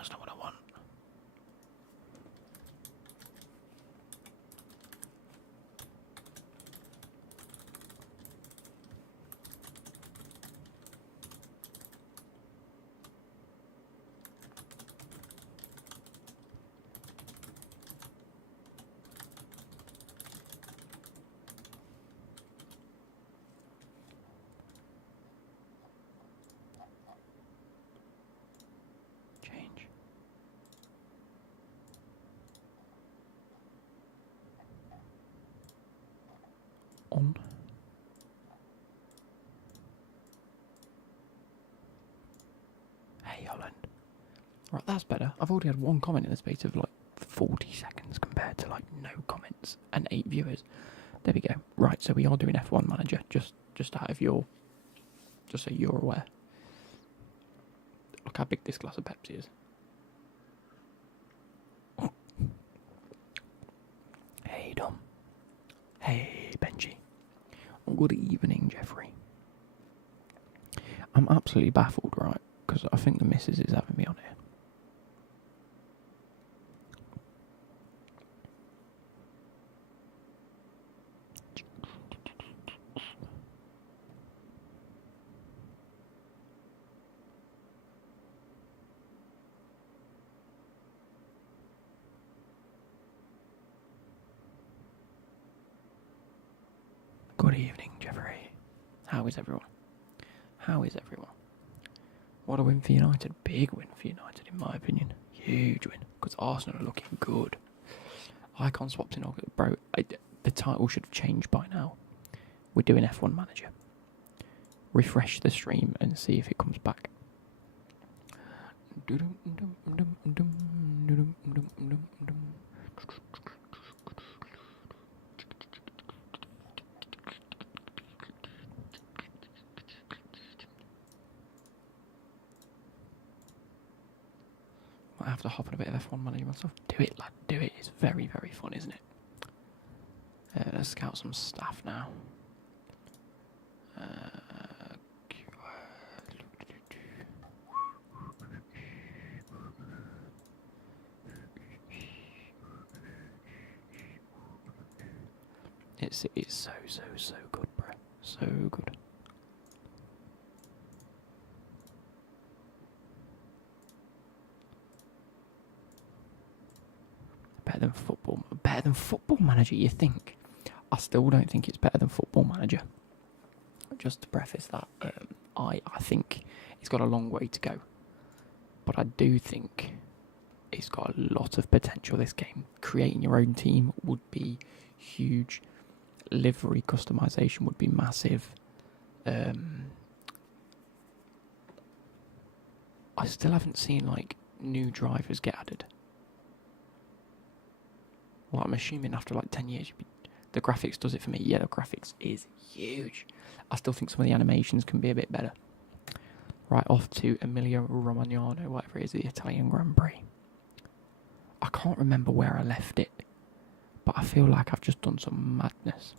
that's not what I want. Change. On. Hey, Holland. Right, that's better. I've already had one comment in the space of like 40 seconds compared to like no comments and 8 viewers. There we go. Right, so we are doing F1 Manager, just out of your, just so you're aware. Look how big this glass of Pepsi is. Hey, Dom. Hey, Benji. Good evening, Jeffrey. I'm absolutely baffled, right? Because I think the missus is having me on here. Good evening, Jeffrey. How is everyone? How is everyone? What a win for United. Big win for United, in my opinion. Huge win. Because Arsenal are looking good. Icon swaps in August. Bro, the title should have changed by now. We're doing F1 Manager. Refresh the stream and see if it comes back. I have to hop on a bit of F1 Manager myself. Do it, lad. Do it. It's very, very fun, isn't it? Let's scout some staff now. It's so good, bro. So good. Better than Football Manager, you think? I still don't think it's better than Football Manager. Just to preface that, I think it's got a long way to go. But I do think it's got a lot of potential, this game. Creating your own team would be huge. Livery customization would be massive. I still haven't seen like new drivers get added. Well, I'm assuming after like 10 years, the graphics does it for me. Yeah, the graphics is huge. I still think some of the animations can be a bit better. Right, off to Emilia Romagna, whatever it is, the Italian Grand Prix. I can't remember where I left it, but I feel like I've just done some madness.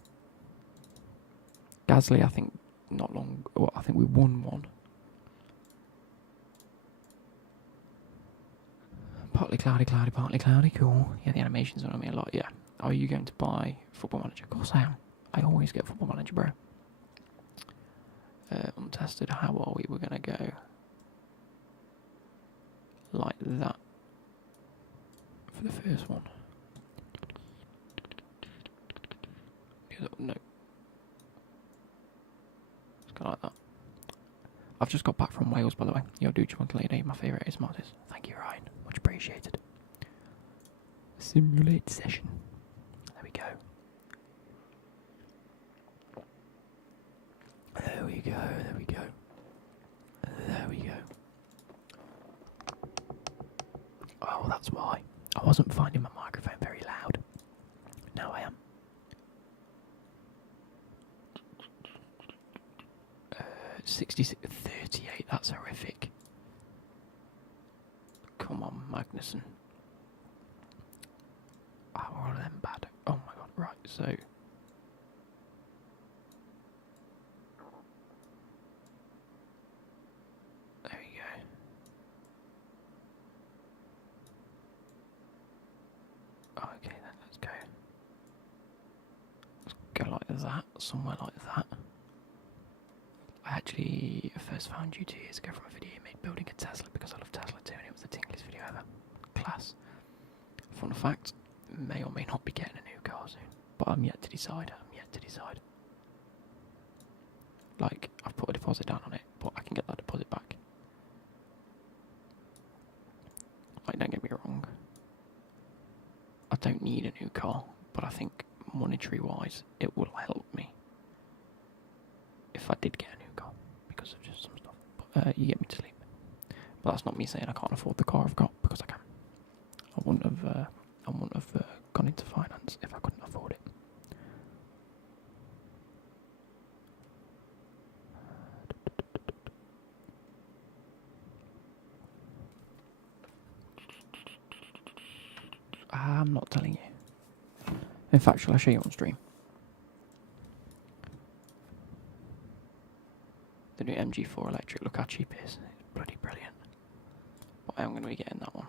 Gasly, I think, I think we won one. Partly cloudy, partly cloudy, cool. Yeah, the animations are on me a lot, yeah. Are you going to buy Football Manager? Of course I am. I always get Football Manager, bro. Untested, how are we? We're going to go like that for the first one. No. Let's go like that. I've just got back from Wales, by the way. Yo, dude, lady, my favourite is Martis. Thank you, Ryan. Much appreciated. Simulate session. There we go. There we go, there we go. There we go. Oh, that's why. I wasn't finding my microphone very loud. Now I am. 66, 38, that's horrific. Come on, Magnussen. How are all of them bad? Oh my god, right, so... There we go. that, somewhere like that. I actually first found you 2 years ago from a video you made building a Tesla because I love Tesla too, and it was the tingliest video ever. Class. Fun fact, may or may not be getting a new car soon, but I'm yet to decide. Like, I've put a deposit down on it, but I can get that deposit back. Like, don't get me wrong. I don't need a new car, but I think monetary-wise, it will help me if I did get a new car because of just some stuff. But you get me to sleep. But that's not me saying I can't afford the car I've got, because I can. I wouldn't have gone into finance if I couldn't afford it. I'm not telling you. In fact, shall I show you on stream? The new MG4 electric. Look how cheap it is. It's bloody brilliant. But I am going to be getting that one.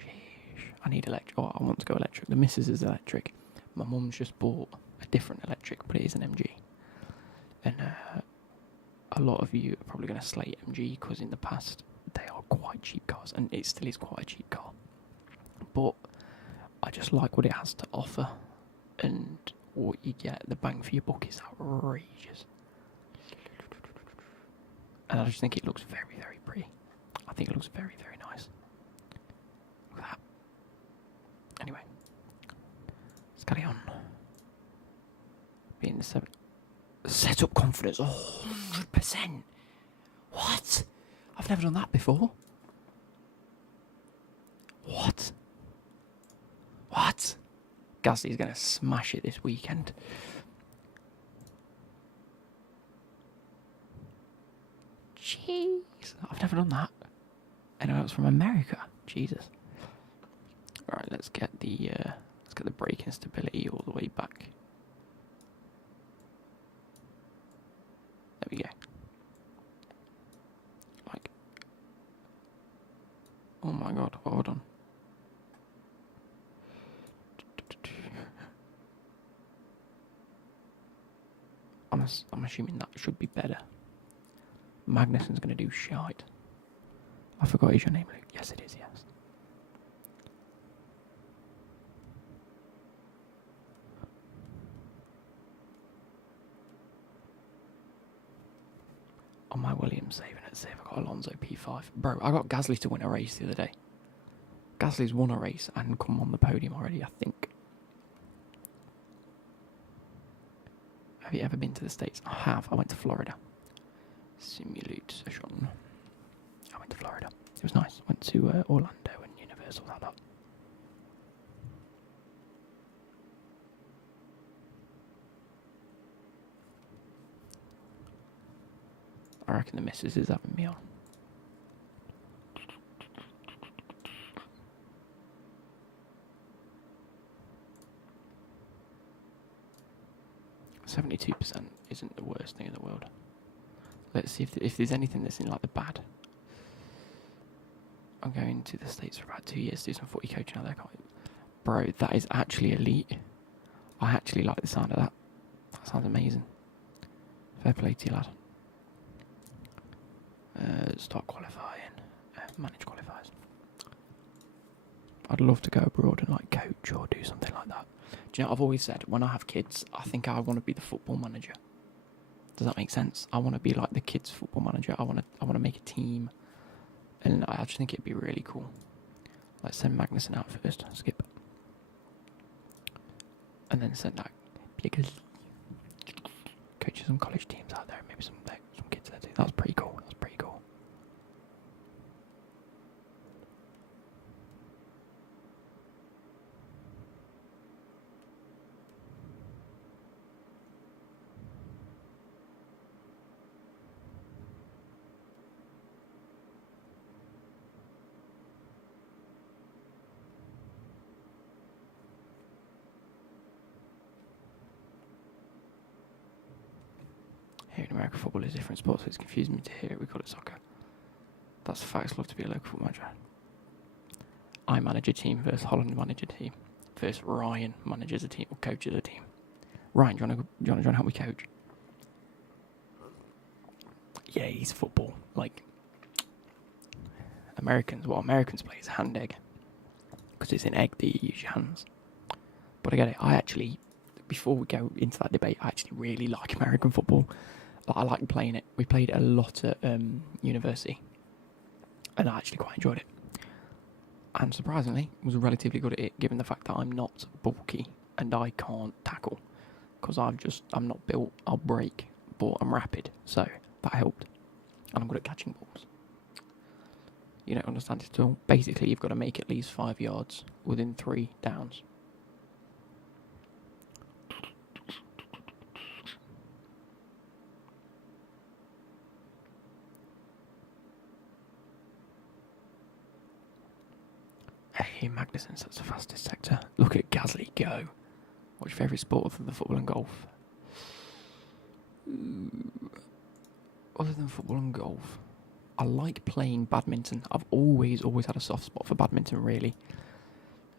Sheesh. I need electric. Oh, I want to go electric. The missus is electric. My mum's just bought a different electric, but it is an MG. And a lot of you are probably going to slate MG because in the past they are quite cheap cars, and it still is quite a cheap car. But I just like what it has to offer, and what you get, the bang for your buck is outrageous. And I just think it looks very, very pretty. I think it looks very, very nice. Look at that. Anyway, let's carry on. Being the set up confidence, 100%. What? I've never done that before. What? Gasly's going to smash it this weekend. Jeez, I've never done that. Anyone else from America? Jesus. All right, let's get the braking stability all the way back. There we go. Like, oh my god, what have I done? I'm assuming that should be better. Magnussen's going to do shite. I forgot is your name, Luke. Yes, it is, yes. On my Williams saving it, see if I got Alonso P5. Bro, I got Gasly to win a race the other day. Gasly's won a race and come on the podium already, I think. Have you ever been to the States? I have. I went to Florida. Simulate session. I went to Florida. It was nice. Went to Orlando and Universal, that lot. I reckon the missus is having me on. %72% isn't the worst thing in the world. Let's see if there's anything that's in like the bad. I'm going to the States for about 2 years to do some footy coaching out there. Bro, that is actually elite. I actually like the sound of that. That sounds amazing. Fair play to you, lad. Start qualifying. Manage qualifiers. I'd love to go abroad and like coach or do something like that. Do you know what I've always said? When I have kids, I think I want to be the football manager. Does that make sense? I want to be like the kids' football manager. I want to make a team, and I just think it'd be really cool. Like send Magnussen out first, skip, and then send like coaches some college teams out there, maybe some kids there too. That's pretty cool. That's pretty cool. Here in America, football is a different sport, so it's confusing me to hear it. We call it soccer. That's facts. Love to be a local football manager. I manage a team versus Holland manage a team. versus Ryan manages a team or coaches a team. Ryan, do you want to help me coach? Yeah, he's football. Like what Americans play is hand egg because it's an egg that you use your hands. But I get it. Before we go into that debate, I actually really like American football. I like playing it. We played it a lot at university, and I actually quite enjoyed it. And surprisingly, was relatively good at it, given the fact that I'm not bulky and I can't tackle, because I'm not built. I'll break, but I'm rapid, so that helped. And I'm good at catching balls. You don't understand it at all. Basically, you've got to make at least 5 yards within 3 downs. Hey, Magnussen, that's the fastest sector. Look at Gasly go. What's your favourite sport other than football and golf? Other than football and golf, I like playing badminton. I've always had a soft spot for badminton, really.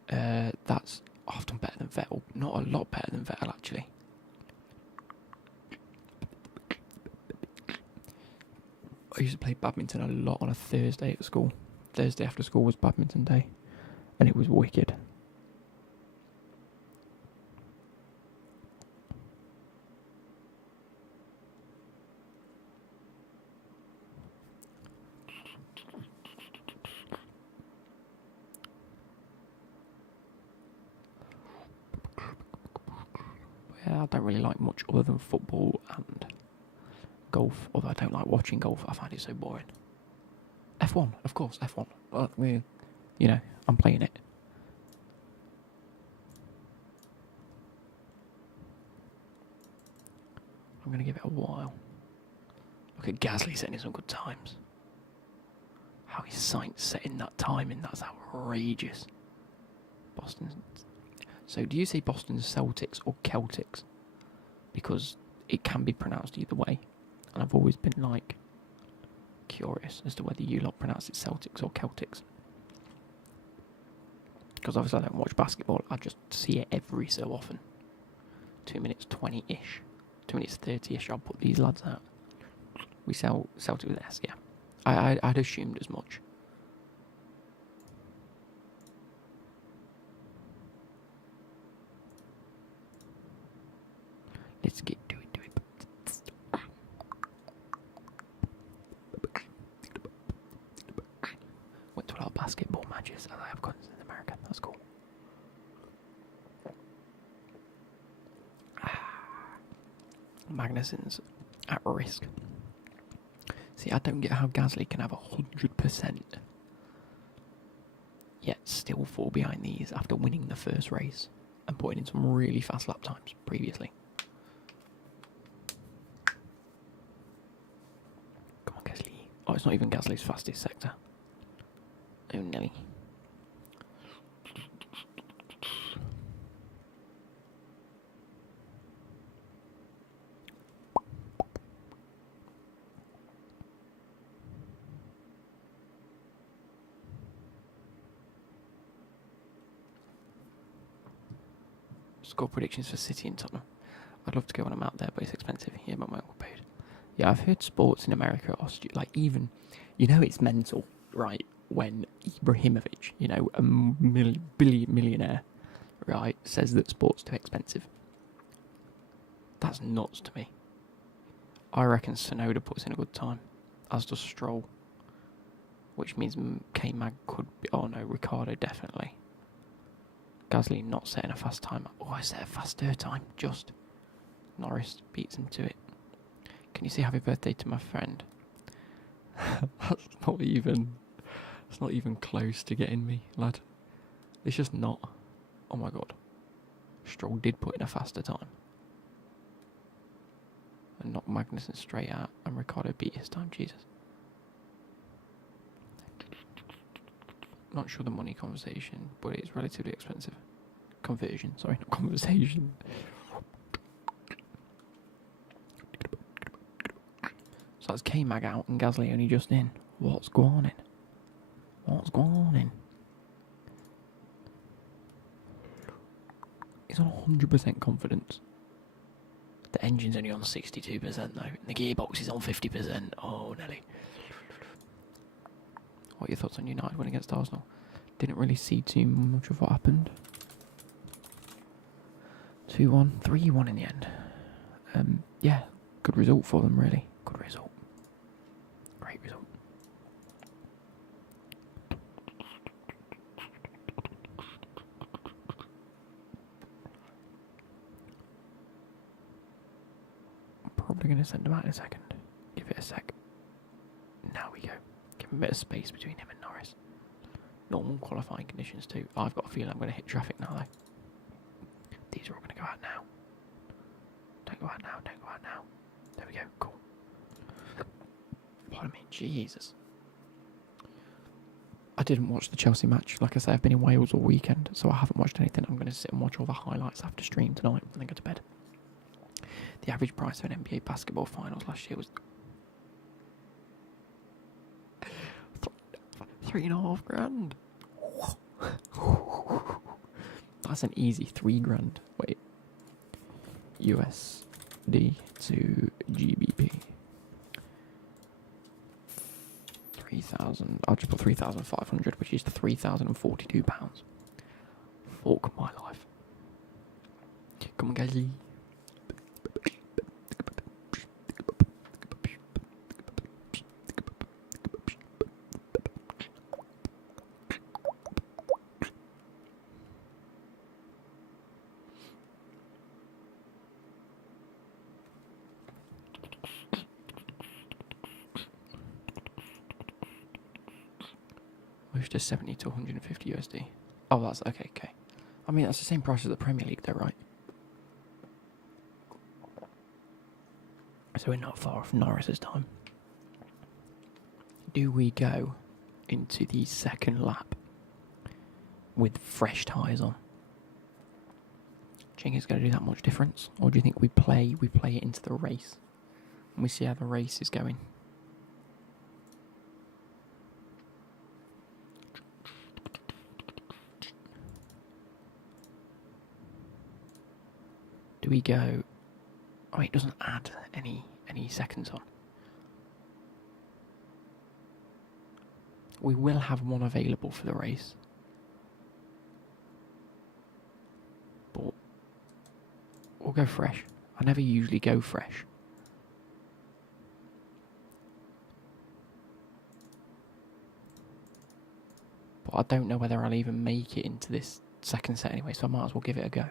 That's often better than Vettel. Not a lot better than Vettel, actually. I used to play badminton a lot on a Thursday at school. Thursday after school was badminton day, and it was wicked. Yeah, I don't really like much other than football and golf, although I don't like watching golf. I find it so boring. F1, of course, F1. I'm playing it. I'm going to give it a while. Look at Gasly setting some good times. How he's setting that time in, that's outrageous. So do you say Boston's Celtics or Celtics? Because it can be pronounced either way. And I've always been curious as to whether you lot pronounce it Celtics or Celtics. Because obviously I don't watch basketball, I just see it every so often. 2 minutes 20-ish. 2 minutes 30-ish, I'll put these lads out. We sell Celtics with S, yeah. I'd assumed as much. Let's get to it. Went to a lot of basketball matches as I have cousins in America. That's cool. Magnussen's at risk. See, I don't get how Gasly can have 100%, yet still fall behind these after winning the first race and putting in some really fast lap times previously. Come on, Gasly. Oh, it's not even Gasly's fastest sector. Oh, no. Score predictions for City and Tottenham. I'd love to go when I'm out there, but it's expensive. Yeah, but my paid. Yeah, I've heard sports in America are even, it's mental, right? When Ibrahimovic, a millionaire, right, says that sport's too expensive. That's nuts to me. I reckon Sonoda puts in a good time, as does Stroll, which means K-Mag could be. Oh no, Ricardo definitely. Gasly not setting a fast time. Oh, I set a faster time. Just Norris beats him to it. Can you say happy birthday to my friend? That's not even. It's not even close to getting me, lad. It's just not. Oh my god. Stroll did put in a faster time. And knocked Magnussen straight out, and Ricardo beat his time. Jesus. Not sure the money conversation, but it's relatively expensive. Conversion, sorry, not conversation. So that's K-Mag out and Gasly only just in. What's going on? He's on 100% confidence. The engine's only on 62% though. And the gearbox is on 50%. Oh, Nelly. What are your thoughts on United winning against Arsenal? Didn't really see too much of what happened. 2-1, 3-1 in the end. Yeah, good result for them, really. Good result. Great result. I'm probably going to send him out in a second. Give it a sec. Now we go. Give him a bit of space between him and Norris. Normal qualifying conditions too. I've got a feeling I'm going to hit traffic now though. These are all going to go out now. Don't go out now, don't go out now. There we go, cool. Pardon me, Jesus. I didn't watch the Chelsea match. Like I say, I've been in Wales all weekend, so I haven't watched anything. I'm going to sit and watch all the highlights after stream tonight and then go to bed. The average price of an NBA basketball finals last year was $3,500. That's an easy $3,000. Wait. USD to GBP. 3,000. I'll just put 3,500, which is £3,042. Fuck my life. Come on, guys. Moved to 70 to 150 USD. Oh, that's okay. I mean, that's the same price as the Premier League, though, right? So we're not far off Norris's time. Do we go into the second lap with fresh tyres on? Do you think it's going to do that much difference, or do you think we play it into the race and we see how the race is going? Do we go? Oh, it doesn't add any seconds on. We will have one available for the race, but we'll go fresh. I never usually go fresh. But I don't know whether I'll even make it into this second set anyway, so I might as well give it a go.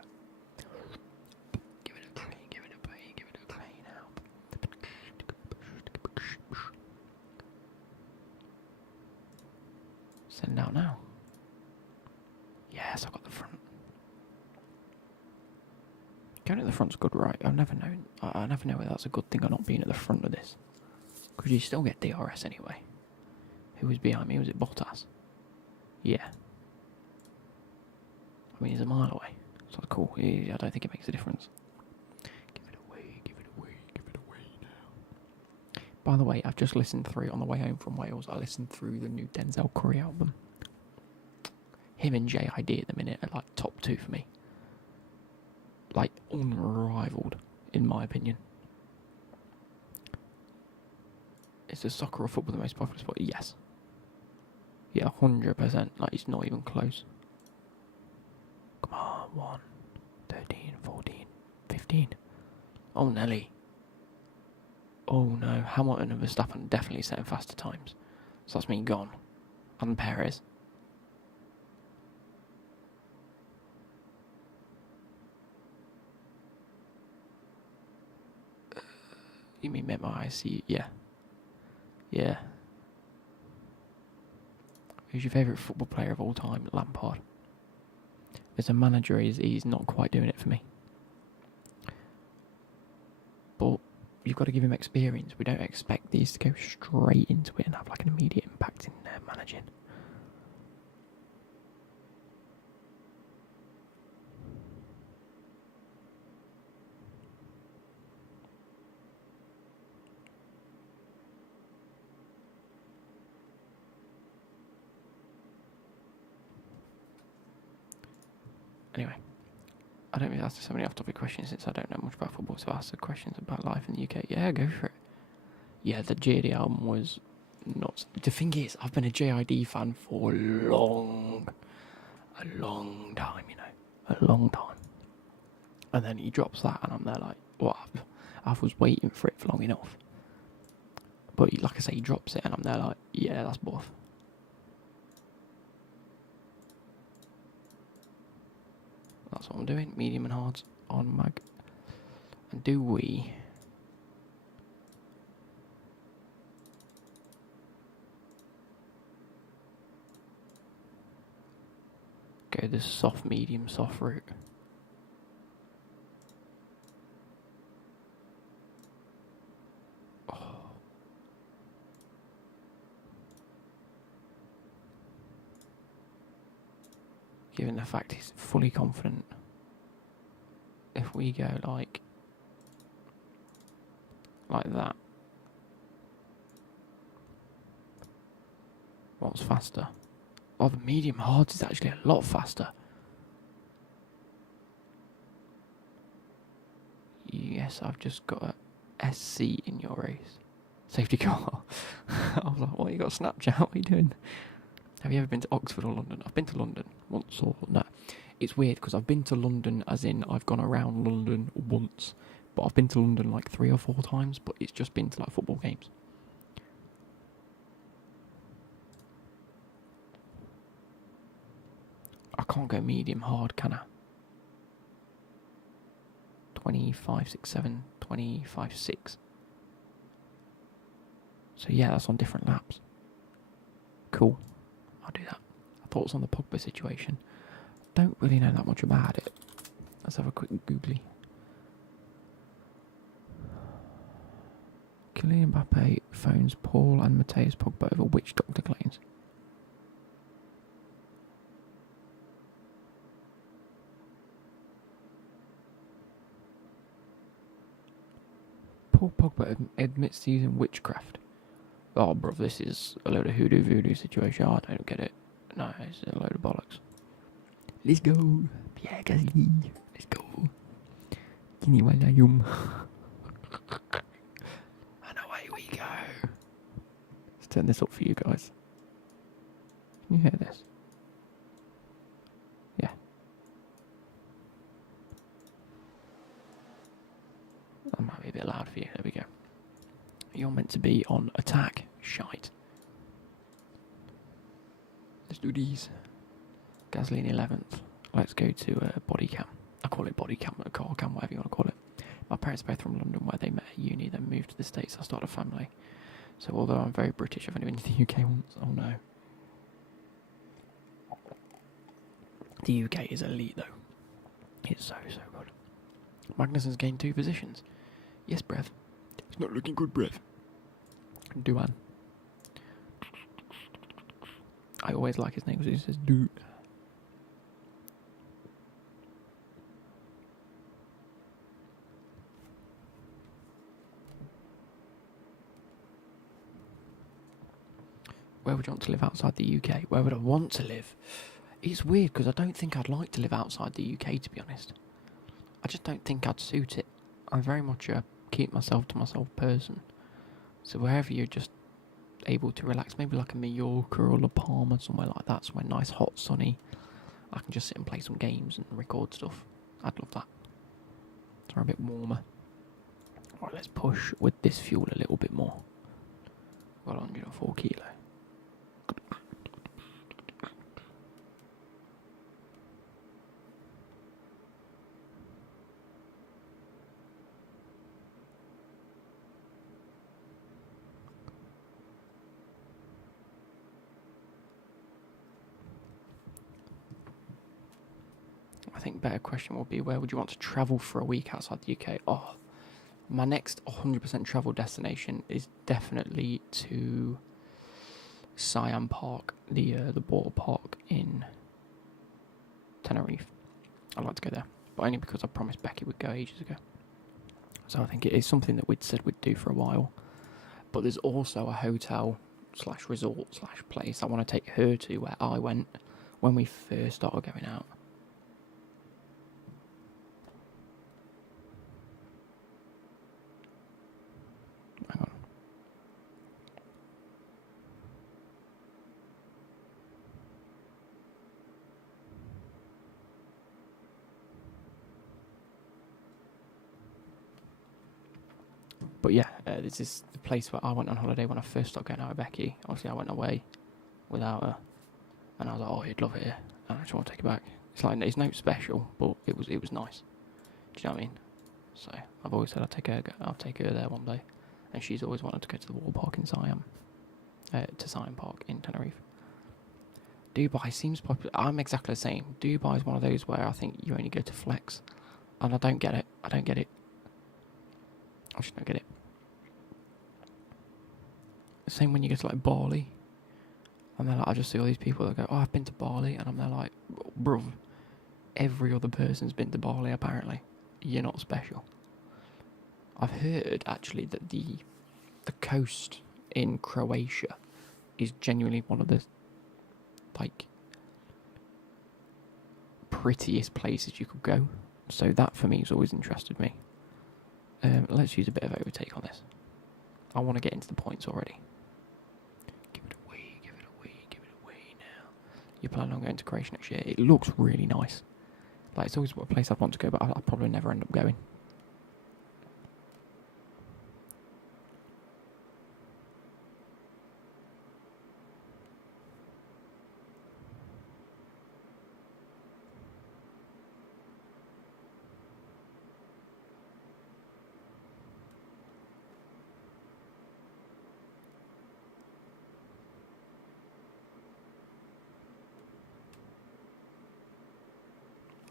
Send out now. Yes, I got the front. Going at the front's good, right? I never know whether that's a good thing or not, being at the front of this. Because you still get DRS anyway. Who was behind me? Was it Bottas? Yeah. I mean, he's a mile away. So that's cool. I don't think it makes a difference. Give it away now. By the way, I've just listened through, on the way home from Wales, I listened through the new Denzel Curry album. Him and JID at the minute are like top 2 for me. Like, unrivaled, in my opinion. Is the soccer or football the most popular sport? Yes. Yeah, 100%. Like, it's not even close. Come on, 1, 13, 14, 15. Oh, Nelly. Oh, no. Hamilton and Verstappen definitely setting faster times. So that's me gone. And Perez. You mean met my IC? Yeah. Yeah. Who's your favourite football player of all time? Lampard. As a manager, he's not quite doing it for me. But you've got to give him experience. We don't expect these to go straight into it and have like an immediate impact in managing. Anyway, I don't really ask so many off-topic questions since I don't know much about football, so ask the questions about life in the UK. Yeah, go for it. Yeah, the JD album was nuts. The thing is, I've been a JID fan for a long time, you know. A long time. And then he drops that, and I'm there like, what? I was waiting for it for long enough. But like I say, he drops it, and I'm there like, yeah, that's buff. That's what I'm doing. Medium and hards on mag. And do we... go the soft, medium, soft route? Oh. Given the fact he's fully confident, if we go like that, what's faster? Oh, the medium hard is actually a lot faster. Yes, I've just got a SC in your race. Safety car. I was like, what, you got Snapchat? What are you doing? Have you ever been to Oxford or London? I've been to London once or no. It's weird because I've been to London as in I've gone around London once, but I've been to London like 3 or 4 times, but it's just been to like football games. I can't go medium hard, can I? 25.67, 25.6. So yeah, that's on different laps. Cool. I'll do that. I thought it was on the Pogba situation. Don't really know that much about it. Let's have a quick googly. Kylian Mbappe phones Paul and Mateus Pogba over witch doctor claims. Paul Pogba admits to using witchcraft. Oh, bro, this is a load of hoodoo voodoo situation. I don't get it. No, it's a load of bollocks. Let's go. Pierre Gasly. Let's go. Kini Walayum. And away we go. Let's turn this up for you guys. Can you hear this? Yeah. That might be a bit loud for you. There we go. You're meant to be on attack. Shite. Let's do these. Gasly in 11th. Let's go to body cam. I call it body cam, or car cam, whatever you want to call it. My parents are both from London, where they met at uni, then moved to the States. I started a family. So although I'm very British, I've only been to the UK once. Oh no. The UK is elite though. It's so good. Magnussen's gained 2 positions. Yes, Brev. It's not looking good, Brev. Duan. I always like his name because he says do. Where would you want to live outside the UK? Where would I want to live? It's weird because I don't think I'd like to live outside the UK, to be honest. I just don't think I'd suit it. I'm very much a keep myself to myself person. So wherever you're just able to relax, maybe like a Mallorca or La Palma, somewhere like that, somewhere nice, hot, sunny. I can just sit and play some games and record stuff. I'd love that. So a bit warmer. Alright, let's push with this fuel a little bit more. Got 104 kilo. I think better question would be, where would you want to travel for a week outside the UK? Oh, my next 100% travel destination is definitely to Siam Park, the water park in Tenerife. I'd like to go there, but only because I promised Becky would go ages ago. So I think it is something that we'd said we'd do for a while. But there's also a hotel / resort / place I want to take her to, where I went when we first started going out. This is the place where I went on holiday when I first started going out with Becky. Obviously, I went away without her, and I was like, "Oh, you'd love it here," and I just want to take it back. It's like it's no special, but it was nice. Do you know what I mean? So I've always said I'll take her there one day, and she's always wanted to go to the water park in Siam, to Siam Park in Tenerife. Dubai seems popular. I'm exactly the same. Dubai is one of those where I think you only go to flex, and I don't get it. I don't get it. I just don't get it. Same when you go to like Bali, and then like, I just see all these people that go, "Oh, I've been to Bali," and I'm there like, "Bruv, every other person's been to Bali. Apparently, you're not special." I've heard actually that the coast in Croatia is genuinely one of the like prettiest places you could go. So that for me has always interested me. Let's use a bit of overtake on this. I want to get into the points already. Give it away, give it away, give it away now. You're planning on going to Croatia next year. It looks really nice. Like it's always a place I'd want to go, but I'll probably never end up going.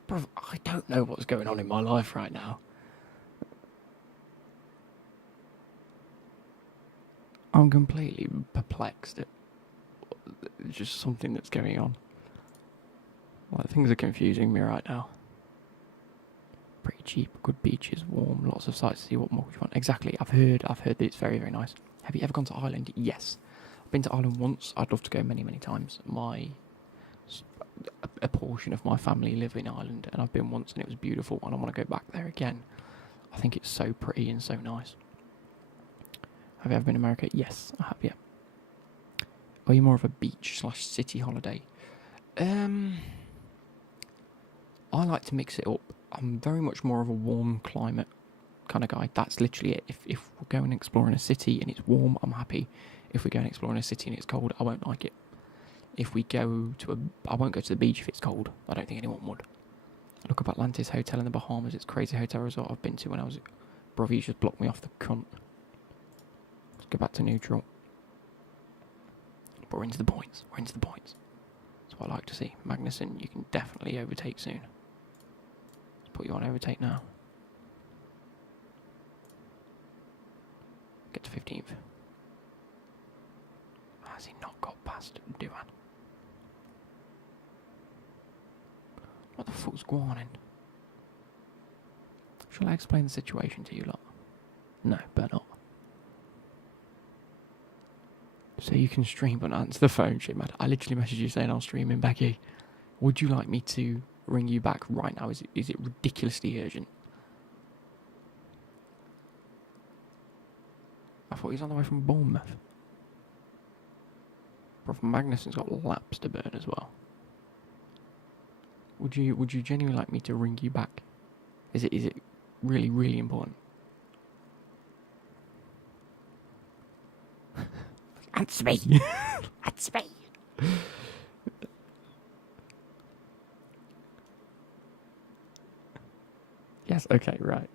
Bro, I don't know what's going on in my life right now. I'm completely perplexed at just something that's going on. Like, things are confusing me right now. Pretty cheap, good beaches, warm, lots of sights to see. What more would you want? Exactly. I've heard that it's very, very nice. Have you ever gone to Ireland? Yes. I've been to Ireland once. I'd love to go many, many times. A portion of my family live in Ireland, and I've been once, and it was beautiful, and I want to go back there again. I think it's so pretty and so nice. Have you ever been to America? Yes, I have. Yeah. Are you more of a beach/city holiday? I like to mix it up. I'm very much more of a warm climate kind of guy. That's literally it. If we're going exploring a city and it's warm, I'm happy. If we're going exploring a city and it's cold, I won't like it. If we go I won't go to the beach if it's cold. I don't think anyone would. Look up Atlantis Hotel in the Bahamas. It's a crazy hotel resort I've been to when I was... Brother, you just blocked me off the cunt. Let's go back to neutral. But we're into the points. We're into the points. That's what I like to see. Magnussen, you can definitely overtake soon. Let's put you on overtake now. Get to 15th. Has he not got past Duan? What the fuck's going on? Shall I explain the situation to you lot? No, better not. So you can stream but not answer the phone, shit, man. I literally messaged you saying I'll stream in Becky. Would you like me to ring you back right now? Is it ridiculously urgent? I thought he was on the way from Bournemouth. Brother Magnuson's got laps to burn as well. Would you genuinely like me to ring you back? Is it really, really important? Answer me! Answer me! Yes, okay, right.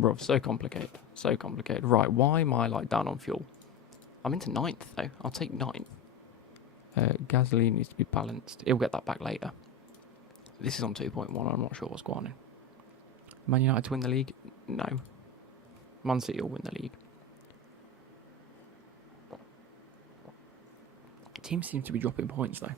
Bro, so complicated. So complicated. Right, why am I like down on fuel? I'm into 9th though. I'll take 9th. Gasoline needs to be balanced. He'll get that back later. This is on 2.1. I'm not sure what's going on. Man United to win the league? No. Man City will win the league. The team seems to be dropping points though.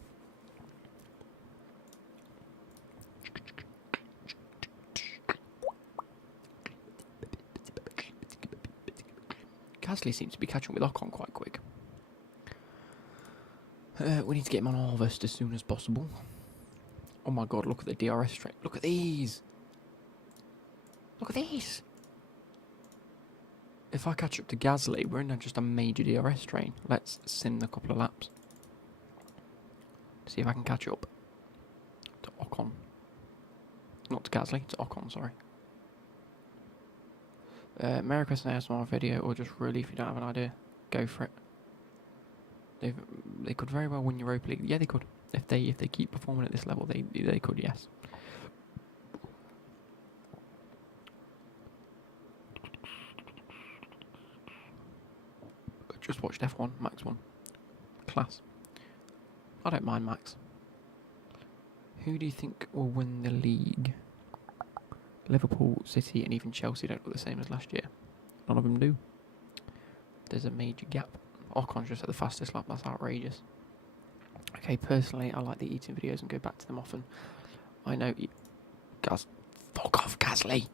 Gasly seems to be catching up with Ocon quite quick. We need to get him on harvest as soon as possible. Oh my god, look at the DRS train. Look at these. Look at these. If I catch up to Gasly, we're in just a major DRS train. Let's sim a couple of laps. See if I can catch up to Ocon. Not to Gasly, to Ocon, sorry. May I request an ASMR video or just really if you don't have an idea? Go for it. They could very well win Europa League. Yeah, they could. If they keep performing at this level, they could, yes. Just watched F1, Max 1. Class. I don't mind Max. Who do you think will win the league? Liverpool, City and even Chelsea don't look the same as last year. None of them do. There's a major gap. Ocon's just at the fastest lap, that's outrageous. Okay, personally, I like the eating videos and go back to them often. I know... Fuck off, Gasly!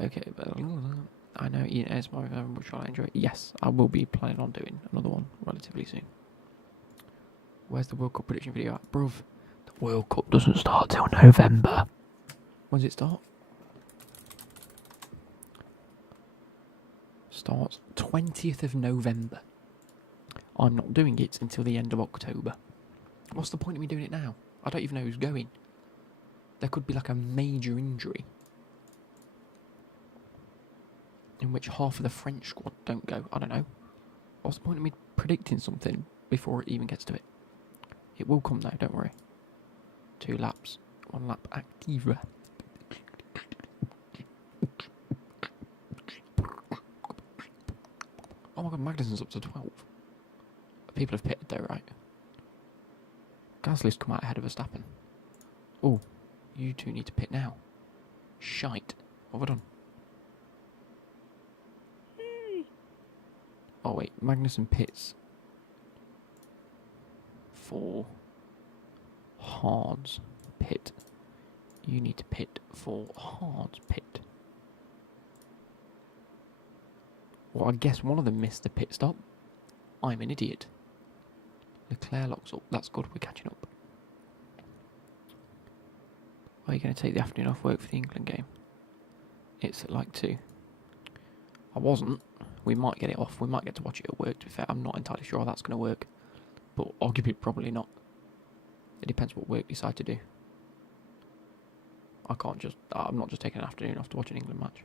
Okay, but... I know eating ASMR very much I enjoy it. Yes, I will be planning on doing another one relatively soon. Where's the World Cup prediction video at? Bruv, the World Cup doesn't start till November. When does it start? Starts 20th of November. I'm not doing it until the end of October. What's the point of me doing it now? I don't even know who's going. There could be like a major injury in which half of the French squad don't go. I don't know. What's the point of me predicting something before it even gets to it? It will come now, don't worry. 2 laps. 1 lap active. Oh my god, Magnussen's up to 12. People have pitted though, right? Gasly's come out ahead of Verstappen. Oh, you two need to pit now. Shite. What have I done? Oh wait, Magnussen pits for hards pit. You need to pit for hards pit. Well, I guess one of them missed the pit stop. I'm an idiot. Leclerc locks up. That's good, we're catching up. Are you going to take the afternoon off work for the England game? It's at like 2. I wasn't. We might get it off. We might get to watch it at work, to be fair. I'm not entirely sure how that's going to work. But arguably probably not. It depends what work you decide to do. I can't just... I'm not just taking an afternoon off to watch an England match.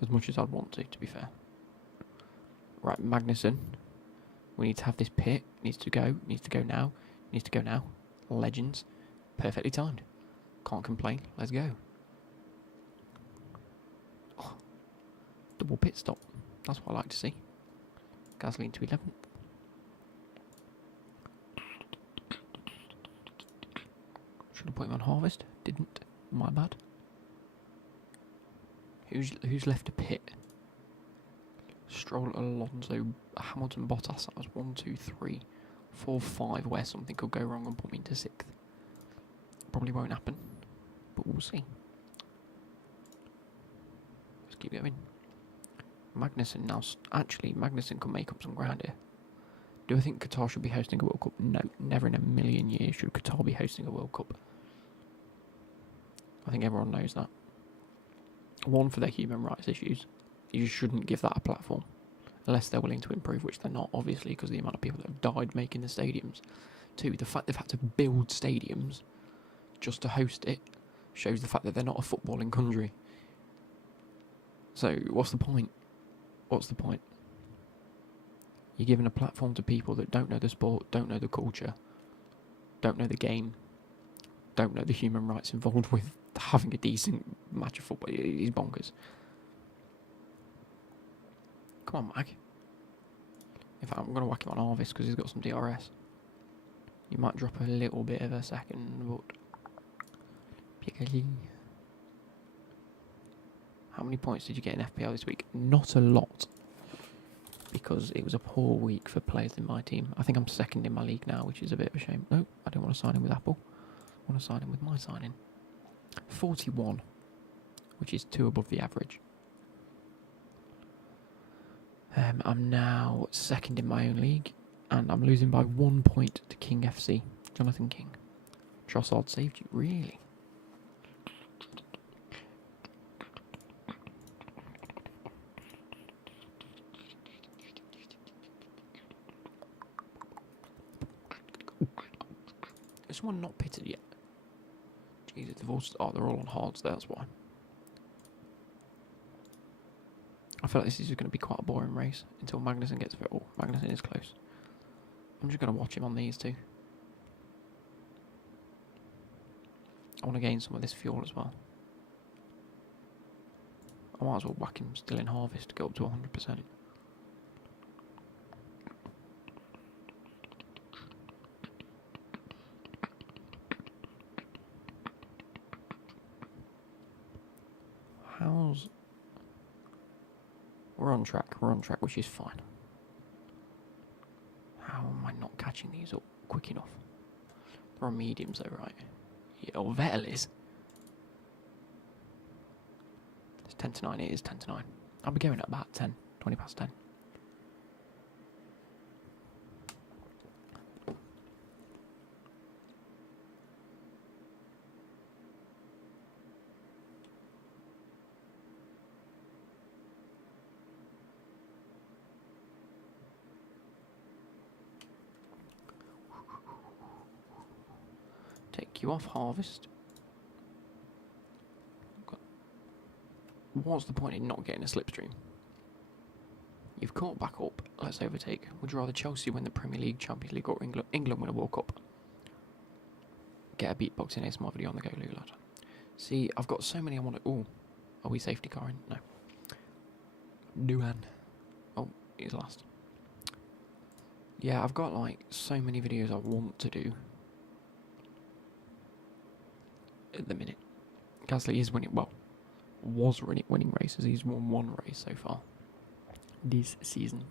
As much as I'd want to be fair. Right, Magnussen. We need to have this pit. Needs to go now. Needs to go now. Legends. Perfectly timed. Can't complain. Let's go. Oh, double pit stop. That's what I like to see. Gasly into 11th. Should have put him on harvest. Didn't. My bad. Who's left to pit? Stroll, Alonso, Hamilton, Bottas. That was 1, 2, 3, 4, 5. Where something could go wrong and put me into 6th. Probably won't happen, but we'll see. Let's keep going. Magnussen now. Actually, Magnussen can make up some ground here. Do I think Qatar should be hosting a World Cup? No, never in a million years should Qatar be hosting a World Cup. I think everyone knows that. One, for their human rights issues. You shouldn't give that a platform. Unless they're willing to improve, which they're not, obviously, because of the amount of people that have died making the stadiums. 2, the fact they've had to build stadiums just to host it shows the fact that they're not a footballing country. So, what's the point? What's the point? You're giving a platform to people that don't know the sport, don't know the culture, don't know the game, don't know the human rights involved with having a decent match of football. He's bonkers. Come on, Mag. In fact, I'm going to whack him on Harvest because he's got some DRS. You might drop a little bit of a second, but... Becky. How many points did you get in FPL this week? Not a lot. Because it was a poor week for players in my team. I think I'm second in my league now, which is a bit of a shame. No, I don't want to sign in with Apple. I want to sign in with my sign-in. 41, which is 2 above the average. I'm now second in my own league, and I'm losing by 1 point to King FC. Jonathan King. Trossard saved you, really? Is someone not pitted yet? Jesus, they're all on hards, that's why. I feel like this is going to be quite a boring race until Magnussen gets through. Oh, Magnussen is close. I'm just going to watch him on these two. I want to gain some of this fuel as well. I might as well whack him still in Harvest to go up to 100%. We're on track, which is fine. How am I not catching these up quick enough? They're on mediums though, right? Yeah, oh, Vettel is. It's 10 to 9, it is 10 to 9. I'll be going at about 10, 20 past 10. Take you off Harvest. What's the point in not getting a slipstream? You've caught back up. Let's overtake. Would you rather Chelsea win the Premier League, Champions League, or England win a World Cup? Get a beatboxing ASMR video on the go, Lou lad. See, I've got so many I want to... Oh, are we safety carring? No. Duan. Oh, he's last. Yeah, I've got like so many videos I want to do. At the minute. Gasly is winning, well, was winning races. He's won 1 race so far this season.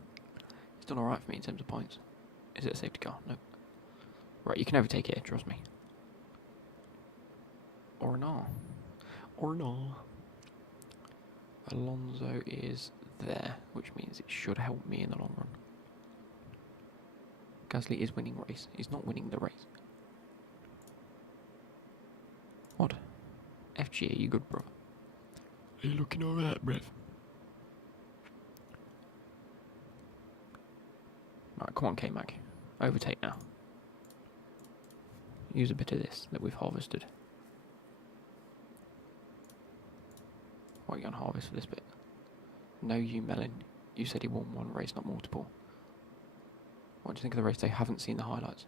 He's done alright for me in terms of points. Is it a safety car? No. Right, you can overtake it, trust me. Or not. Or not. Alonso is there, which means it should help me in the long run. Gasly is winning race. He's not winning the race. What? FG, are you good, bro? Are you looking alright, bruv? Right, come on, K-Mag. Overtake now. Use a bit of this that we've harvested. What are you on harvest for this bit? No, you, Melon. You said he won 1 race, not multiple. What do you think of the race? They haven't seen the highlights.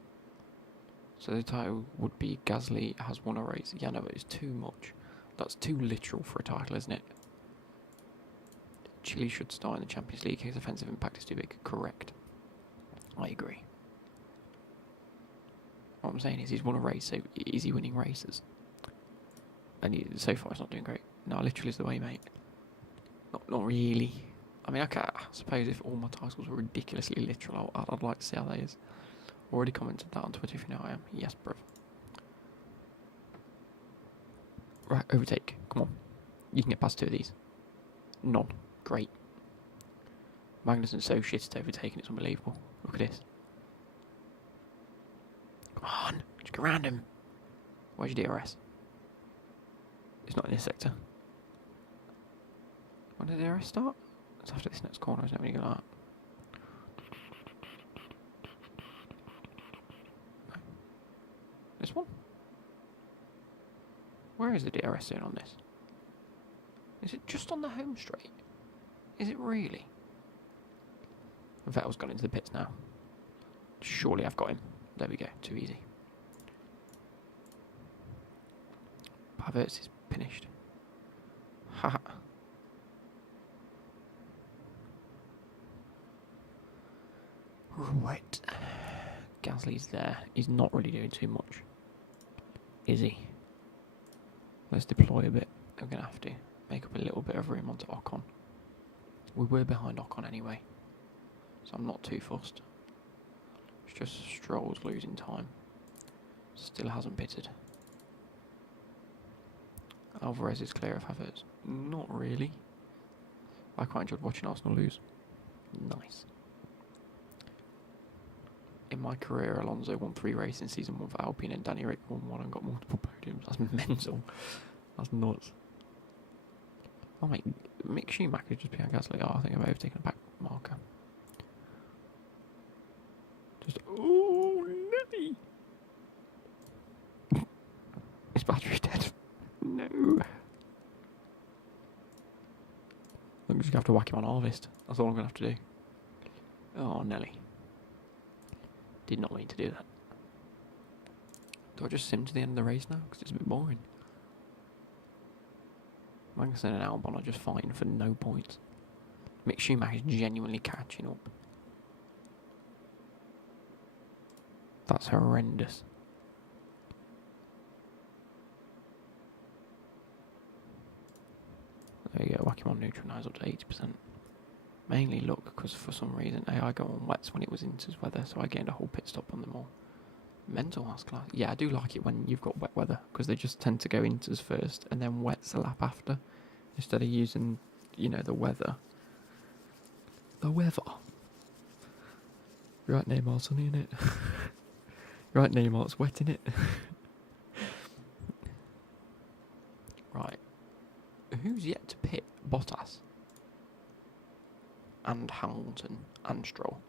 So the title would be Gasly has won a race. Yeah, no, but it's too much. That's too literal for a title, isn't it? Chile should start in the Champions League. His offensive impact is too big. Correct. I agree. What I'm saying is he's won a race, so is he winning races? And so far he's not doing great. No, literal is the way, mate. Not really. I mean, I suppose if all my titles were ridiculously literal, I'd like to see how that is. Already commented that on Twitter if you know how I am. Yes, bruv. Right, overtake. Come on. You can get past 2 of these. None. Great. Magnussen's so shit at overtaking, it's unbelievable. Look at this. Come on. Just go around him. Where's your DRS? It's not in this sector. When did the DRS start? It's after this next corner, isn't it, when you go like that? This one? Where is the DRS zone on this? Is it just on the home straight? Is it really? Vettel's gone into the pits now. Surely I've got him. There we go. Too easy. Pavertz is finished. Haha. Right. Gasly's there. He's not really doing too much. Is he? Let's deploy a bit. We're going to have to make up a little bit of room onto Ocon. We were behind Ocon anyway, so I'm not too fussed. It's just Stroll's losing time. Still hasn't pitted. Alvarez is clear of Havertz. Not really. I quite enjoyed watching Arsenal lose. Nice. In my career, Alonso won 3 races in season 1 for Alpine, and Danny Rick won 1 and got multiple podiums. That's mental. That's nuts. Oh mate, Mick Schumacher just behind Gasly. Oh, I think I've overtaken a back marker. Just Nelly. His battery's dead. No. I'm just gonna have to whack him on harvest. That's all I'm gonna have to do. Oh, Nelly. Did not mean to do that. Do I just sim to the end of the race now? Because it's a bit boring. Magnussen and Albon are just fighting for no points. Mick Schumacher is genuinely catching up. That's horrendous. There you go, whack him on neutral now, he's up to 80%. Mainly look, because for some reason AI got on wets when it was Inter's weather, so I gained a whole pit stop on them all. Mental house class. Yeah, I do like it when you've got wet weather, because they just tend to go Inter's first and then wets a lap after, instead of using, you know, the weather. The weather. Right, Neymar's sunny, innit? Right, Neymar's wet, innit? Right. Who's yet to pit? Bottas. And Hamilton and Stroll.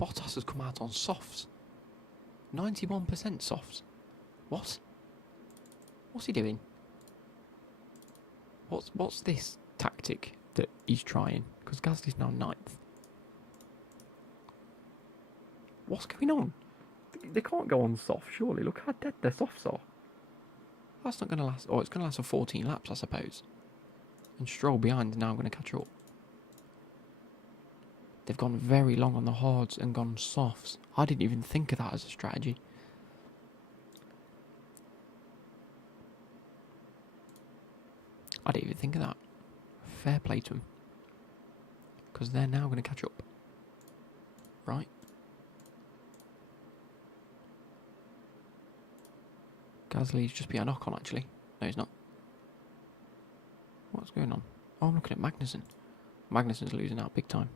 Bottas has come out on softs. 91% softs. What? What's he doing? What's this tactic that he's trying? Because Gasly's now 9th. What's going on? They can't go on soft, surely. Look how dead their softs are. That's not going to last. Oh, it's going to last for 14 laps, I suppose. And Stroll behind is now going to catch up. They've gone very long on the hards and gone softs. I didn't even think of that as a strategy. I didn't even think of that. Fair play to them. Because they're now going to catch up. Right? Gasly's just behind Ocon, actually. No, he's not. What's going on? Oh, I'm looking at Magnussen. Magnussen's losing out big time.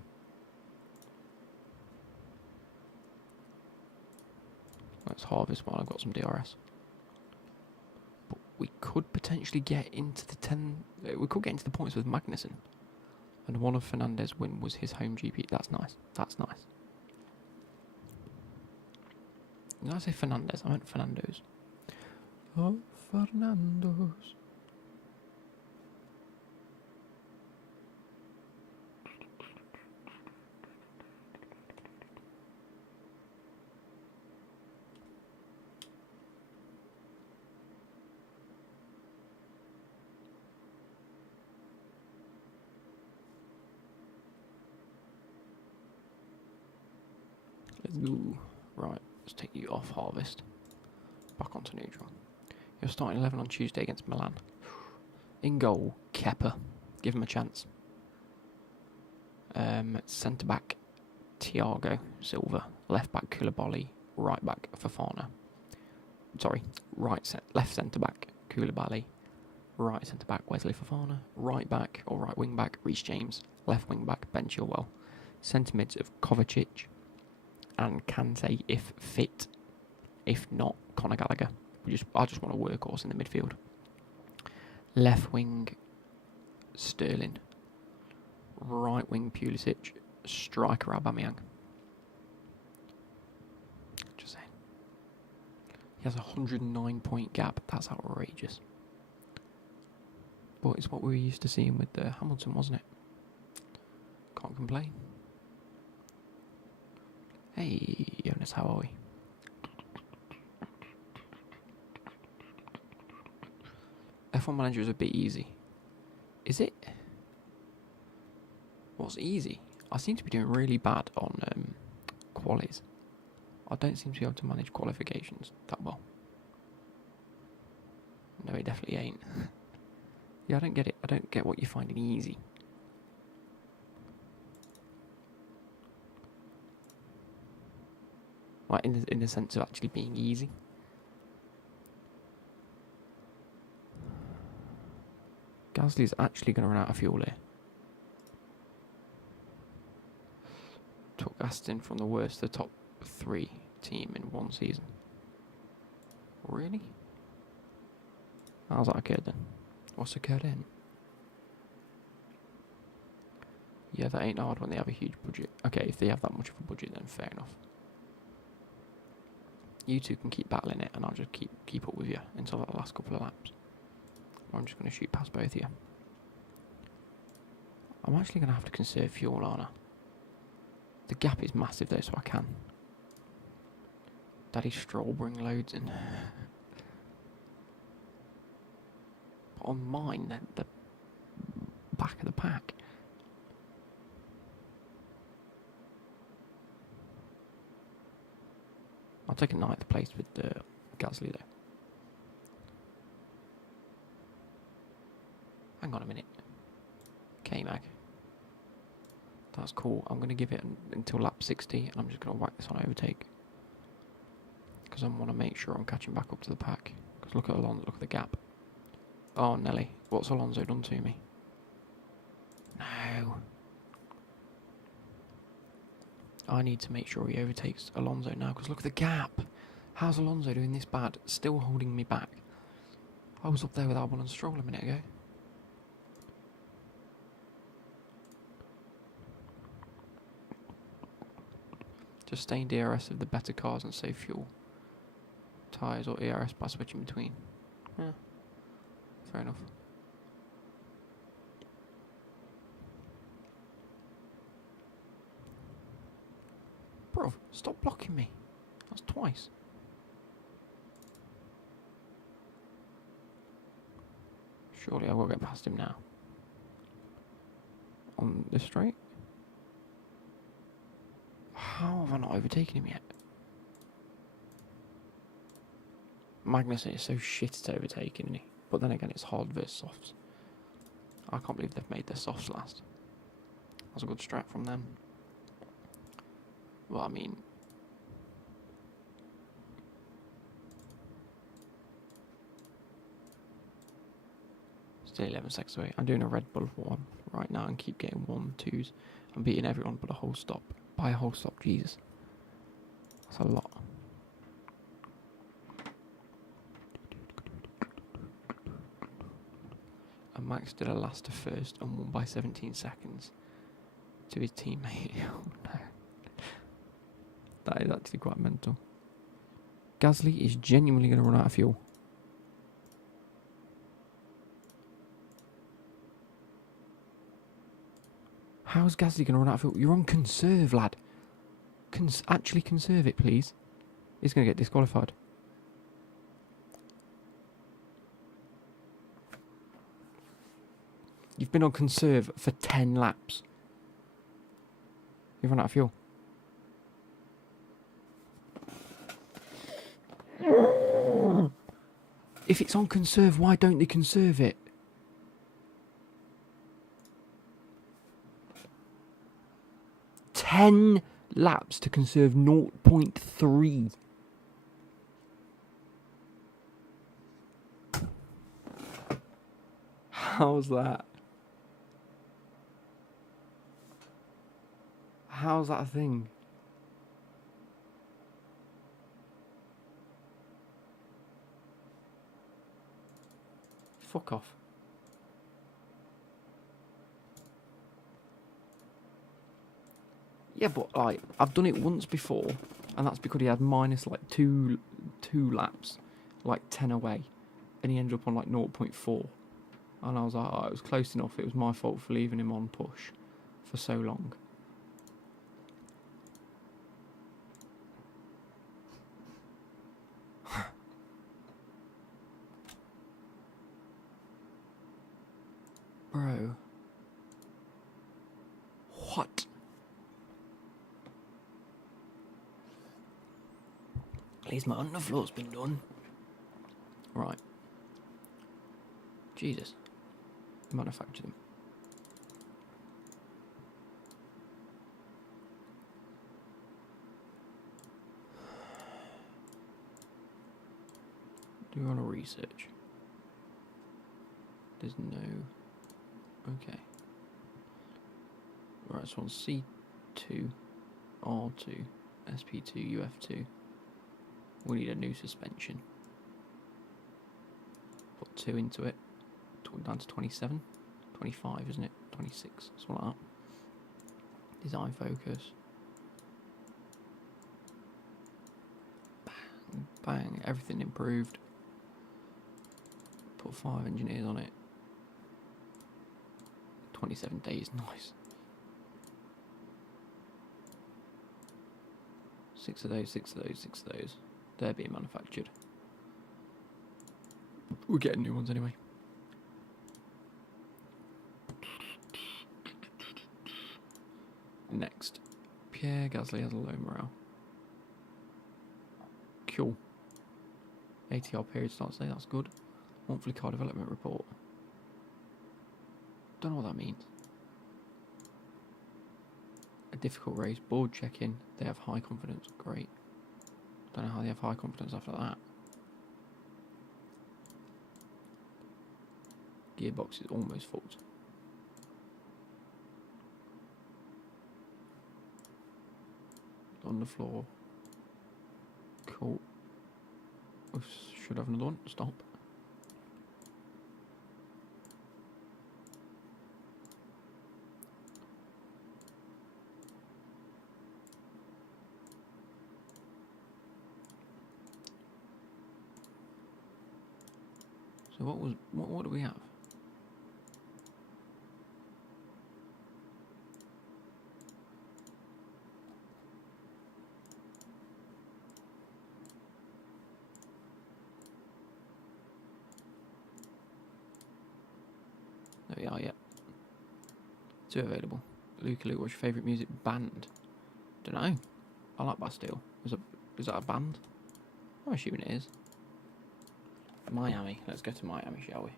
Let's harvest while I've got some DRS. But we could potentially get into the 10... We could get into the points with Magnussen. And one of Fernandez's win was his home GP. That's nice. That's nice. Did I say Fernandez? I meant Fernando's. Oh, Fernando's. Let's go. Right, let's take you off harvest. Back onto neutral. You're starting 11 on Tuesday against Milan. In goal, Kepa. Give him a chance. Centre back, Thiago Silva. Left back, Koulibaly. Right back, Fofana. Sorry, left centre back, Koulibaly. Right centre back, Wesley Fofana. Right back, or right wing back, Reece James. Left wing back, Ben Chilwell. Centre mids of Kovacic and Kante if fit. If not, Conor Gallagher. I just want a workhorse in the midfield. Left wing, Sterling. Right wing, Pulisic. Striker, Aubameyang. Just saying. He has a 109-point gap. That's outrageous. But it's what we were used to seeing with Hamilton, wasn't it? Can't complain. Hey, Jonas, how are we? F1 Manager is a bit easy. Is it? What's easy? I seem to be doing really bad on qualies. I don't seem to be able to manage qualifications that well. No, it definitely ain't. Yeah, I don't get it. I don't get what you're finding easy. Like in the sense of actually being easy. Gasly's actually going to run out of fuel here. Took Aston from the worst to the top 3 team in one season. Really? How's that occurred then? What's occurred then? Yeah, that ain't hard when they have a huge budget. Okay, if they have that much of a budget, then fair enough. You two can keep battling it, and I'll just keep up with you until the last couple of laps. I'm just going to shoot past both of you. I'm actually going to have to conserve fuel, aren't I? The gap is massive though, so I can. Daddy Stroll bring loads in. But on mine, the back of the pack. I'll take a 9th place with Gasly though. Hang on a minute. K-Mag. That's cool. I'm going to give it until lap 60 and I'm just going to whack this on overtake. Because I want to make sure I'm catching back up to the pack. Because look at Alonso, look at the gap. Oh, Nelly. What's Alonso done to me? No. I need to make sure he overtakes Alonso now because look at the gap. How's Alonso doing this bad? Still holding me back. I was up there with Albon and Stroll a minute ago. Just stay in DRS of the better cars and save fuel. Tyres or ERS by switching between. Yeah, fair enough. Bro, stop blocking me. That's twice. Surely I will get past him now. On this straight? How have I not overtaken him yet? Magnussen is so shit at overtaking, isn't he? But then again, it's hard versus softs. I can't believe they've made their softs last. That's a good strat from them. Well, I mean... Still 11 seconds away. I'm doing a Red Bull one right now and keep getting 1, 2s. I'm beating everyone but a whole stop. By a whole stop, Jesus. That's a lot. And Max did a last to first and won by 17 seconds to his teammate. Oh no. That is actually quite mental. Gasly is genuinely going to run out of fuel. How's Gasly going to run out of fuel? You're on conserve, lad. Actually conserve it, please. He's going to get disqualified. You've been on conserve for 10 laps. You've run out of fuel. If it's on conserve, why don't they conserve it? Ten laps to conserve 0.3. How's that? How's that a thing? Fuck off. Yeah, but like I've done it once before, and that's because he had minus like two laps, like 10 away, and he ended up on like 0.4. And I was like, oh, it was close enough. It was my fault for leaving him on push for so long. Bro. What? At least my underfloor's been done. Right. Jesus. Manufacture them. Do you want to research? There's no... Okay. Right, so on C2, R2, SP2, UF2, we need a new suspension. Put 2 into it, down to 27, 25, isn't it? 26, something like that. Design focus. Bang, bang, everything improved. Put 5 engineers on it. 27 days, nice. 6 of those, 6 of those, 6 of those. They're being manufactured. We're getting new ones anyway. Next. Pierre Gasly has a low morale. Cool. ATR period starts today, that's good. Monthly car development report. Don't know what that means. A difficult race, board check-in. They have high confidence. Great. Don't know how they have high confidence after that. Gearbox is almost fucked. On the floor. Cool. We should have another one. Stop. So what do we have? There we are, yeah. 2 available. Luke, what's your favourite music band? Don't know. I like Bastille. Is that a band? I'm assuming it is. Miami. Let's go to Miami, shall we?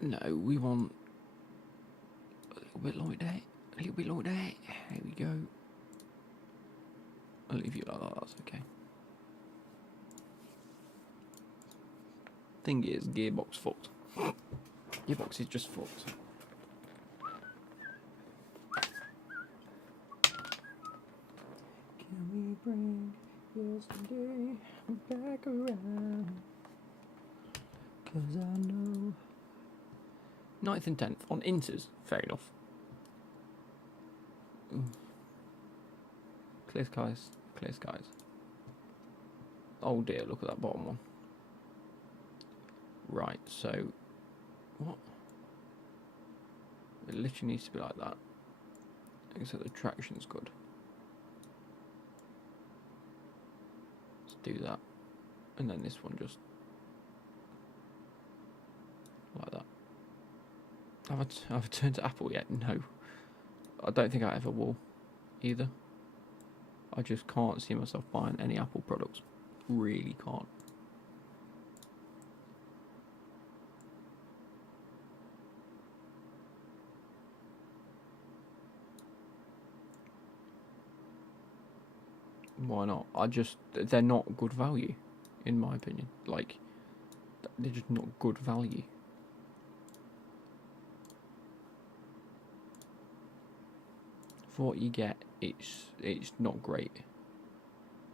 No, we want a little bit like that. A little bit like that. There we go. I'll leave you like that, that's okay. Thing is, gearbox fucked. Gearbox is just fucked. Can we bring yesterday back around? 'Cause I know. 9th and 10th on Inters, fair enough. Clear skies, clear skies. Oh dear, look at that bottom one. Right, so what? It literally needs to be like that. Except the traction's good. Let's do that. And then this one just like that. Have I turned to Apple yet? No. I don't think I ever will either. I just can't see myself buying any Apple products. Really can't. Why not? They're not good value, in my opinion. Like, they're just not good value. For what you get, it's not great.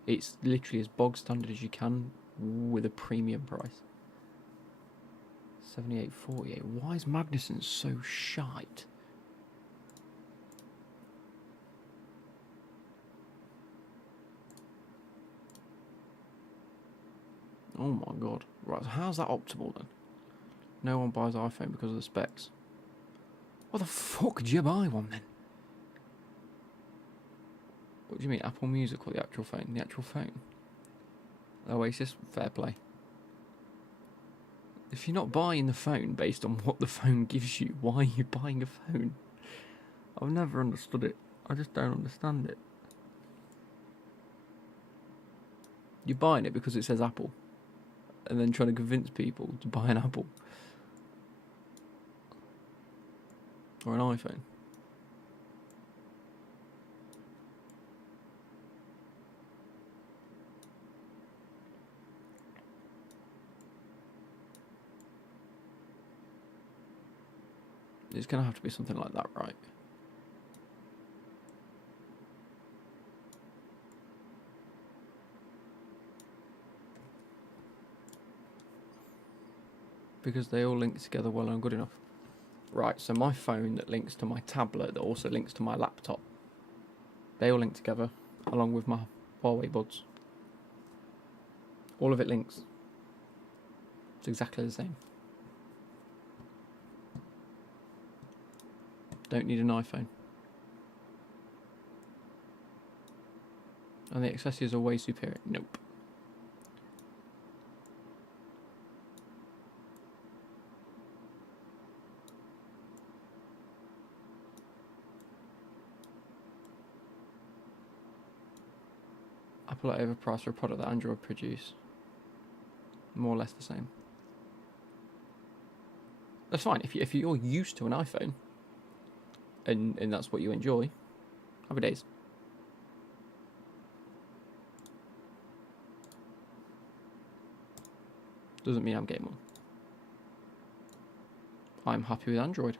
It's literally as bog standard as you can with a premium price. 78.48. Why is Magnussen so shite? Oh my god. Right, so how's that optimal then? No one buys iPhone because of the specs. What the fuck do you buy one then? What do you mean, Apple Music or the actual phone? The actual phone? Oasis, fair play. If you're not buying the phone based on what the phone gives you, why are you buying a phone? I've never understood it. I just don't understand it. You're buying it because it says Apple, and then trying to convince people to buy an Apple or an iPhone. It's going to have to be something like that, right? Because they all link together well and good enough. Right, so my phone that links to my tablet that also links to my laptop, they all link together along with my Huawei buds. All of it links. It's exactly the same. Don't need an iPhone. And the accessories are way superior. Nope. Apple are overpriced for a product that Android produce. More or less the same. That's fine. If you're used to an iPhone, and that's what you enjoy, happy days. Doesn't mean I'm getting one. I'm happy with Android.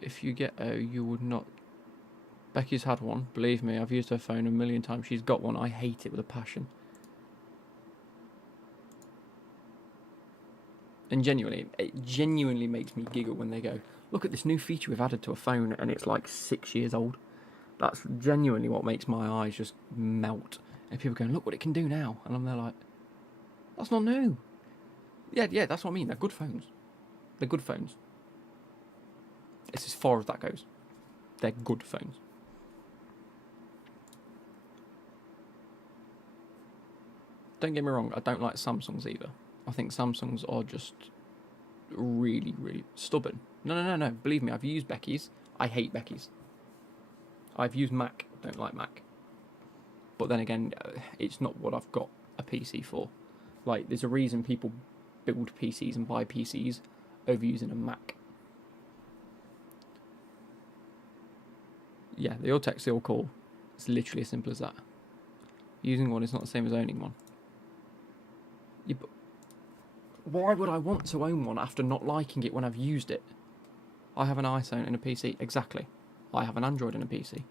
If you get a, you would not. Becky's had one. Believe me, I've used her phone a million times. She's got one. I hate it with a passion. And genuinely, it genuinely makes me giggle when they go, look at this new feature we've added to a phone and it's like 6 years old. That's genuinely what makes my eyes just melt. And people going, look what it can do now. And I'm there like, that's not new. Yeah, that's what I mean. They're good phones. They're good phones. It's as far as that goes. They're good phones. Don't get me wrong, I don't like Samsungs either. I think Samsungs are just really, really stubborn. No. Believe me, I've used Becky's. I hate Becky's. I've used Mac. Don't like Mac. But then again, it's not what I've got a PC for. Like, there's a reason people build PCs and buy PCs over using a Mac. Yeah, the all text, the all call. It's literally as simple as that. Using one is not the same as owning one. Yeah, but why would I want to own one after not liking it when I've used it? I have an iPhone and a PC. Exactly. I have an Android and a PC.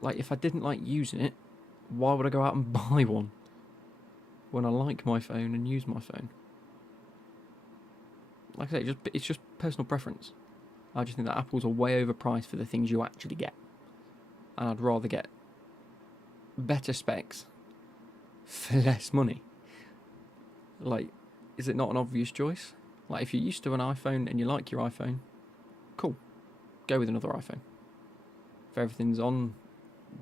Like, if I didn't like using it, why would I go out and buy one? When I like my phone and use my phone. Like I say, it's just personal preference. I just think that Apples are way overpriced for the things you actually get. And I'd rather get better specs for less money. Like, is it not an obvious choice? Like, if you're used to an iPhone and you like your iPhone, cool. Go with another iPhone. If everything's on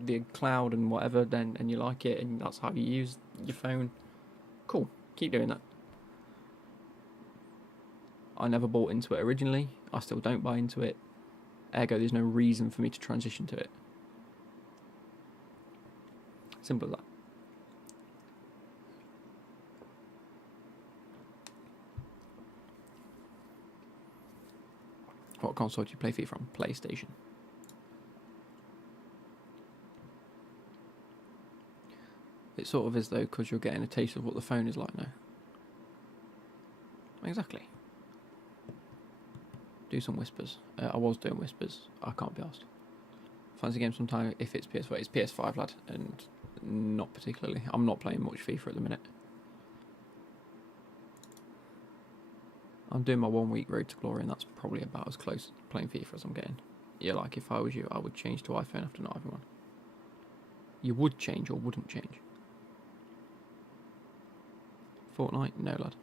the cloud and whatever, then and you like it and that's how you use your phone, cool. Keep doing that. I never bought into it originally. I still don't buy into it. Ergo, there's no reason for me to transition to it. Simple as that. What console do you play FIFA from? PlayStation. It sort of is though, because you're getting a taste of what the phone is like now. Exactly. Do some whispers. I was doing whispers. I can't be asked. Fancy game sometime if it's PS4. It's PS5, lad, and not particularly. I'm not playing much FIFA at the minute. I'm doing my 1 week road to glory, and that's probably about as close to playing FIFA as I'm getting. Yeah, like if I was you, I would change to iPhone after not having one. You would change or wouldn't change? Fortnite? No, lad.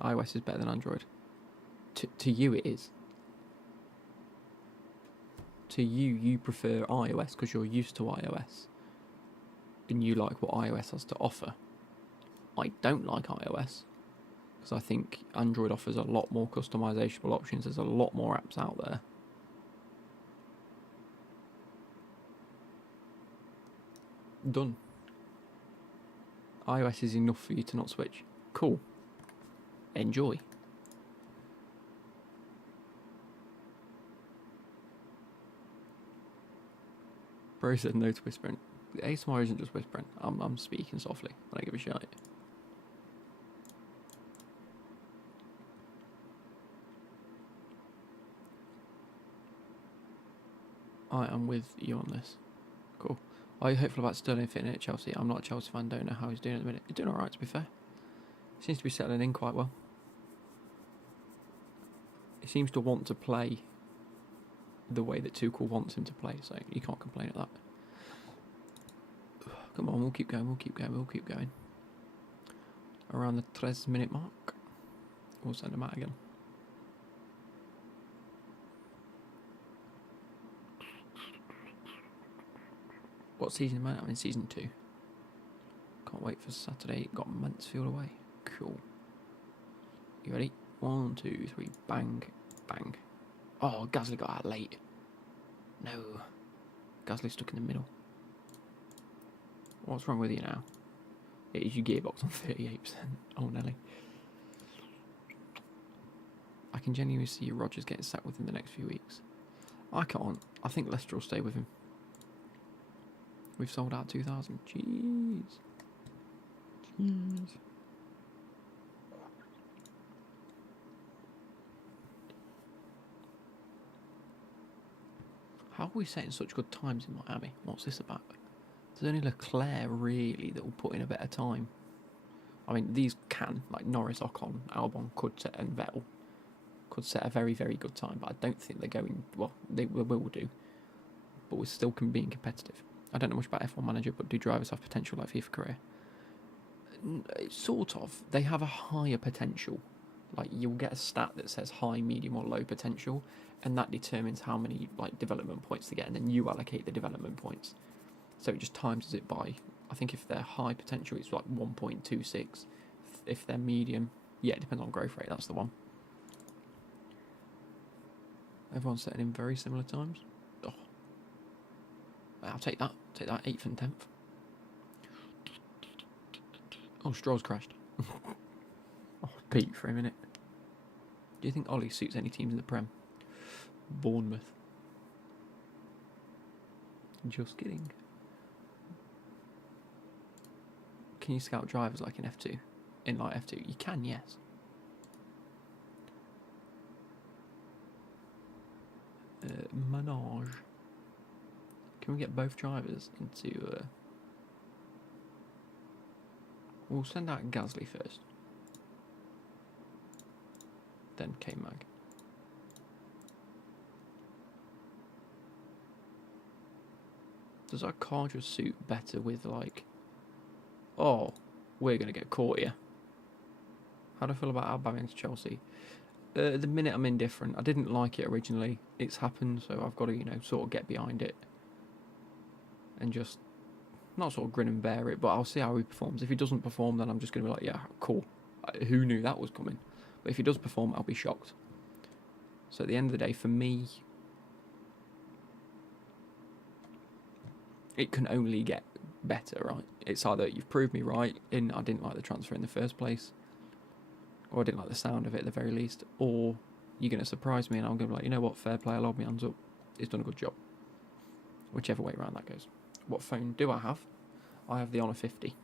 iOS is better than Android. To you, it is. To you, you prefer iOS because you're used to iOS. And you like what iOS has to offer. I don't like iOS because I think Android offers a lot more customizable options. There's a lot more apps out there. Done. iOS is enough for you to not switch. Cool. Enjoy. Bro said no to whispering. ASMR isn't just whispering. I'm speaking softly. I don't give a shit. I am with you on this. Cool. Are you hopeful about Sterling fitting in at Chelsea? I'm not a Chelsea fan. Don't know how he's doing at the minute. He's doing alright, to be fair. Seems to be settling in quite well. He seems to want to play the way that Tuchel wants him to play, so you can't complain at that. Come on, we'll keep going, we'll keep going, we'll keep going. Around the 3-minute mark, we'll send him out again. What season am I in? I'm in season 2. Can't wait for Saturday. Got Mansfield away. Cool. You ready? 1, 2, 3, bang, bang. Oh, Gasly got out late. No. Gasly stuck in the middle. What's wrong with you now? It is your gearbox on 38%. Oh, Nelly. I can genuinely see Rodgers getting sacked within the next few weeks. I can't. I think Leicester will stay with him. We've sold out 2,000. Jeez. Jeez. How are we setting such good times in Miami? What's this about? There's only Leclerc, really, that will put in a better time. I mean, these can, like Norris, Ocon, Albon, and Vettel, could set a very, very good time, but I don't think they're going, well, they will do, but we're still being competitive. I don't know much about F1 Manager, but do drivers have potential like FIFA career? Sort of. They have a higher potential. Like, you'll get a stat that says high, medium, or low potential, and that determines how many like development points they get, and then you allocate the development points. So it just times it by, I think if they're high potential, it's like 1.26. If they're medium, yeah, it depends on growth rate, that's the one. Everyone's setting in very similar times. Oh. I'll take that. Take that, 8th and 10th. Oh, Stroll's crashed. Oh, Pete for a minute. Do you think Ollie suits any teams in the Prem? Bournemouth. Just kidding. Can you scout drivers like in F2? In like F2? You can, yes. Manage. Can we get both drivers into... We'll send out Gasly first. Then K-Mag. Does our car just suit better with like... Oh, we're going to get caught here. How do I feel about Aubameyang to Chelsea? At the minute I'm indifferent. I didn't like it originally. It's happened, so I've got to, you know, sort of get behind it. And just, not sort of grin and bear it, but I'll see how he performs. If he doesn't perform, then I'm just going to be like, yeah, cool. Who knew that was coming? But if he does perform, I'll be shocked. So at the end of the day, for me, it can only get better, right? It's either you've proved me right in I didn't like the transfer in the first place, or I didn't like the sound of it at the very least, or you're going to surprise me and I'm going to be like, you know what, fair play, I'll hold my hands up. He's done a good job. Whichever way around that goes. What phone do I have? I have the Honor 50. Is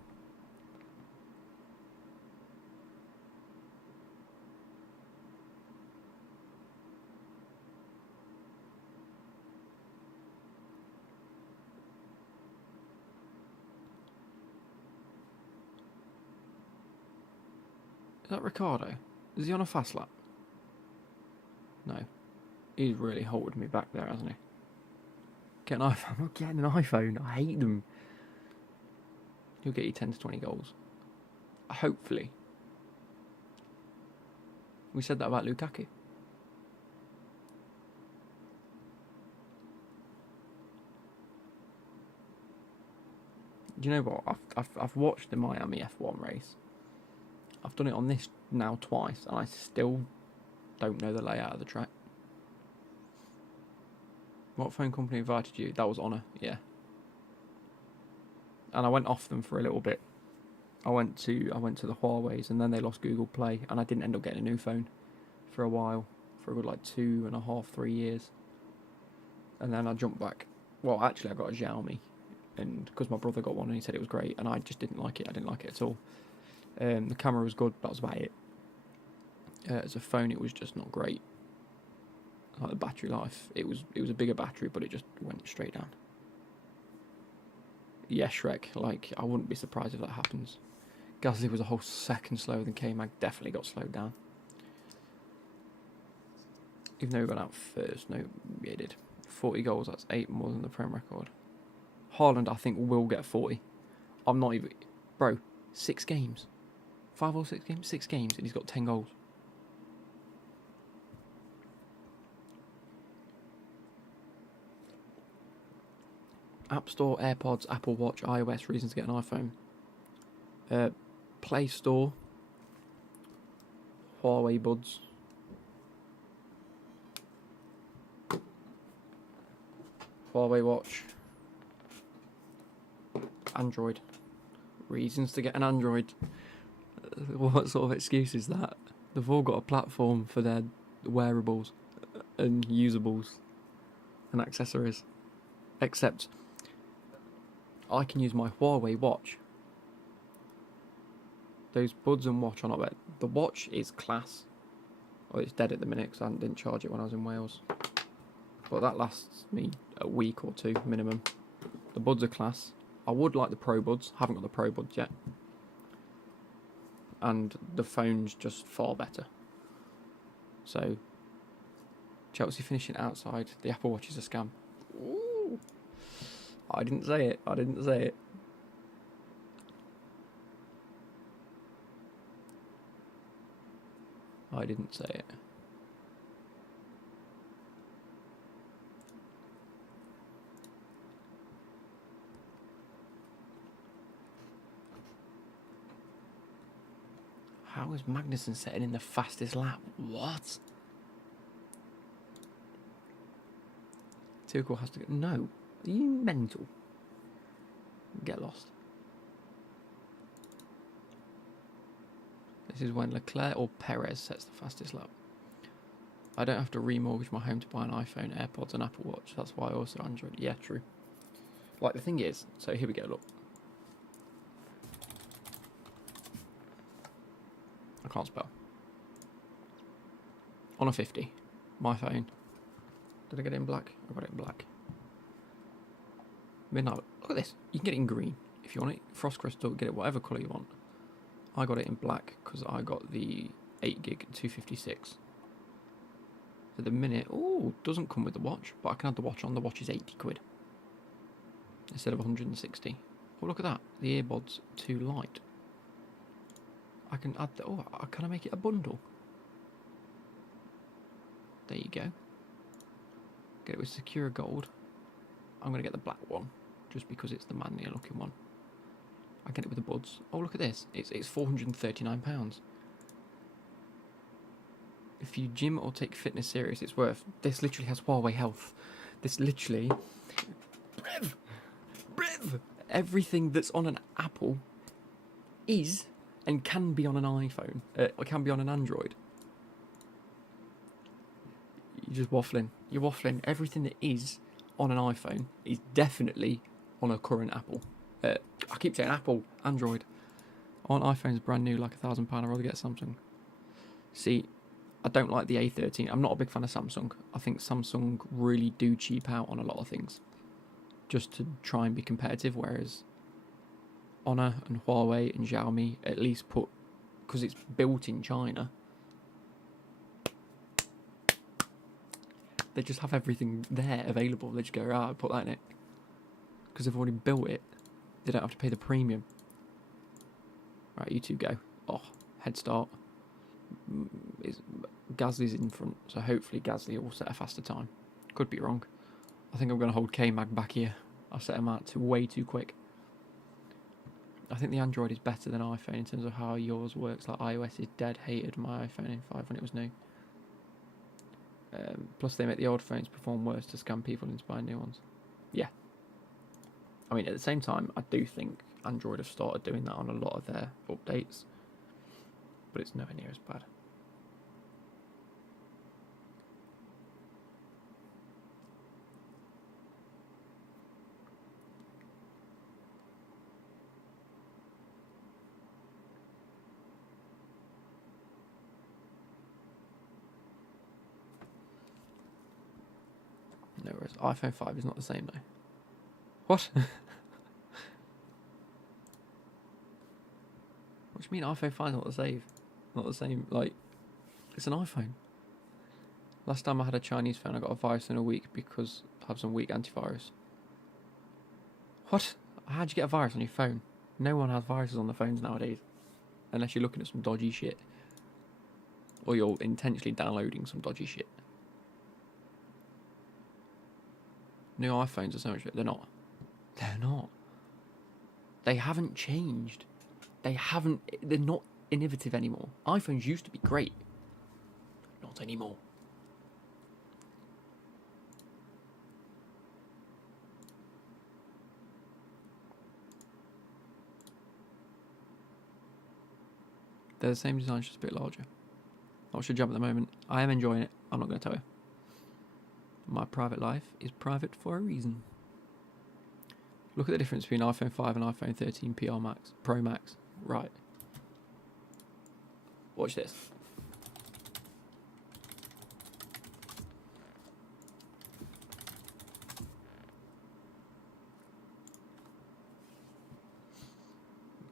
that Ricardo? Is he on a fast lap? No. He's really halted me back there, hasn't he? Get an iPhone. I'm not getting an iPhone. I hate them. He'll get you 10 to 20 goals. Hopefully. We said that about Lukaku. Do you know what? I've watched the Miami F1 race. I've done it on this now twice, and I still don't know the layout of the track. What phone company invited you? That was Honor, yeah. And I went off them for a little bit. I went to the Huawei's, and then they lost Google Play, and I didn't end up getting a new phone for a while, for a good like 2.5, 3 years. And then I jumped back. Well, actually, I got a Xiaomi, and because my brother got one and he said it was great, and I just didn't like it. I didn't like it at all. The camera was good, that was about it. As a phone, it was just not great. Like the battery life, it was a bigger battery, but it just went straight down. Yeah, Shrek. Like, I wouldn't be surprised if that happens. Gasly was a whole second slower than K-Mag. Definitely got slowed down. Even though he got out first. No, yeah, he did. 40 goals, that's 8 more than the Prem record. Haaland, I think, will get 40. I'm not even... Bro, 6 games. 5 or 6 games? 6 games, and he's got 10 goals. App Store, AirPods, Apple Watch, iOS, reasons to get an iPhone. Play Store, Huawei Buds. Huawei Watch. Android. Reasons to get an Android. What sort of excuse is that? They've all got a platform for their wearables and usables and accessories. Except I can use my Huawei watch. Those buds and watch are not bad. The watch is class. Oh, it's dead at the minute because I didn't charge it when I was in Wales. But that lasts me a week or 2 minimum. The buds are class. I would like the Pro Buds. Haven't got the Pro Buds yet. And the phone's just far better. So, Chelsea finishing outside. The Apple Watch is a scam. Ooh. I didn't say it. I didn't say it. I didn't say it. How is Magnussen setting in the fastest lap? What? Tuchel has to go. No. Are you mental? Get lost. This is when Leclerc or Perez sets the fastest lap. I don't have to remortgage my home to buy an iPhone, AirPods and Apple Watch. That's why I also Android. Yeah, true. Like, the thing is, so here we go, look. I can't spell. On a 50. My phone. Did I get it in black? I got it in black. Midnight. Look at this. You can get it in green if you want it. Frost crystal, get it whatever colour you want. I got it in black because I got the 8 gig 256. At the minute, oh, doesn't come with the watch, but I can add the watch on. The watch is 80 quid instead of 160. Oh, look at that. The earbuds too light. I can add the. Oh, can I make it a bundle? There you go. Get it with Secure Gold. I'm going to get the black one, just because it's the manlier looking one. I get it with the buds. Oh, look at this. It's £439. If you gym or take fitness serious, it's worth. This literally has Huawei Health. This literally... Brev! Everything that's on an Apple is and can be on an iPhone. Or can be on an Android. You're just waffling. You're waffling. Everything that is on an iPhone is definitely on a current Apple. I keep saying Apple, Android. On iPhones brand new, like £1,000. I'd rather get Samsung. See, I don't like the A13. I'm not a big fan of Samsung. I think Samsung really do cheap out on a lot of things, just to try and be competitive. Whereas Honor and Huawei and Xiaomi at least put, because it's built in China, They just have everything there available. They just go, ah, put that in it. Because they've already built it. They don't have to pay the premium. Right, you two go. Oh, head start. Gasly's in front, so hopefully Gasly will set a faster time. Could be wrong. I think I'm going to hold K-Mag back here. I've set him out way too quick. I think the Android is better than iPhone in terms of how yours works. Like iOS is dead. Hated my iPhone in 5 when it was new. Plus they make the old phones perform worse to scam people into buying new ones. Yeah. I mean, at the same time, I do think Android have started doing that on a lot of their updates. But it's nowhere near as bad. No worries. iPhone 5 is not the same though. What? What do you mean iPhone 5 is not the same? Not the same. Like, it's an iPhone. Last time I had a Chinese phone, I got a virus in a week because I have some weak antivirus. What? How'd you get a virus on your phone? No one has viruses on their phones nowadays. Unless you're looking at some dodgy shit. Or you're intentionally downloading some dodgy shit. New iPhones are so much better. They're not. They're not. They haven't changed. They're not innovative anymore. iPhones used to be great. Not anymore. They're the same design, just a bit larger. Not sure jump at the moment. I am enjoying it. I'm not going to tell you. My private life is private for a reason. Look at the difference between iPhone 5 and iPhone 13 Pro Max. Right. Watch this.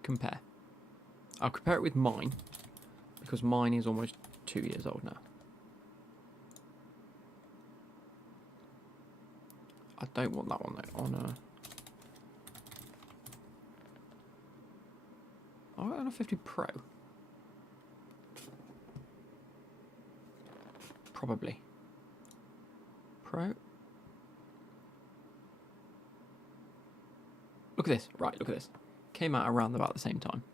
Compare. I'll compare it with mine, because mine is almost 2 years old now. I don't want that one though. On a 50 Pro. Probably. Pro. Look at this. Right, look at this. Came out around about the same time.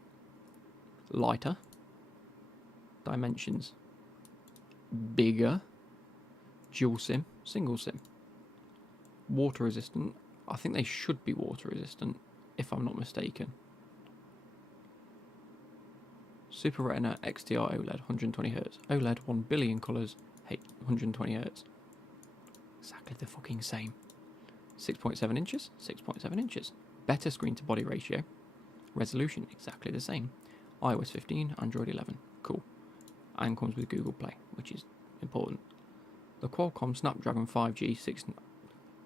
Lighter. Dimensions. Bigger. Dual SIM. Single SIM. Water resistant. I think they should be water resistant, if I'm not mistaken. Super Retina XDR OLED, 120Hz. OLED, 1 billion colours, 120Hz. Exactly the fucking same. 6.7 inches, 6.7 inches. Better screen to body ratio. Resolution, exactly the same. iOS 15, Android 11. Cool. And comes with Google Play, which is important. The Qualcomm Snapdragon 5G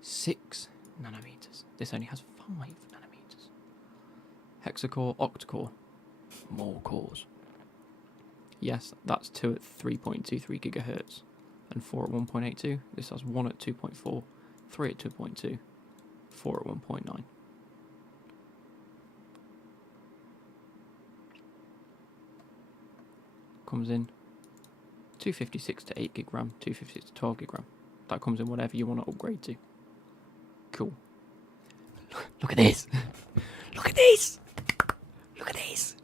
6 nanometers. This only has 5 nanometers. Hexacore, octa-core. More cores. Yes, that's 2 at 3.23 gigahertz and 4 at 1.82. This has 1 at 2.4, 3 at 2.2, 4 at 1.9. Comes in 256 to 8 gig RAM, 256 to 12 gig RAM. That comes in whatever you want to upgrade to. Cool. Look at this. Look at this. Look at this.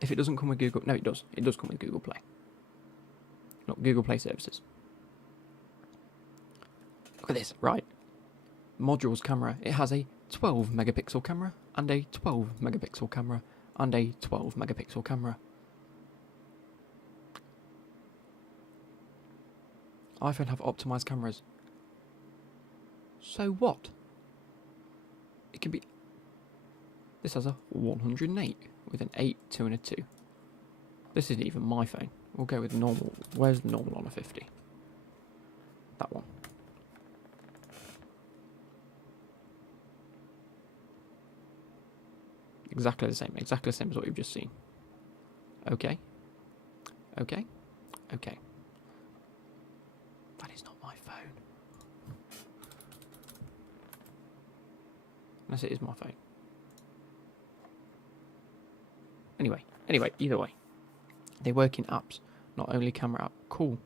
If it doesn't come with Google... No, it does. It does come with Google Play. Not Google Play services. Look at this. Right. Modules camera. It has a 12 megapixel camera and a 12 megapixel camera and a 12 megapixel camera. iPhone have optimized cameras. So what? It can be... This has a 108 with an 8, 2 and a 2. This isn't even my phone. We'll go with normal. Where's the normal on a 50? That one. Exactly the same. Exactly the same as what you've just seen. Okay. Okay. Okay. That is not my phone. Unless it is my phone. Anyway, either way. They work in apps, not only camera app. Cool.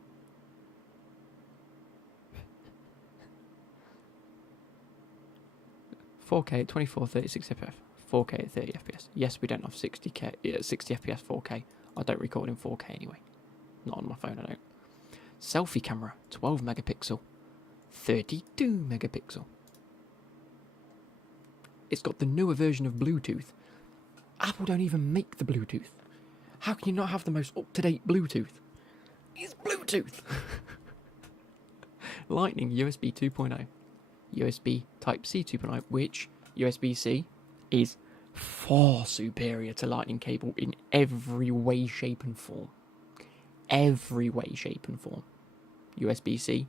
.4K at 24, 36 FPS. 4K at 30 FPS. Yes, we don't have 60 FPS 4K. I don't record in 4K anyway. Not on my phone, I don't. Selfie camera, 12 megapixel. 32 megapixel. It's got the newer version of Bluetooth. Apple don't even make the Bluetooth. How can you not have the most up-to-date Bluetooth? It's Bluetooth! Lightning USB 2.0. USB Type-C 2.0, which USB-C is far superior to Lightning cable in every way, shape and form. Every way, shape and form. USB-C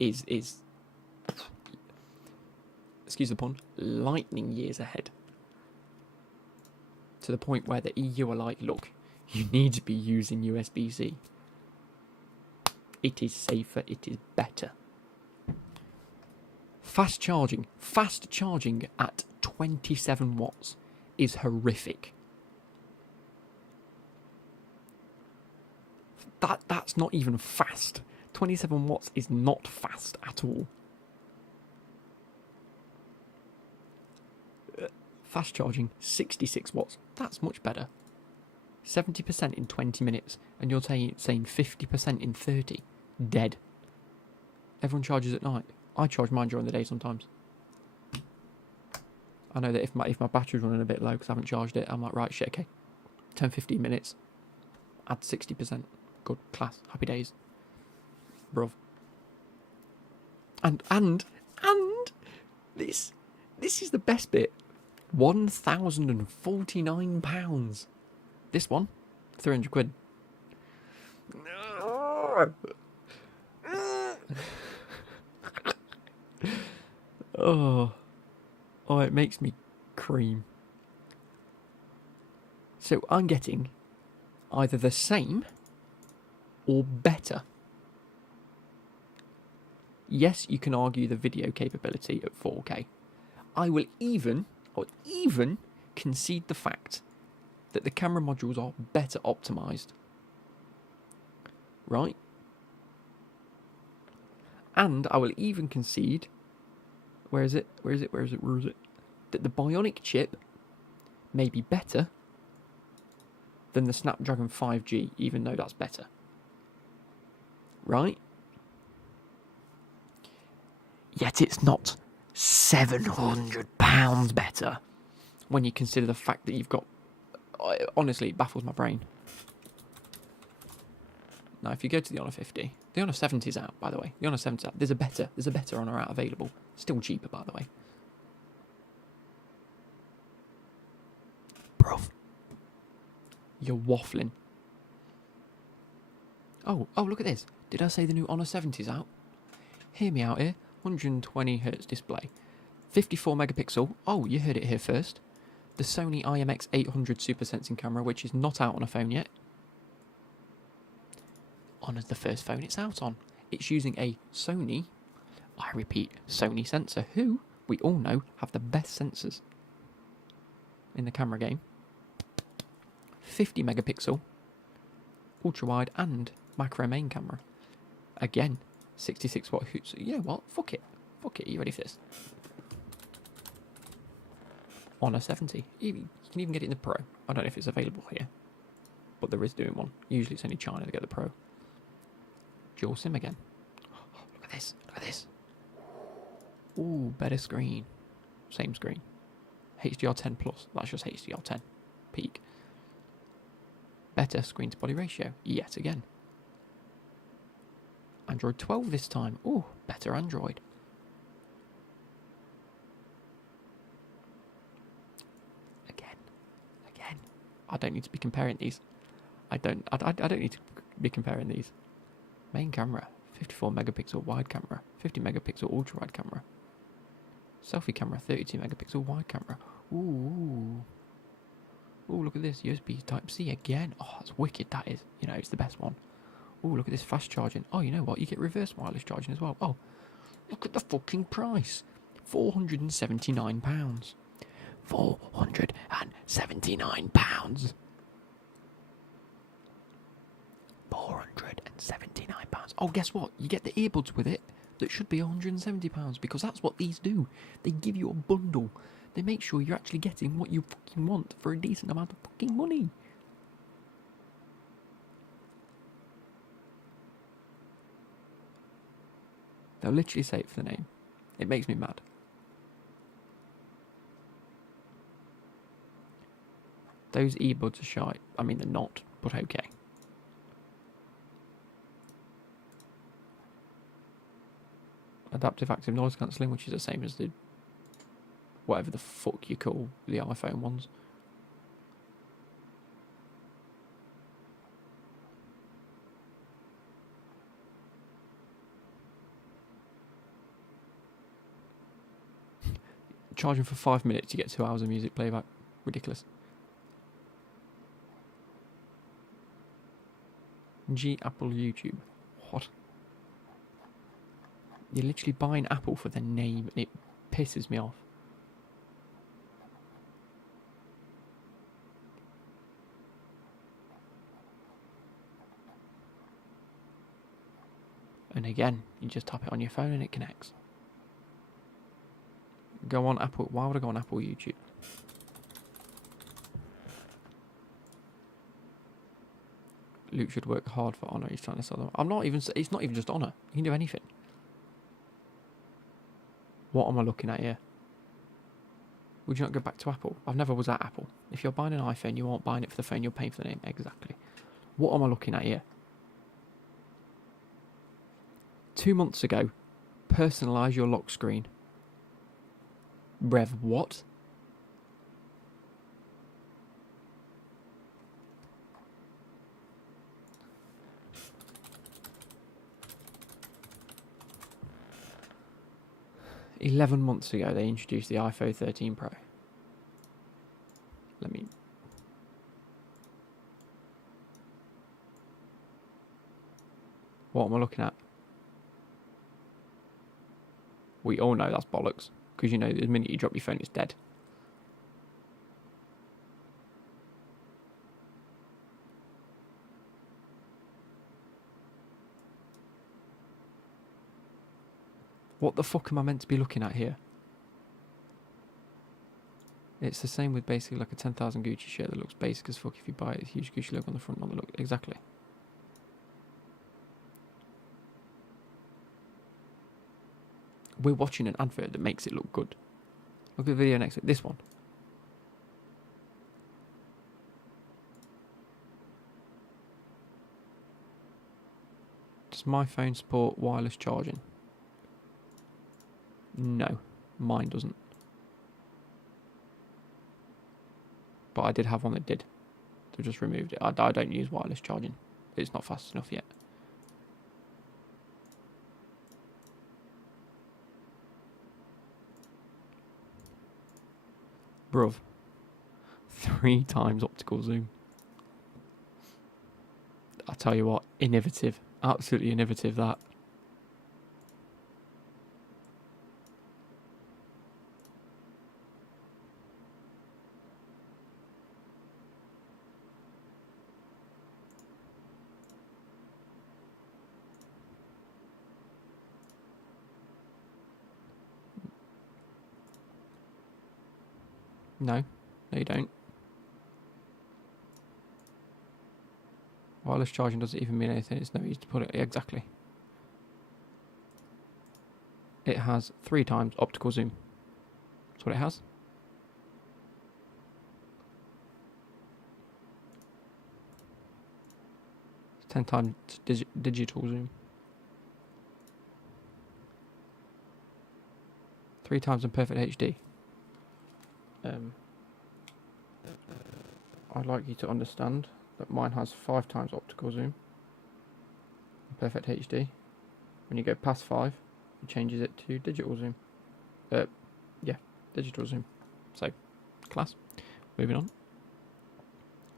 is excuse the pun, lightning years ahead. To the point where the EU are like, look, you need to be using USB-C. It is safer, it is better. Fast charging at 27 watts is horrific. That's not even fast. 27 watts is not fast at all. Fast charging, 66 watts. That's much better. 70% in 20 minutes, and you're saying 50% in 30. Dead. Everyone charges at night. I charge mine during the day sometimes. I know that if my battery's running a bit low because I haven't charged it, I'm like, right, shit, okay. 10-15 minutes. Add 60%. Good, class, happy days. Bruv. And this is the best bit. £1,049. This one, 300 quid. Oh, it makes me cream. So I'm getting either the same or better. Yes, you can argue the video capability at 4K. I will even concede the fact that the camera modules are better optimized. Right? And I will even concede, where is it? That the Bionic chip may be better than the Snapdragon 5G, even though that's better. Right? Yet it's not £700 better when you consider the fact that you've got... Honestly, it baffles my brain. Now, if you go to the Honor 50, the Honor 70's out, by the way. The Honor 70's out. There's a better Honor out available. Still cheaper, by the way. Bruv. You're waffling. Oh, look at this. Did I say the new Honor 70's out? Hear me out here. 120Hz display. 54 megapixel. Oh, you heard it here first. The Sony IMX800 Super Sensing camera, which is not out on a phone yet. Honor's the first phone it's out on. It's using a Sony, I repeat, Sony sensor, who we all know have the best sensors in the camera game. 50 megapixel, ultra wide and macro main camera. Again, 66 watt hoops. Yeah, what? Fuck it. Are you ready for this? Honor 70. You can even get it in the Pro. I don't know if it's available here, but there is doing one. Usually it's only China to get the Pro. Dual SIM again. Oh, look at this. Ooh, better screen. Same screen. HDR10 plus. That's just HDR10. Peak. Better screen to body ratio. Yet again. Android 12 this time. Ooh, better Android. Again. I don't need to be comparing these. I don't need to be comparing these. Main camera, 54 megapixel wide camera, 50 megapixel ultra wide camera. Selfie camera, 32 megapixel wide camera. Ooh, look at this, USB Type-C again. Oh, that's wicked, that is. You know, it's the best one. Ooh, look at this fast charging. Oh, you know what? You get reverse wireless charging as well. Oh, look at the fucking price. £479. £479. £479. Oh, guess what? You get the earbuds with it that should be £170 because that's what these do. They give you a bundle. They make sure you're actually getting what you fucking want for a decent amount of fucking money. They'll literally say it for the name. It makes me mad. Those earbuds are shite. I mean, they're not, but okay. Adaptive active noise cancelling, which is the same as the whatever the fuck you call the iPhone ones. Charging for 5 minutes, you get 2 hours of music playback. Ridiculous. Apple YouTube. What? You're literally buying Apple for the name and it pisses me off. And again, you just tap it on your phone and it connects. Go on Apple. Why would I go on Apple YouTube? Luke should work hard for Honor. He's trying to sell them. I'm not even. It's not even just Honor. You can do anything. What am I looking at here? Would you not go back to Apple? I've never was at Apple. If you're buying an iPhone, you aren't buying it for the phone. You're paying for the name. Exactly. What am I looking at here? 2 months ago, personalise your lock screen. Rev, what? $11 months ago, they introduced the iPhone 13 Pro. Let me... What am I looking at? We all know that's bollocks. Because you know, the minute you drop your phone, it's dead. What the fuck am I meant to be looking at here? It's the same with basically like a 10,000 Gucci shirt that looks basic as fuck if you buy it. Huge Gucci logo on the front, not the look. Exactly. We're watching an advert that makes it look good. Look at the video next to it. This one. Does my phone support wireless charging? No, mine doesn't. But I did have one that did. They just removed it. I don't use wireless charging. It's not fast enough yet. Bruv. 3 times optical zoom. I tell you what, innovative. Absolutely innovative, that. No, you don't. Wireless charging doesn't even mean anything. It's no use to put it. Exactly. It has 3 times optical zoom. That's what it has. It's 10 times digital zoom. 3 times in perfect HD. I'd like you to understand that mine has 5 times optical zoom. Perfect HD. When you go past 5, it changes it to digital zoom. Yeah, digital zoom. So, class. Moving on.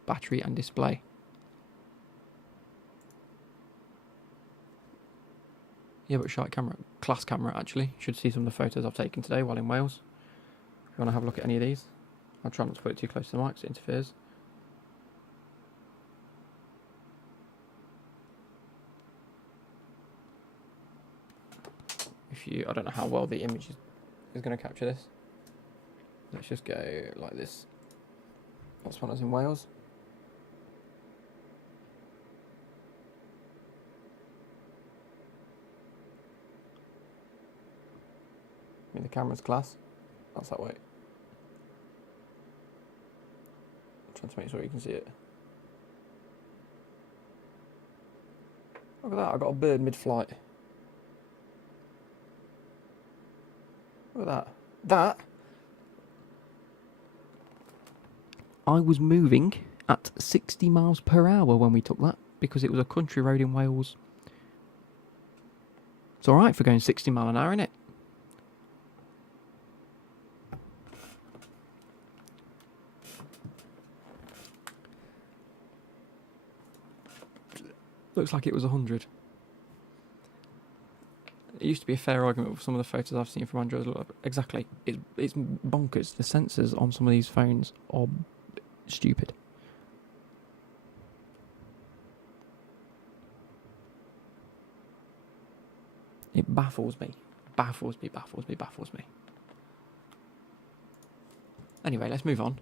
Battery and display. Yeah, but shite camera. Class camera, actually. You should see some of the photos I've taken today while in Wales. If you want to have a look at any of these. I'll try not to put it too close to the mic because it interferes. I don't know how well the image is going to capture this. Let's just go like this. That's when I was in Wales. I mean, the camera's class. That's that way. I'm trying to make sure you can see it. Look at that, I got a bird mid-flight. Look at that. I was moving at 60 miles per hour when we took that because it was a country road in Wales. It's alright for going 60 mile an hour, innit? Looks like it was 100. It used to be a fair argument with some of the photos I've seen from Android. Exactly. It's bonkers. The sensors on some of these phones are stupid. It baffles me. Baffles me. Anyway, let's move on.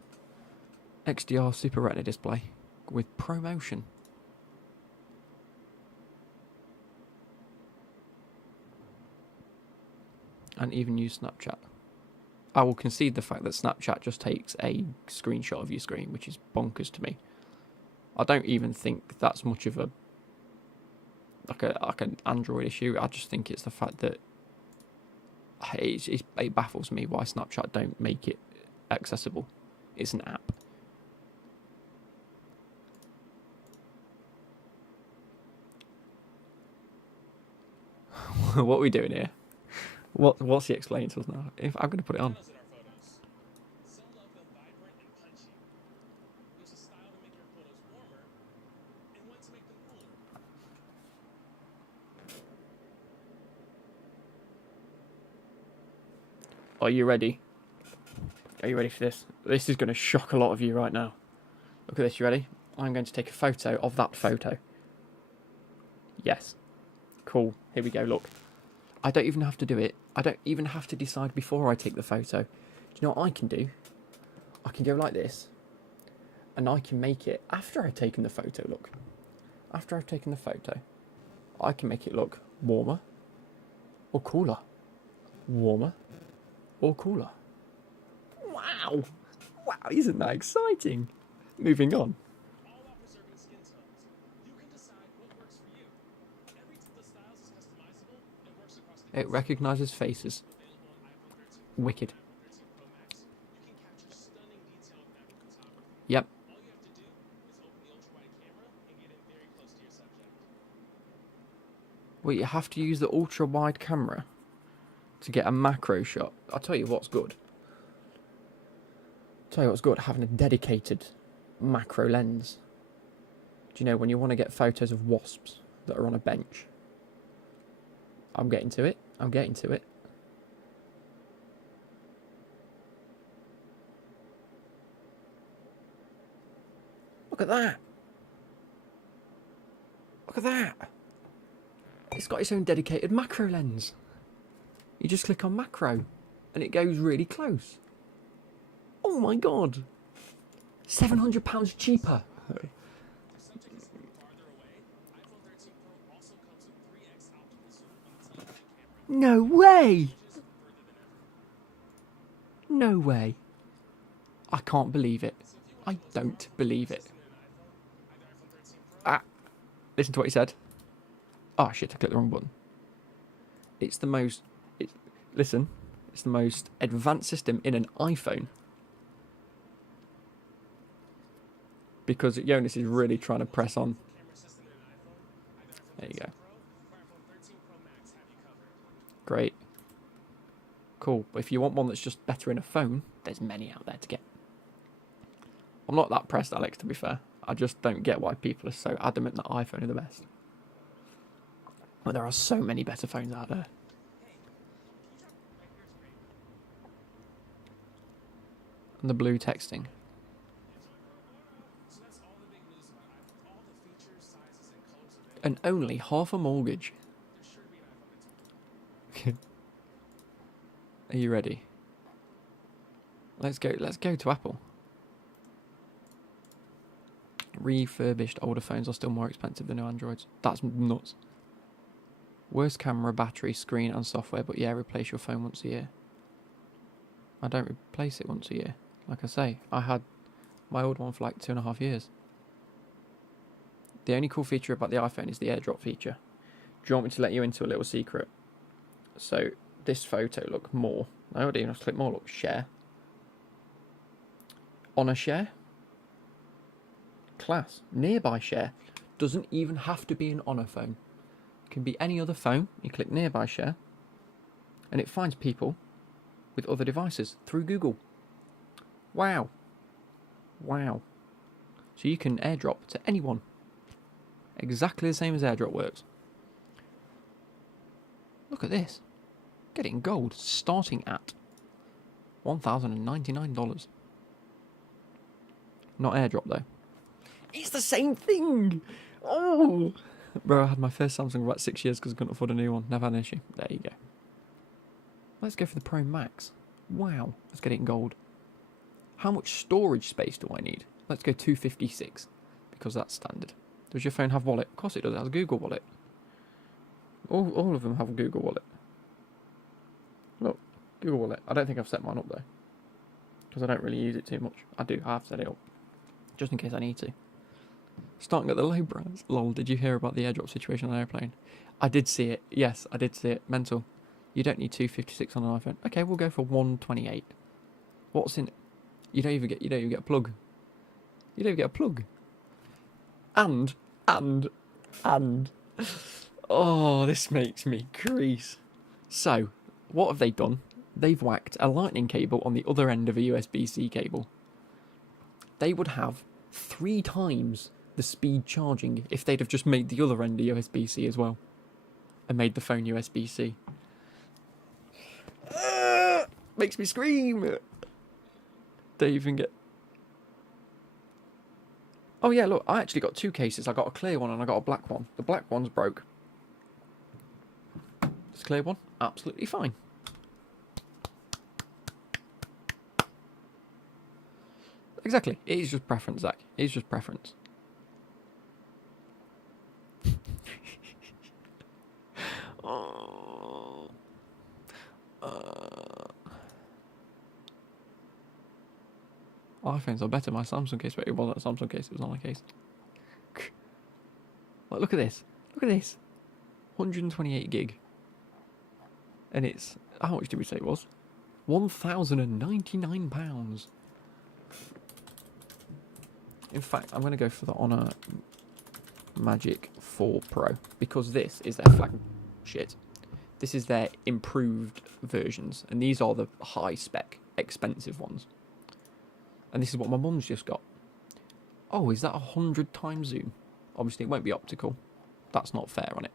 XDR Super Retina display with ProMotion. And even use Snapchat. I will concede the fact that Snapchat just takes a screenshot of your screen, which is bonkers to me. I don't even think that's much of a like an Android issue. I just think it's the fact that it baffles me why Snapchat don't make it accessible. It's an app. What are we doing here? What's he explaining to us now? If I'm going to put it on. Are you ready? Are you ready for this? This is going to shock a lot of you right now. Look at this, you ready? I'm going to take a photo of that photo. Yes. Cool. Here we go, look. I don't even have to do it. I don't even have to decide before I take the photo. Do you know what I can do? I can go like this. And I can make it after I've taken the photo, look. After I've taken the photo, I can make it look warmer or cooler. Warmer or cooler. Wow! Wow, isn't that exciting? Moving on. It recognises faces. Wicked. Yep. Well, you have to use the ultra-wide camera to get a macro shot. I'll tell you what's good. Having a dedicated macro lens. Do you know, when you want to get photos of wasps that are on a bench? I'm getting to it. Look at that. It's got its own dedicated macro lens. You just click on macro and it goes really close. Oh my god. £700 cheaper. No way! No way. I can't believe it. I don't believe it. Listen to what he said. Oh shit, I clicked the wrong button. It's the most advanced system in an iPhone. Because Jonas is really trying to press on. There you go. Great. Cool. But if you want one that's just better in a phone, there's many out there to get. I'm not that pressed, Alex, to be fair. I just don't get why people are so adamant that iPhone are the best. But there are so many better phones out there. And the blue texting. And only half a mortgage. Are you ready? Let's go to Apple. Refurbished older phones are still more expensive than new Androids. That's nuts. Worst camera, battery, screen and software, but yeah, replace your phone once a year. I don't replace it once a year. Like I say, I had my old one for like 2.5 years. The only cool feature about the iPhone is the AirDrop feature. Do you want me to let you into a little secret? So, this photo, look, more. I already even have to click more, look, share. On a share. Class. Nearby share. Doesn't even have to be an Honor phone. It can be any other phone. You click nearby share. And it finds people with other devices through Google. Wow. Wow. So you can AirDrop to anyone. Exactly the same as AirDrop works. Look at this. Getting gold starting at $1,099. Not AirDrop though. It's the same thing! Oh! Bro, I had my first Samsung for about 6 years because I couldn't afford a new one. Never had an issue. There you go. Let's go for the Pro Max. Wow. Let's get it in gold. How much storage space do I need? Let's go 256 because that's standard. Does your phone have wallet? Of course it does. It has a Google Wallet. All of them have a Google Wallet. Look, Google Wallet. I don't think I've set mine up though, because I don't really use it too much. I do. I have set it up, just in case I need to. Starting at the low brands. Lol, did you hear about the AirDrop situation on an airplane? I did see it. Yes, I did see it. Mental. You don't need 256 on an iPhone. Okay, we'll go for 128. What's in it? You don't even get a plug. You don't even get a plug. And oh, this makes me crease. So, what have they done? They've whacked a lightning cable on the other end of a USB-C cable. They would have 3 times the speed charging if they'd have just made the other end a USB-C as well. And made the phone USB-C. Makes me scream. Don't even get... Oh yeah, look, I actually got 2 cases. I got a clear one and I got a black one. The black one's broke. This clear one, absolutely fine. Exactly. It is just preference, Zach. It is just preference. Oh. iPhones are better. My Samsung case, but it wasn't a Samsung case, it was on a case. Like, look at this. Look at this. 128 gig. And it's, how much did we say it was? £1,099. In fact, I'm going to go for the Honor Magic 4 Pro, because this is their flagship. This is their improved versions, and these are the high spec, expensive ones. And this is what my mum's just got. Oh, is that 100 times zoom? Obviously, it won't be optical. That's not fair on it.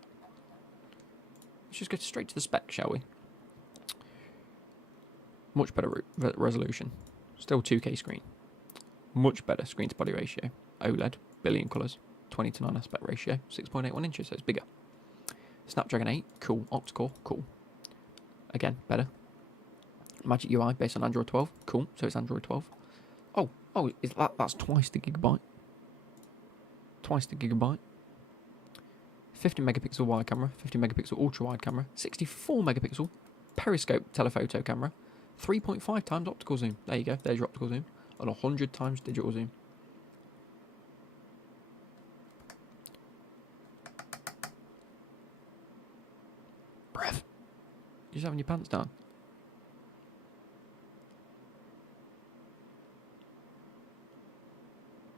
Let's just go straight to the spec, shall we? Much better resolution. Still 2K screen. Much better screen to body ratio. OLED, billion colours. 20:9 aspect ratio. 6.81 inches, so it's bigger. Snapdragon 8, cool. Octa-core, cool. Again, better. Magic UI based on Android 12, cool. So it's Android 12. Oh, that's twice the gigabyte. Twice the gigabyte. 50 megapixel wide camera, 50 megapixel ultra wide camera, 64 megapixel periscope telephoto camera, 3.5 times optical zoom. There you go, there's your optical zoom, and 100 times digital zoom. Breath. You're just having your pants down.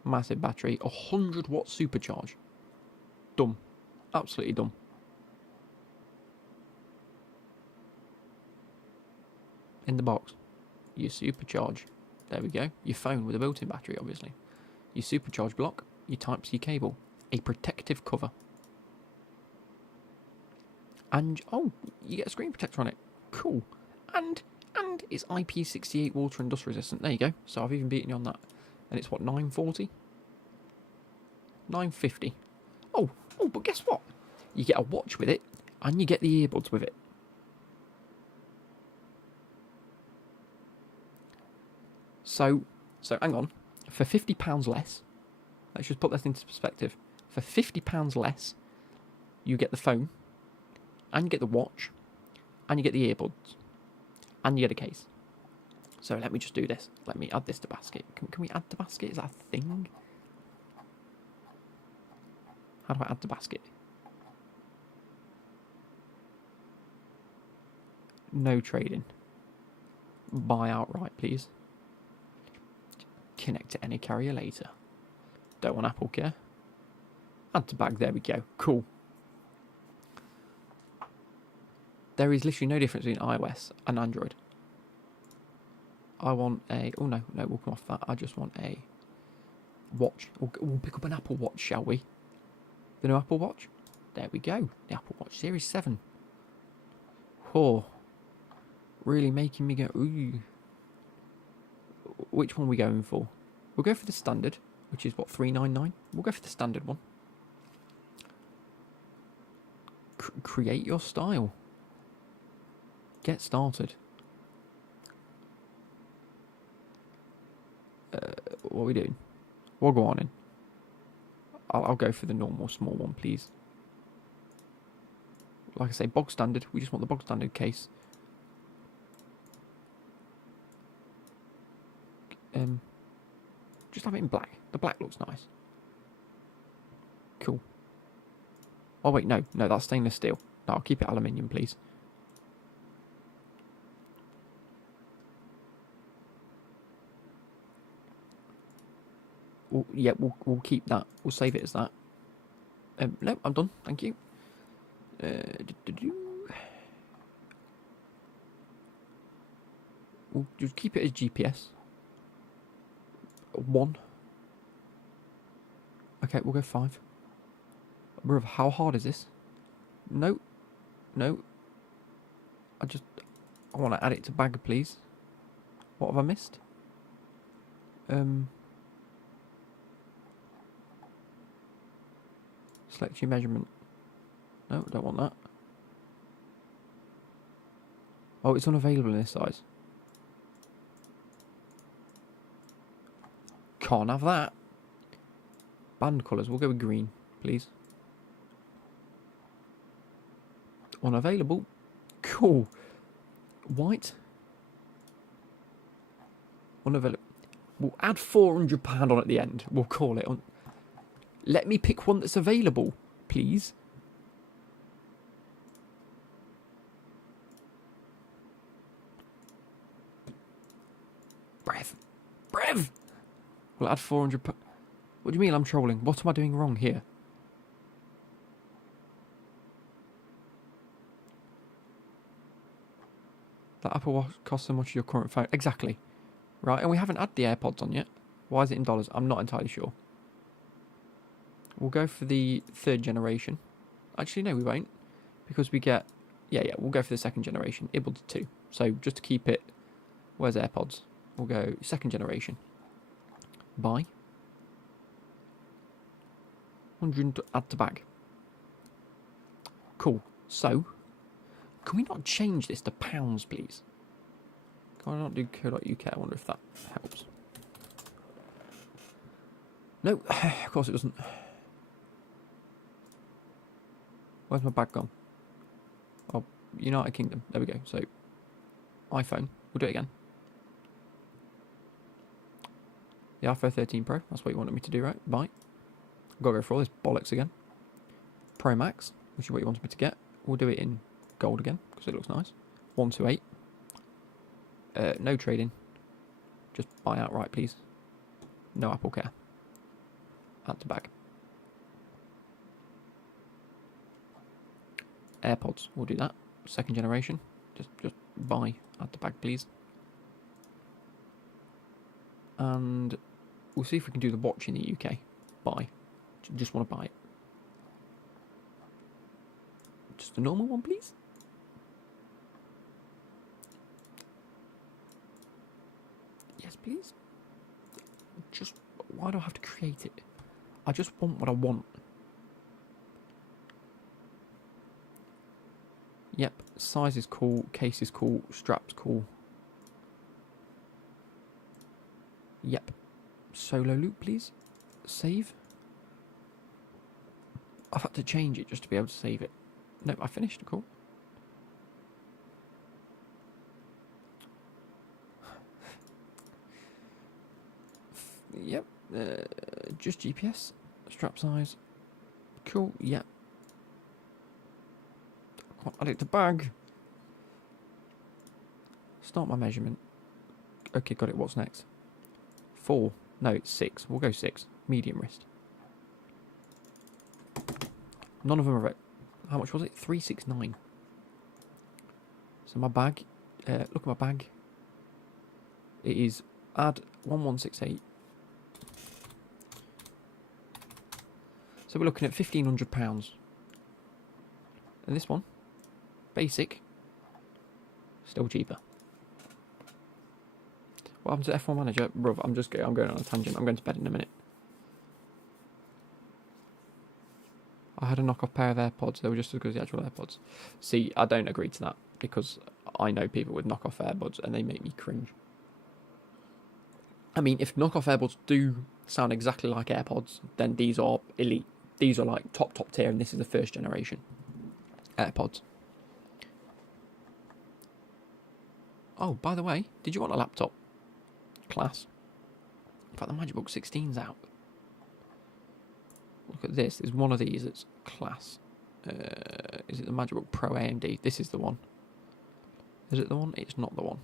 Massive battery, 100 watt supercharge. Dumb. Absolutely dumb. In the box, your supercharge. There we go. Your phone with a built-in battery, obviously. Your supercharge block, your Type-C cable, a protective cover. And, oh, you get a screen protector on it. Cool. And it's IP68 water and dust resistant. There you go. So I've even beaten you on that. And it's what, 940? 950. Oh, but guess what? You get a watch with it, and you get the earbuds with it. So hang on. For £50 less, let's just put this into perspective. For £50 less, you get the phone, and you get the watch, and you get the earbuds, and you get a case. So let me just do this. Let me add this to basket. Can we add to basket? Is that a thing? How do I add to basket? No trading. Buy outright, please. Connect to any carrier later. Don't want Apple Care. Add to bag. There we go. Cool. There is literally no difference between iOS and Android. I want a... Oh, no, we'll come off that. I just want a watch. We'll pick up an Apple Watch, shall we? The new Apple Watch? There we go. The Apple Watch Series 7. Oh. Really making me go, ooh. Which one are we going for? We'll go for the standard, which is what, $399? We'll go for the standard one. Create your style. Get started. What are we doing? We'll go on in. I'll go for the normal small one, please. Like I say, bog standard. We just want the bog standard case. Just have it in black. The black looks nice. Cool. Oh wait, no, that's stainless steel. No, I'll keep it aluminium, please. We'll keep that. We'll save it as that. No, I'm done. Thank you. We'll just keep it as GPS. 1. Okay, we'll go 5. Bruv, how hard is this? No. I want to add it to bag, please. What have I missed? Select your measurement. No, don't want that. Oh, it's unavailable in this size. Can't have that. Band colours, we'll go with green, please. Unavailable. Cool. White. Unavailable. We'll add £400 on at the end. We'll call it on. Let me pick one that's available, please. Brev. We'll add 400. What do you mean I'm trolling? What am I doing wrong here? That Apple Watch costs so much as your current phone. Exactly. Right, and we haven't had the AirPods on yet. Why is it in dollars? I'm not entirely sure. We'll go for the 3rd generation. Actually, no, we won't. Because we get... Yeah, we'll go for the 2nd generation. Earbuds 2. So, just to keep it... Where's AirPods? We'll go 2nd generation. Buy. 100 add to bag. Cool. So, can we not change this to pounds, please? Can I not do co.uk? I wonder if that helps. No, of course it doesn't. Where's my bag gone? Oh, United Kingdom. There we go. So, iPhone. We'll do it again. The iPhone 13 Pro. That's what you wanted me to do, right? Buy. Gotta go for all this bollocks again. Pro Max, which is what you wanted me to get. We'll do it in gold again, because it looks nice. 128. No trading. Just buy outright, please. No Apple Care. Add to bag. AirPods, we'll do that. 2nd generation. Just buy. Add to bag, please. And we'll see if we can do the watch in the UK. Buy. Just want to buy it. Just a normal one, please. Yes, please. Just, why do I have to create it? I just want what I want. Yep, size is cool, case is cool, strap's cool. Yep. Solo loop, please. Save. I've had to change it just to be able to save it. No, I finished. Cool. Yep. Just GPS. Strap size. Cool. Yep. I can't add it to bag. Start my measurement. Okay, got it. What's next? 4. No, it's 6. We'll go 6. Medium wrist. None of them are... How much was it? 369. So my bag... look at my bag. It is... Add 1168. So we're looking at £1,500. And this one... Basic. Still cheaper. What happened to F1 Manager? Bruv, I'm going on a tangent. I'm going to bed in a minute. I had a knockoff pair of AirPods. They were just as good as the actual AirPods. See, I don't agree to that because I know people with knockoff AirPods and they make me cringe. I mean, if knockoff AirPods do sound exactly like AirPods, then these are elite. These are like top tier, and this is the first generation AirPods. Oh, by the way, did you want a laptop? Class. In fact, the MagicBook 16's out. Look at this. There's one of these that's class. Is it the MagicBook Pro AMD? This is the one. Is it the one? It's not the one.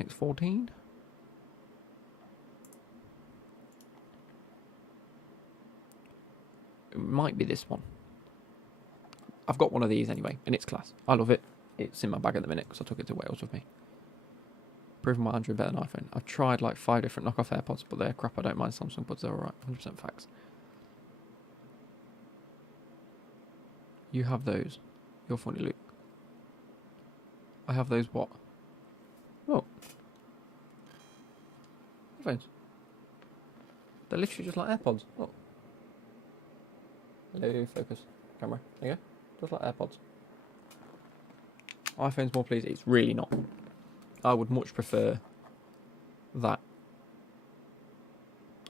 X14. It might be this one. I've got one of these anyway, and it's class. I love it. It's in my bag at the minute because I took it to Wales with me. Proving my Android better than iPhone. I've tried like 5 different knockoff AirPods, but they're crap. I don't mind Samsung buds, they're alright. 100% facts. You have those. You're funny, Luke. I have those what? Oh. Headphones. They're literally just like AirPods. Oh. Hello, focus. Camera. There you go. Just like AirPods. iPhone's more pleased. It's really not. I would much prefer that.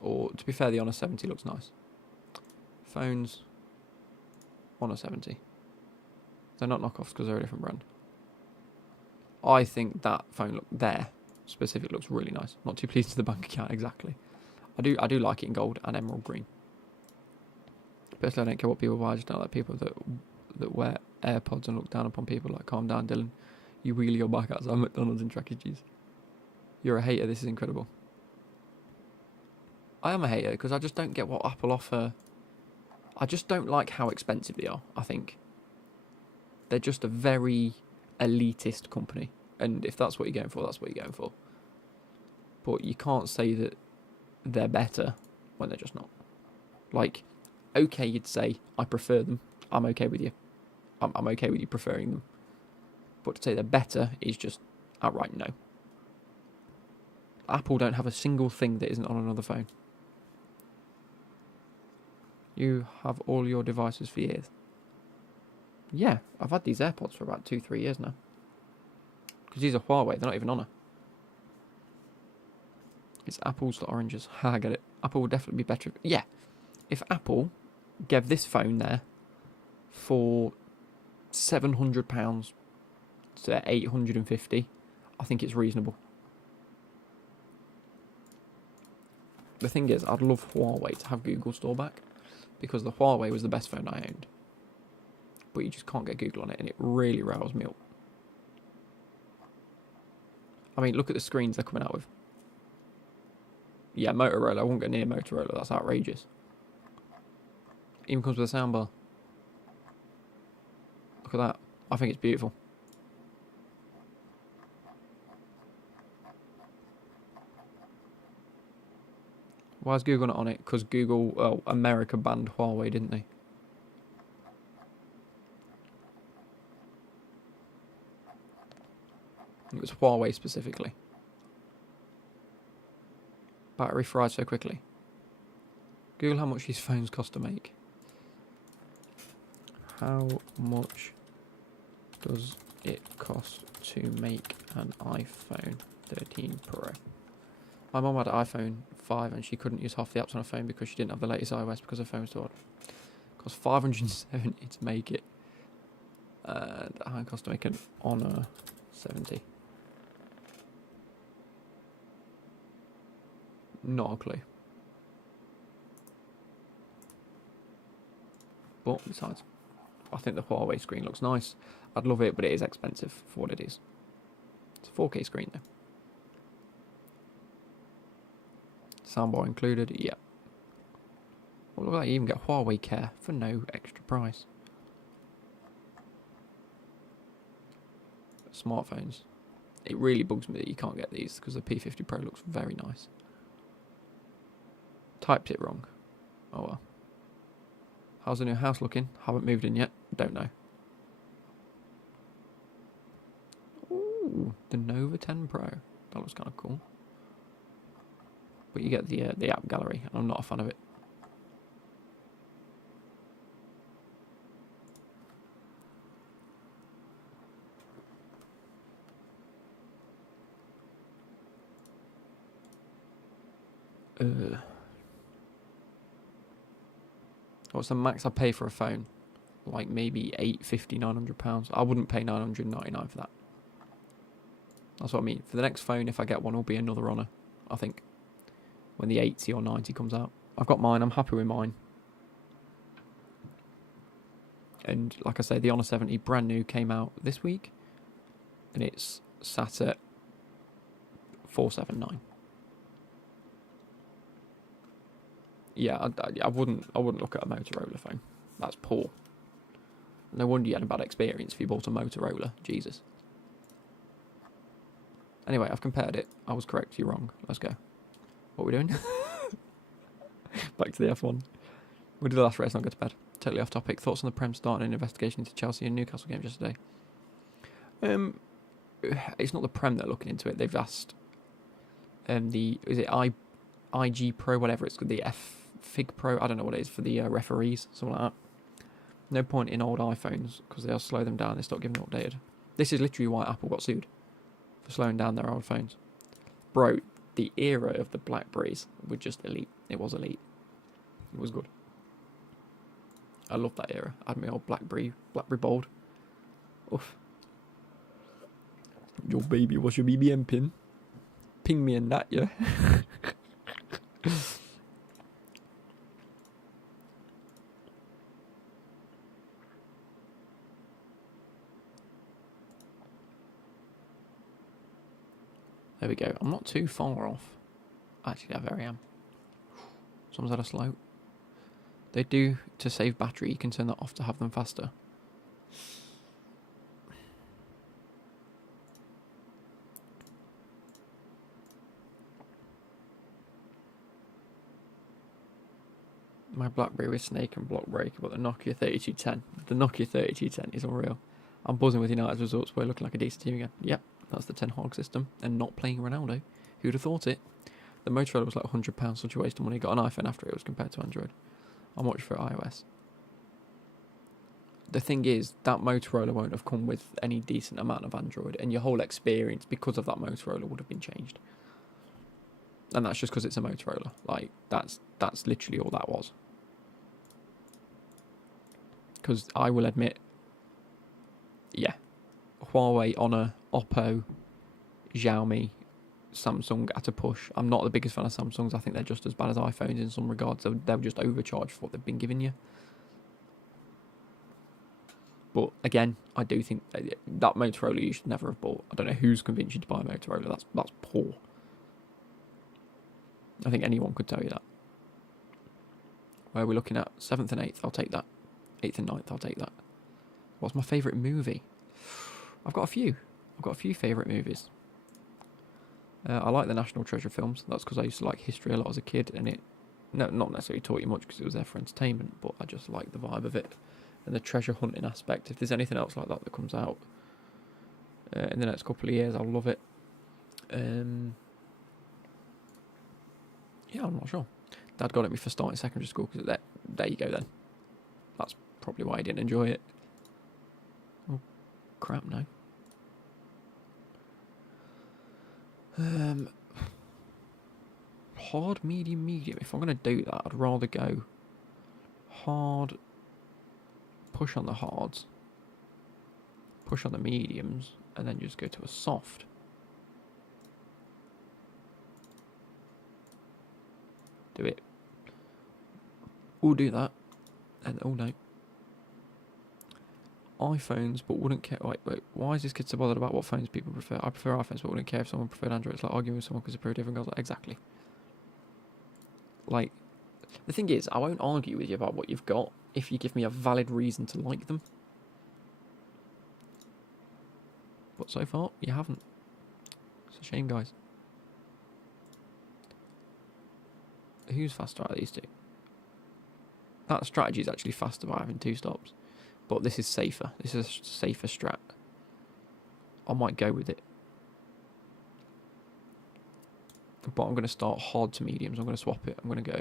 Or, to be fair, the Honor 70 looks nice. Phones, Honor 70. They're not knockoffs because they're a different brand. I think that phone look there, specific, looks really nice. Not too pleased with the bank account, exactly. I do like it in gold and emerald green. Personally, I don't care what people buy. I just don't like people that wear AirPods and look down upon people like, calm down, Dylan. You wheel your bike outside McDonald's and track your cheese. You're a hater. This is incredible. I am a hater because I just don't get what Apple offer. I just don't like how expensive they are, I think. They're just a very elitist company. And if that's what you're going for, that's what you're going for. But you can't say that they're better when they're just not. Like, okay, you'd say, I prefer them. I'm okay with you. I'm okay with you preferring them. But to say they're better is just outright no. Apple don't have a single thing that isn't on another phone. You have all your devices for years. Yeah, I've had these AirPods for about 2-3 years now. Because these are Huawei, they're not even Honor. It's apples to oranges. Ha, I get it. Apple would definitely be better. Yeah, if Apple gave this phone there for £700 to £850, I think it's reasonable. The thing is, I'd love Huawei to have Google Store back, because the Huawei was the best phone I owned. But you just can't get Google on it, and it really riles me up. I mean, look at the screens they're coming out with. Yeah, Motorola. I won't go near Motorola. That's outrageous. Even comes with a soundbar. Look at that. I think it's beautiful. Why is Google not on it? Because Google, well, America banned Huawei, didn't they? It was Huawei specifically. Battery fried so quickly. Google how much these phones cost to make. How much does it cost to make an iPhone 13 Pro? My mum had an iPhone 5 and she couldn't use half the apps on her phone because she didn't have the latest iOS because her phone was too old. It cost $570 to make it. And how it cost to make an Honor 70? Not a clue. But besides, I think the Huawei screen looks nice. I'd love it, but it is expensive for what it is. It's a 4K screen though. Soundbar included, yeah. Well, look at that, you even get Huawei Care for no extra price. Smartphones. It really bugs me that you can't get these because the P50 Pro looks very nice. Typed it wrong. Oh well. How's the new house looking? Haven't moved in yet. Don't know. Ooh, the Nova 10 Pro. That looks kind of cool. But you get the app gallery, and I'm not a fan of it. What's the max I pay for a phone? Like maybe £850, £900. I wouldn't pay £999 for that. That's what I mean. For the next phone, if I get one, will be another Honor, I think. When the 80 or 90 comes out. I've got mine. I'm happy with mine. And like I say, the Honor 70 brand new came out this week. And it's sat at $479. Yeah, I wouldn't look at a Motorola phone. That's poor. No wonder you had a bad experience if you bought a Motorola. Jesus. Anyway, I've compared it. I was correct. You're wrong. Let's go. What are we doing? Back to the F1. We did the last race and I'll go to bed. Totally off topic. Thoughts on the Prem starting an investigation into Chelsea and Newcastle games yesterday? It's not the Prem that are looking into it. They've asked is it IG Pro, whatever it's called, the Fig Pro, I don't know what it is, for the referees, something like that. No point in old iPhones because they'll slow them down. They stop giving them updated. This is literally why Apple got sued for slowing down their old phones. Bro, the era of the Blackberries were just elite. It was elite. It was good. I love that era. I had my old Blackberry Bold. Oof. Your baby, what's your BBM pin? Ping me in that, yeah. There we go. I'm not too far off. Actually, I very am. Someone's had a slow. They do, to save battery, you can turn that off to have them faster. My BlackBerry with snake and block breaker, but the Nokia 3210. The Nokia 3210 is unreal. I'm buzzing with United's results. We're looking like a decent team again. Yep, that's the Ten Hag system. And not playing Ronaldo. Who'd have thought it? The Motorola was like £100, such a waste of money. Got an iPhone after it was compared to Android. I'm much for iOS. The thing is, that Motorola won't have come with any decent amount of Android, and your whole experience because of that Motorola would have been changed. And that's just because it's a Motorola. Like, that's literally all that was. Because I will admit, yeah, Huawei, Honor, Oppo, Xiaomi, Samsung at a push. I'm not the biggest fan of Samsungs. I think they're just as bad as iPhones in some regards. They're just overcharged for what they've been giving you. But again, I do think that Motorola you should never have bought. I don't know who's convinced you to buy a Motorola. That's poor. I think anyone could tell you that. Where are we looking at? 7th and 8th, I'll take that. 8th and 9th, I'll take that. What's my favourite movie? I've got a few favourite movies. I like the National Treasure films. That's because I used to like history a lot as a kid, and it not necessarily taught you much because it was there for entertainment, but I just like the vibe of it and the treasure hunting aspect. If there's anything else like that that comes out, in the next couple of years. I'll love it. Yeah, I'm not sure. Dad got at me for starting secondary school because there you go then. That's probably why I didn't enjoy it. Oh, crap, no. Hard, medium, medium. If I'm going to do that, I'd rather go hard, push on the hards, push on the mediums, and then just go to a soft. Do it. We'll do that. And oh no. iPhones, but wouldn't care. Wait. Why is this kid so bothered about what phones people prefer? I prefer iPhones, but wouldn't care if someone preferred Android. It's like arguing with someone because they prefer different girls. Like, exactly. Like, the thing is, I won't argue with you about what you've got if you give me a valid reason to like them. But so far, you haven't. It's a shame, guys. Who's faster out of these two? That strategy is actually faster by having 2 stops. But this is safer. This is a safer strat. I might go with it. But I'm going to start hard to mediums. I'm going to swap it. I'm going to go.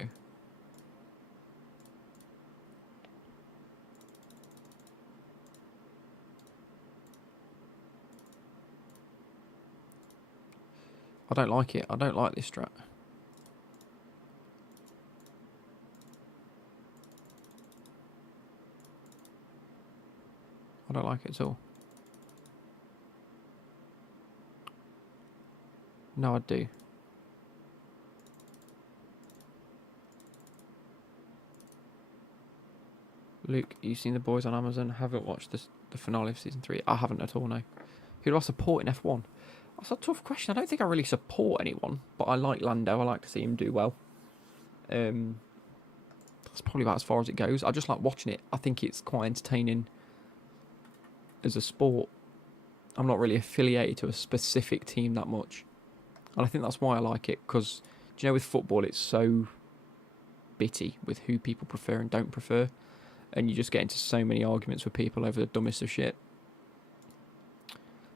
I don't like it. I don't like this strat. I don't like it at all. No, I do. Luke, you've seen The Boys on Amazon? Haven't watched the finale of season 3? I haven't at all, no. Who do I support in F1? That's a tough question. I don't think I really support anyone, but I like Lando. I like to see him do well. That's probably about as far as it goes. I just like watching it. I think it's quite entertaining as a sport. I'm not really affiliated to a specific team that much. And I think that's why I like it, because, do you know, with football, it's so bitty with who people prefer and don't prefer. And you just get into so many arguments with people over the dumbest of shit.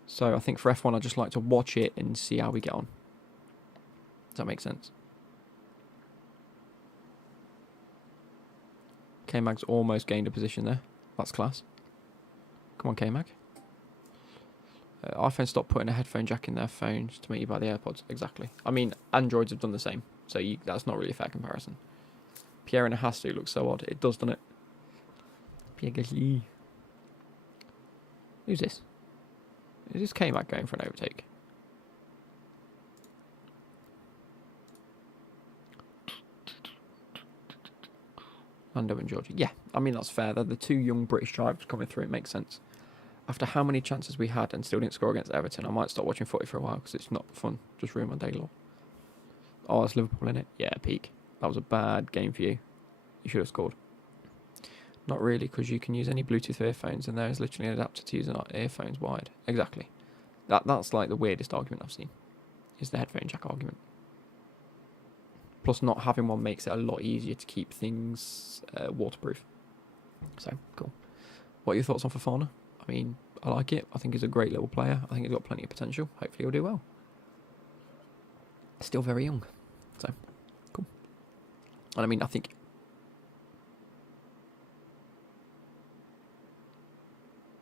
So I think for F1, I just like to watch it and see how we get on. Does that make sense? K-Mag's almost gained a position there. That's class. Come on, K-Mag. iPhone stopped putting a headphone jack in their phones to make you buy the AirPods. Exactly. I mean, Androids have done the same. So that's not really a fair comparison. Pierre and a Hastu looks so odd. It does, doesn't it? Pierre Gasly. Who's this? Is this K-Mag going for an overtake? Lando and Georgie. Yeah, I mean, that's fair. They're the 2 young British drivers coming through. It makes sense. After how many chances we had and still didn't score against Everton, I might stop watching footy for a while because it's not fun. Just ruin my day long. Oh, that's Liverpool in it. Yeah, peak. That was a bad game for you. You should have scored. Not really, because you can use any Bluetooth earphones and there is literally an adapter to use earphones wired. Exactly. That's like the weirdest argument I've seen. Is the headphone jack argument. Plus, not having one makes it a lot easier to keep things waterproof. So, cool. What are your thoughts on Fofana? I mean, I like it. I think he's a great little player. I think he's got plenty of potential. Hopefully he'll do well. Still very young. So, cool. And I mean, I think...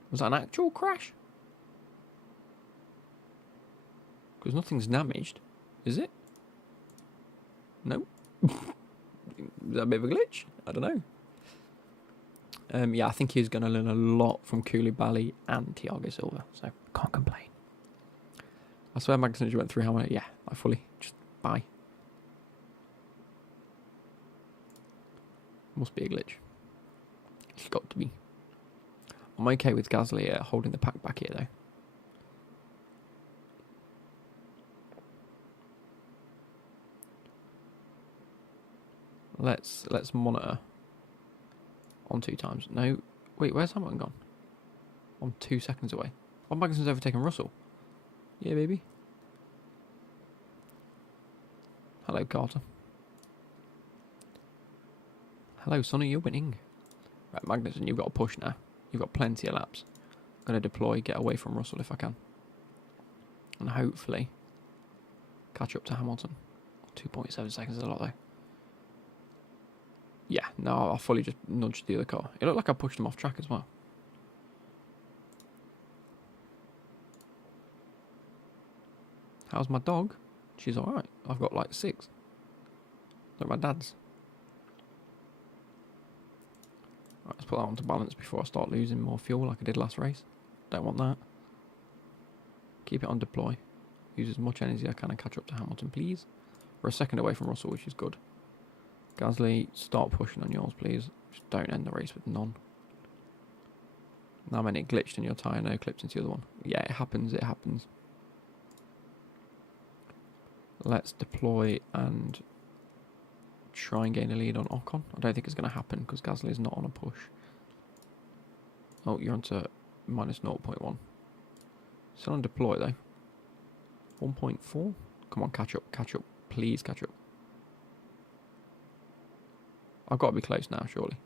Was that an actual crash? Because nothing's damaged, is it? No. Is that a bit of a glitch? I don't know. Yeah, I think he's going to learn a lot from Koulibaly and Thiago Silva, so can't complain. I swear Magnussen just went through how many. Yeah, I fully. Just bye. Must be a glitch. It's got to be. I'm okay with Gasly holding the pack back here, though. Let's monitor on 2 times. No, wait, where's Hamilton gone? I'm 2 seconds away. Oh, Magnussen's overtaken Russell. Yeah, baby. Hello, Carter. Hello, Sonny, you're winning. Right, Magnussen, you've got to push now. You've got plenty of laps. I'm going to deploy, get away from Russell if I can. And hopefully catch up to Hamilton. 2.7 seconds is a lot though. Yeah, no, I fully just nudged the other car. It looked like I pushed him off track as well. How's my dog? She's alright. I've got like 6. Like my dad's. Right, let's put that on to balance before I start losing more fuel like I did last race. Don't want that. Keep it on deploy. Use as much energy as I can and catch up to Hamilton, please. We're a second away from Russell, which is good. Gasly, start pushing on yours, please. Just don't end the race with none. Now, it glitched in your tyre, no clipped into the other one. Yeah, it happens, it happens. Let's deploy and try and gain a lead on Ocon. I don't think it's going to happen because Gasly is not on a push. Oh, you're onto minus 0.1. Still on deploy though. 1.4. Come on, catch up, please catch up. I've got to be close now, surely.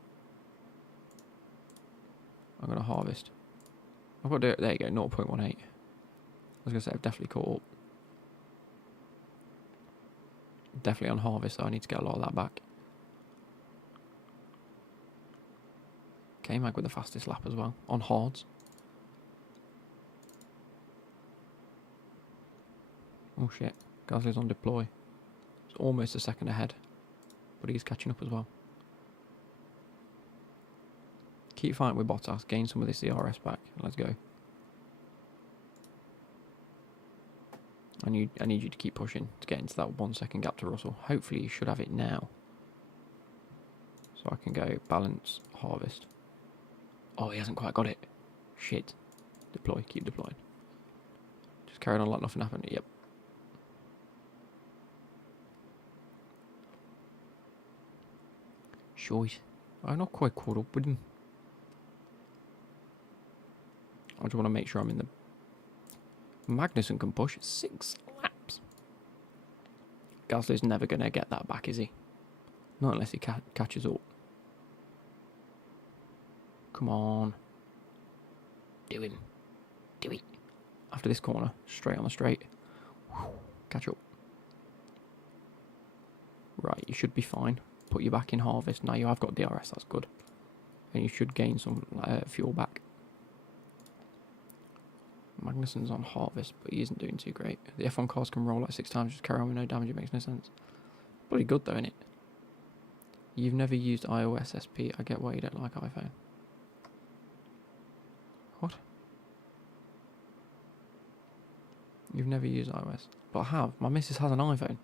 I'm going to harvest. I've got to do it. There you go, 0.18. I was going to say I've definitely caught up. Definitely on harvest, so I need to get a lot of that back. K-Mag with the fastest lap as well, on hards. Oh shit, Gasly's on deploy. It's almost a second ahead, but he's catching up as well. Keep fighting with Bottas, gain some of this DRS back. Let's go. I need you to keep pushing to get into that 1 second gap to Russell. Hopefully you should have it now. So I can go balance, harvest. Oh, he hasn't quite got it. Shit. Deploy, keep deploying. Just carrying on like nothing happened. Yep. Shite. I'm not quite caught up with him. I just want to make sure I'm in the... Magnussen can push 6 laps. Gasly's never going to get that back, is he? Not unless he catches up. Come on. Do him. Do it. After this corner, straight on the straight. Catch up. Right, you should be fine. Put you back in harvest. Now you have got DRS, that's good. And you should gain some fuel back. Magnussen's on harvest, but he isn't doing too great. The F1 cars can roll like 6 times, just carry on with no damage, it makes no sense. Bloody good though, innit? You've never used iOS SP, I get why you don't like iPhone. What? You've never used iOS? But I have, my missus has an iPhone.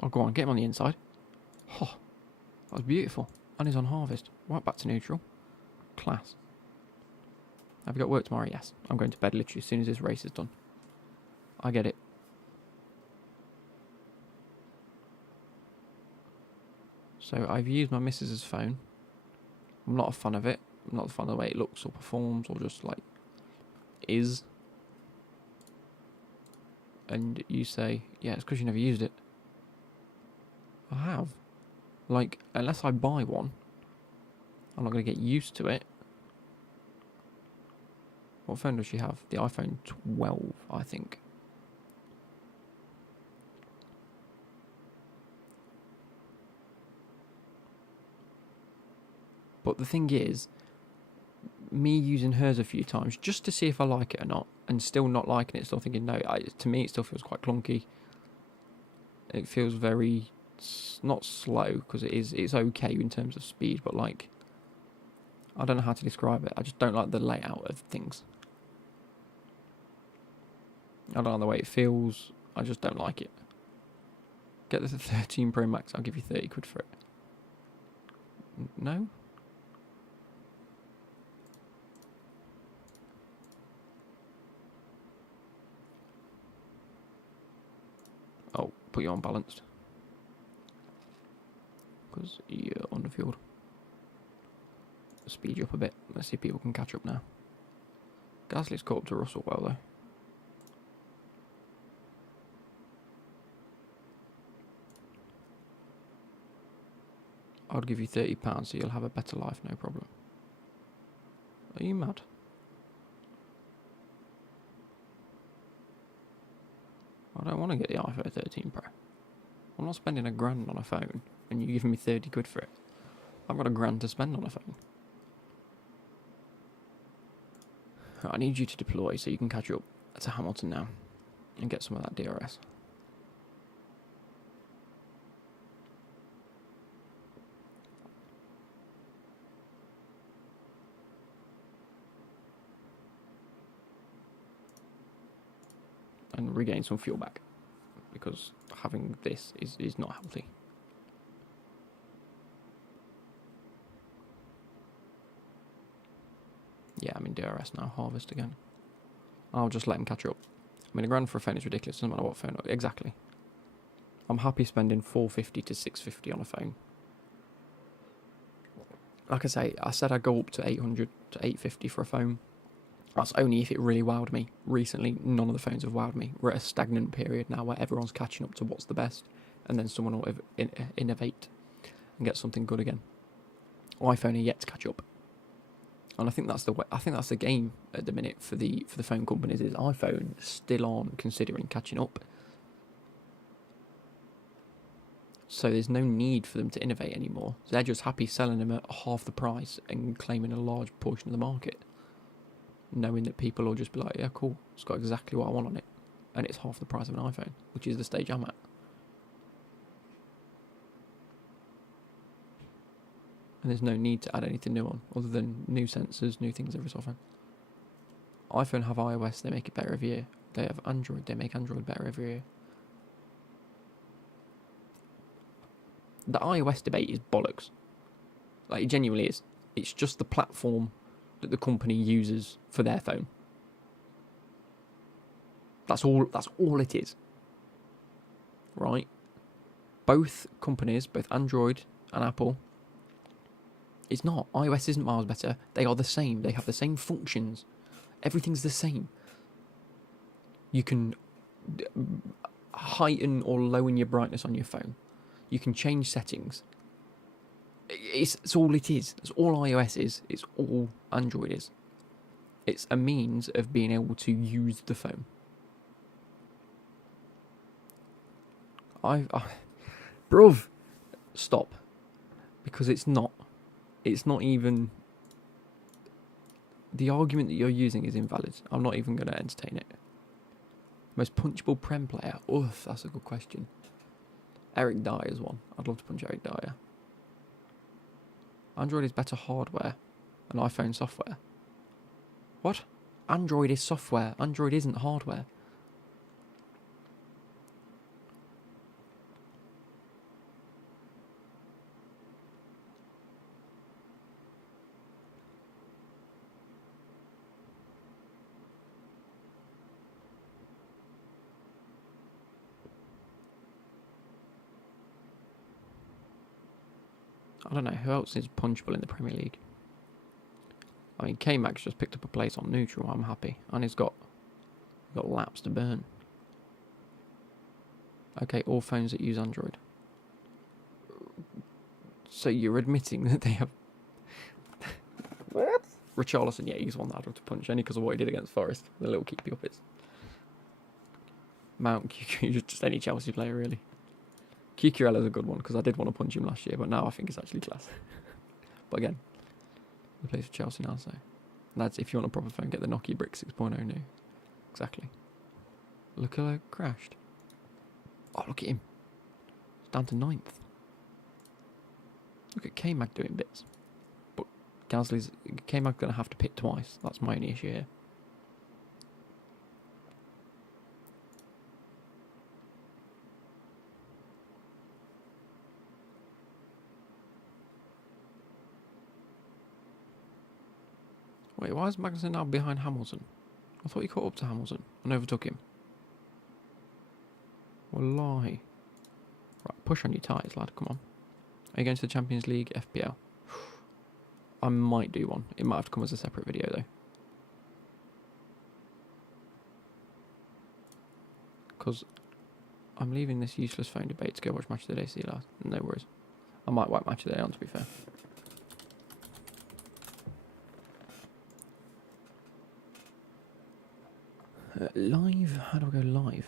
Oh, go on, get him on the inside. Oh, that was beautiful. And he's on harvest. Right back to neutral. Class. Have you got work tomorrow? Yes. I'm going to bed literally as soon as this race is done. I get it. So I've used my missus's phone. I'm not a fan of it. I'm not a fan of the way it looks or performs or just like is. And you say, yeah, it's because you never used it. I have. Like, unless I buy one, I'm not going to get used to it. What phone does she have? The iPhone 12, I think. But the thing is, me using hers a few times just to see if I like it or not, and still not liking it, still thinking, no, to me it still feels quite clunky. It feels very... not slow, because it's okay in terms of speed, but like, I don't know how to describe it. I just don't like the layout of things. I don't like the way it feels. I just don't like it. Get the 13 Pro Max, I'll give you 30 quid for it. No? Oh, put you on balanced. Because you're on the field. Speed you up a bit. Let's see if people can catch up now. Gasly's caught up to Russell well though. I'll give you £30 so you'll have a better life, no problem. Are you mad? I don't want to get the iPhone 13 Pro. I'm not spending £1,000 on a phone and you're giving me 30 quid for it. I've got £1,000 to spend on a phone. I need you to deploy so you can catch up to Hamilton now and get some of that DRS. And regain some fuel back, because having this is not healthy. Yeah, I'm in DRS now, harvest again. I'll just let him catch up. I mean, £1,000 for a phone is ridiculous, doesn't matter what phone. Exactly. I'm happy spending $450 to $650 on a phone. Like I say, I said I'd go up to $800 to $850 for a phone. That's only if it really wowed me. Recently, none of the phones have wowed me. We're at a stagnant period now where everyone's catching up to what's the best, and then someone will innovate and get something good again. iPhone are yet to catch up, and I think that's the way. I think that's the game at the minute for the phone companies. Is iPhone still on considering catching up? So there's no need for them to innovate anymore. So they're just happy selling them at half the price and claiming a large portion of the market, knowing that people will just be like, yeah, cool, it's got exactly what I want on it, and it's half the price of an iPhone, which is the stage I'm at. And there's no need to add anything new on, other than new sensors, new things every so often. iPhone have iOS, they make it better every year. They have Android, they make Android better every year. The iOS debate is bollocks. Like, it genuinely is. It's just the platform that the company uses for their phone. That's all it is. Right? Both companies, both Android and Apple, it's not. iOS isn't miles better. They are the same. They have the same functions. Everything's the same. You can heighten or lower your brightness on your phone. You can change settings. It's all it is. It's all iOS is. It's all Android is. It's a means of being able to use the phone. Bruv, stop. Because it's not. It's not even. The argument that you're using is invalid. I'm not even going to entertain it. Most punchable Prem player? Oof, that's a good question. Eric Dyer's one. I'd love to punch Eric Dyer. Android is better hardware than iPhone software. What? Android is software. Android isn't hardware. I don't know, who else is punchable in the Premier League? I mean, K-Max just picked up a place on neutral, I'm happy. And he's got laps to burn. Okay, all phones that use Android. So you're admitting that they have... What? Richarlison, yeah, he's one that I'd love to punch, only because of what he did against Forest. The little keepy uppets. Mount QQ, just any Chelsea player, really. Cucurella's a good one, because I did want to punch him last year, but now I think it's actually class. But again, he plays for Chelsea now, so... Lads, if you want a proper phone, get the Nokia Brick 6.0 new. Exactly. Look at her crashed. Oh, look at him. It's down to 9th. Look at K-Mag doing bits. But Gasly's... K-Mag's going to have to pit twice. That's my only issue here. Wait, why is Magnussen now behind Hamilton? I thought he caught up to Hamilton and overtook him. Wallahi. Right, push on your tyres, lad, come on. Are you going to the Champions League FPL? I might do one. It might have to come as a separate video, though. Because I'm leaving this useless phone debate to go watch Match of the Day. See you later. No worries. I might whack match there on, to be fair. Live? How do I go live?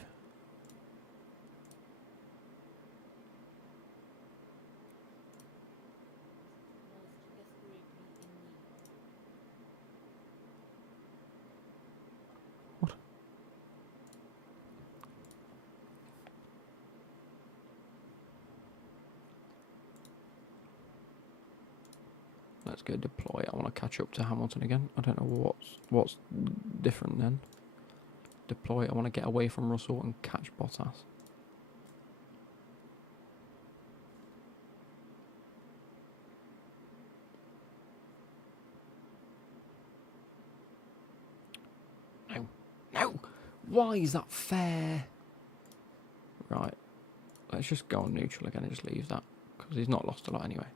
What? Let's go deploy. I want to catch up to Hamilton again. I don't know what's different then. Deploy. I want to get away from Russell and catch Bottas. No. No! Why is that fair? Right. Let's just go on neutral again and just leave that. Because he's not lost a lot anyway.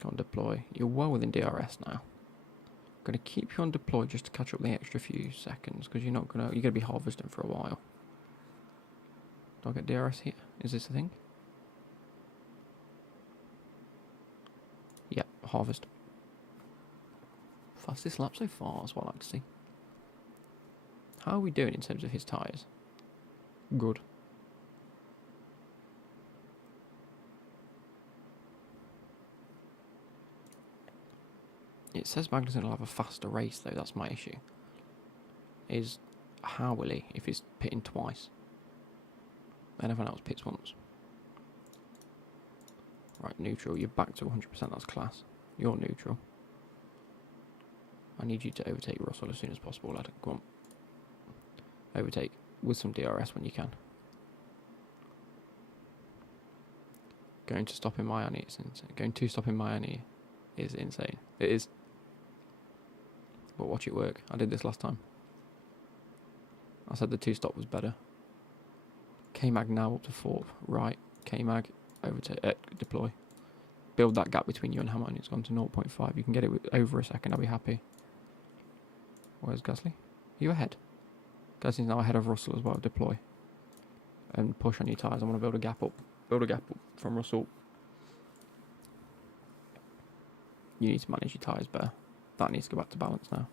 Go on deploy. You're well within DRS now. I'm going to keep you on deploy just to catch up the extra few seconds because you're going to be harvesting for a while. Do I get DRS here? Is this a thing? Yep, harvest. Fastest lap so far is what I like to see. How are we doing in terms of his tyres? Good. It says Magnussen will have a faster race though, that's my issue. Is how will he if he's pitting twice? And everyone else pits once. Right, neutral, you're back to 100%, that's class. You're neutral. I need you to overtake Russell as soon as possible, lad. Go on. Overtake with some DRS when you can. Going to stop in Miami is insane. Going to stop in Miami is insane. It is. But watch it work. I did this last time. I said the 2-stop was better. K-Mag now up to 4th. Right. K-Mag overtake. Deploy. Build that gap between you and Hamilton. It's gone to 0.5. You can get it over a second. I'll be happy. Where's Gasly? Are you ahead? Gasly's now ahead of Russell as well. Deploy. And push on your tyres. I want to build a gap up. Build a gap up from Russell. You need to manage your tyres better. That needs to go back to balance now.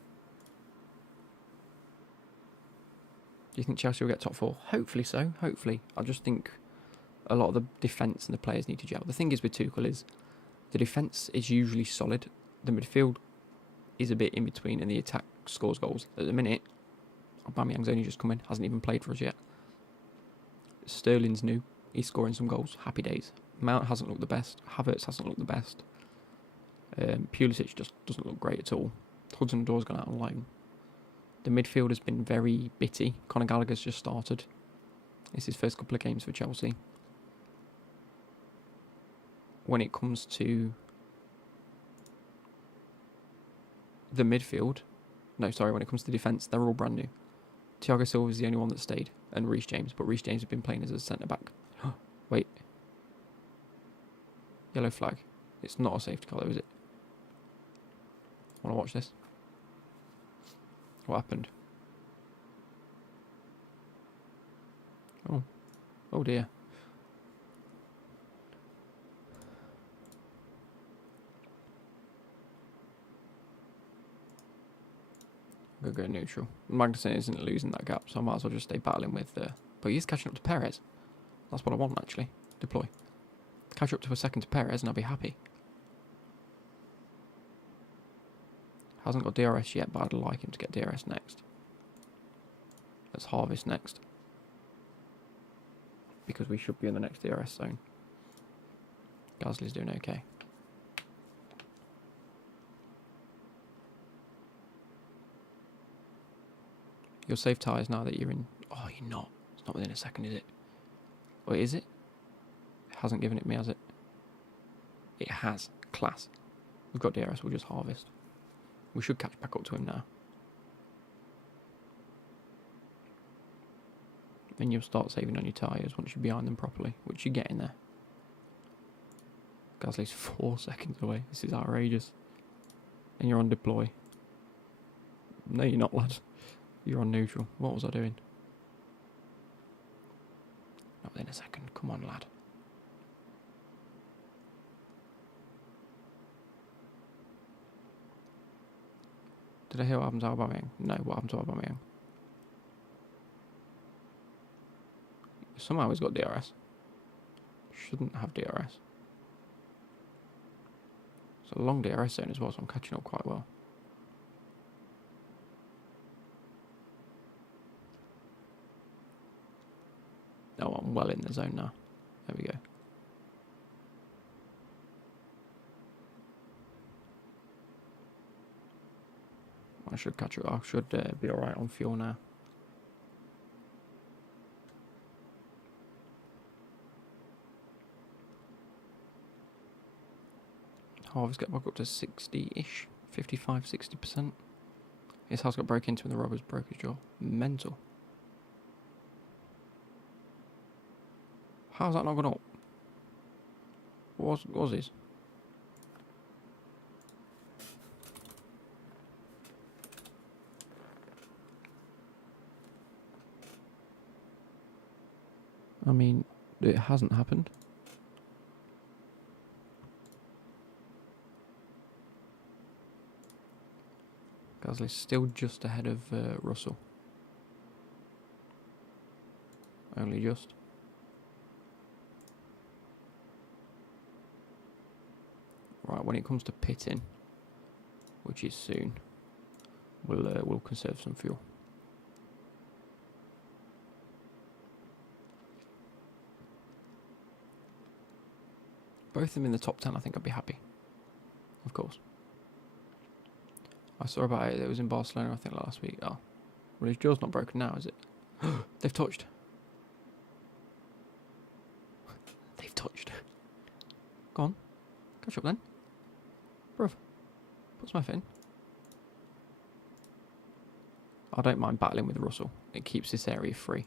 Do you think Chelsea will get top 4? Hopefully so. Hopefully. I just think a lot of the defence and the players need to gel. The thing is with Tuchel is the defence is usually solid. The midfield is a bit in between and the attack scores goals. At the minute, Aubameyang's only just come in. Hasn't even played for us yet. Sterling's new. He's scoring some goals. Happy days. Mount hasn't looked the best. Havertz hasn't looked the best. Pulisic just doesn't look great at all. Hudson-Odoi's gone out on loan. The midfield has been very bitty. Conor Gallagher's just started. It's his first couple of games for Chelsea. When it comes to the midfield, when it comes to defence, they're all brand new. Thiago Silva is the only one that stayed, and Reece James, but Reece James has been playing as a centre-back. Wait. Yellow flag. It's not a safety car though, is it? Want to watch this? What happened? Oh. Oh dear. I'm going to go neutral. Magnussen isn't losing that gap, so I might as well just stay battling with but he's catching up to Perez. That's what I want, actually. Deploy. Catch up to a second to Perez and I'll be happy. Hasn't got DRS yet, but I'd like him to get DRS next. Let's harvest next. Because we should be in the next DRS zone. Gasly's doing okay. You'll save tyres now that you're in... Oh, you're not. It's not within a second, is it? Or is it? It hasn't given it me, has it? It has. Class. We've got DRS, we'll just harvest. We should catch back up to him now. Then you'll start saving on your tyres once you're behind them properly, which you're getting there. Gasly's 4 seconds away. This is outrageous. And you're on deploy. No, you're not, lad. You're on neutral. What was I doing? Not within a second. Come on, lad. Did I hear what happened to Aubameyang? No, what happened to Aubameyang? Somehow he's got DRS. Shouldn't have DRS. It's a long DRS zone as well, so I'm catching up quite well. Oh, I'm well in the zone now. There we go. I should catch up. I should be alright on fuel now. Oh, I've got back up to 60-ish. 55, 60%. His house got broke into and the robbers broke his jaw. Mental. How's that not gone up? What was his? I mean, it hasn't happened. Gasly's still just ahead of Russell. Only just. Right, when it comes to pitting, which is soon, we'll conserve some fuel. Both of them in the top 10, I think I'd be happy. Of course. I saw about it was in Barcelona, I think, last week. Oh. Well, his jaw's not broken now, is it? They've touched. They've touched. Go on. Catch up then. Bruv. Put some F in. I don't mind battling with Russell. It keeps this area free.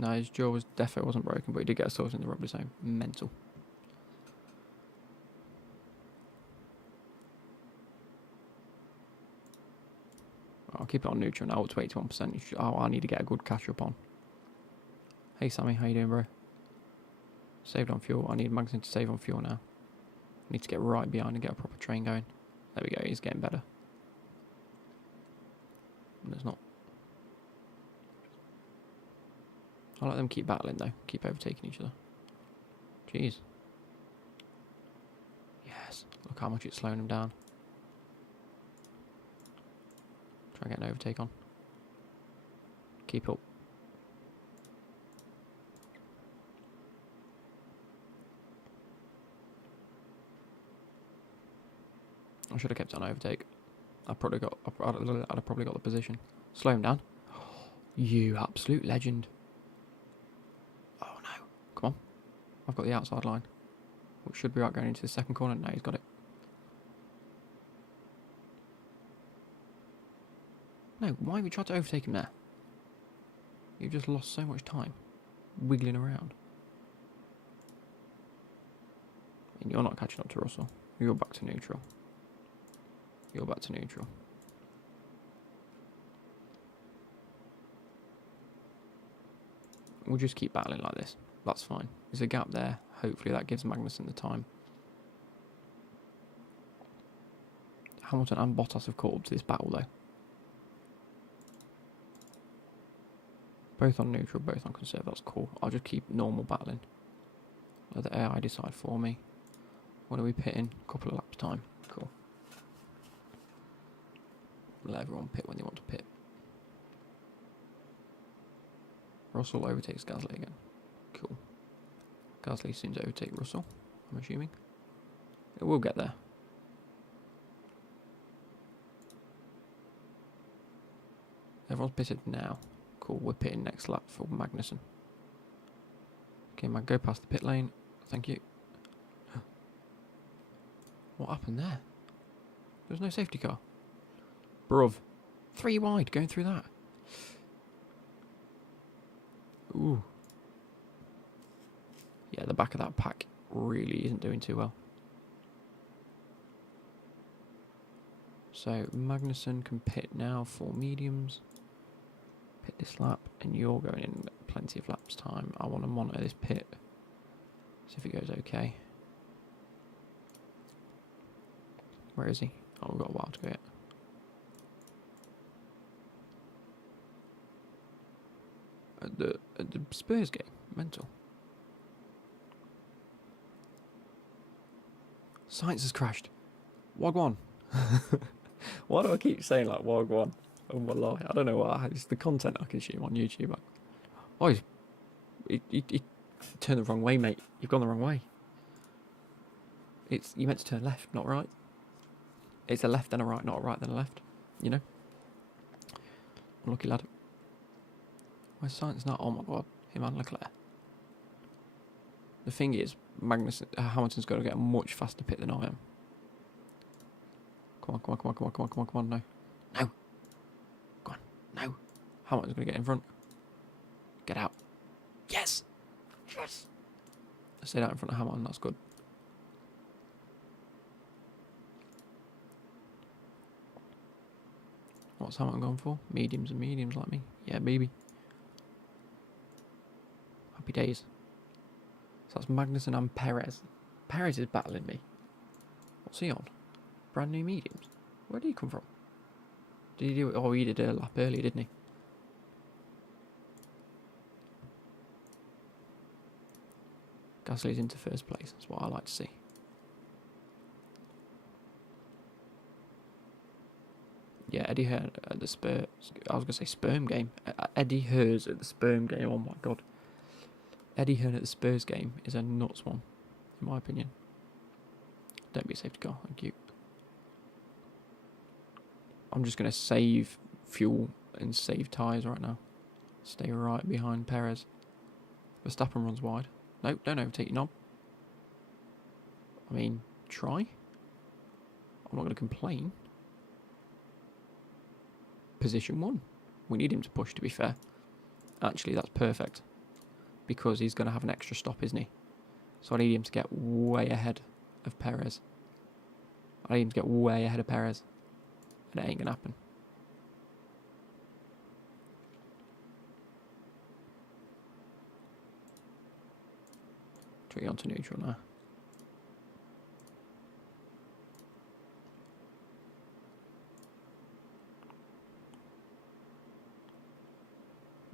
No, his jaw was defo wasn't broken, but he did get assaulted in the rubber zone. Mental. I'll keep it on neutral now, up to 81%. Oh, I need to get a good catch up on. Hey Sammy, how you doing, bro? Saved on fuel. I need Magnussen to save on fuel now. Need to get right behind and get a proper train going. There we go, he's getting better. There's not. I'll let them keep battling though. Keep overtaking each other. Jeez. Yes. Look how much it's slowing them down. Try and get an overtake on. Keep up. I should have kept on overtake. I'd have probably got the position. Slow him down. You absolute legend. Oh no. Come on. I've got the outside line. Which should be right going into the second corner. No, he's got it. No, why have you tried to overtake him there? You've just lost so much time. Wiggling around. And you're not catching up to Russell. You're back to neutral. You're back to neutral. We'll just keep battling like this. That's fine. There's a gap there. Hopefully that gives Magnussen the time. Hamilton and Bottas have caught up to this battle though. Both on neutral, both on conserve. That's cool. I'll just keep normal battling. Let the AI decide for me. What are we pitting? A couple of laps time. Cool. Let everyone pit when they want to pit. Russell overtakes Gasly again. Cool. Gasly seems to overtake Russell, I'm assuming. It will get there. Everyone's pitted now. Cool, we're pitting next lap for Magnussen. Okay, man, go past the pit lane. Thank you. What happened there? There was no safety car. Bruv. 3 wide, going through that. Ooh. Yeah, the back of that pack really isn't doing too well. So Magnussen can pit now for mediums. Pit this lap, and you're going in plenty of laps time. I want to monitor this pit, see if it goes okay. Where is he? Oh, we've got a while to go yet. At the Spurs game, mental. Science has crashed. Wagwan. Why do I keep saying like Wagwan? Oh my lord, I don't know why. It's the content I consume on YouTube. Oh, he turned the wrong way, mate. You've gone the wrong way. You meant to turn left, not right. It's a left then a right, not a right then a left. You know? Unlucky lad. Where's Science now? Oh my god. Hey man, look at that. The thing is, Hamilton's got to get a much faster pit than I am. Come on, no. No. Go on, no. Hamilton's going to get in front. Get out. Yes! Yes! I stayed out in front of Hamilton, that's good. What's Hamilton gone for? Mediums and mediums like me. Yeah, baby. Happy days. So that's Magnussen and Perez. Perez is battling me. What's he on? Brand new mediums. Where did he come from? Did he do it? Oh, he did a lap earlier, didn't he? Gasly's into first place. That's what I like to see. Yeah, Eddie Hearn at the Spurs. I was going to say sperm game. Eddie Hearn at the sperm game. Oh my god. Eddie Hearn at the Spurs game is a nuts one, in my opinion. Don't be a safety car, thank you. I'm just going to save fuel and save tyres right now. Stay right behind Perez. Verstappen runs wide. No, don't overtake your knob. I mean, try. I'm not going to complain. Position 1. We need him to push, to be fair. Actually, that's perfect. Because he's going to have an extra stop, isn't he? So I need him to get way ahead of Perez. I need him to get way ahead of Perez. And it ain't going to happen. Tree onto neutral now.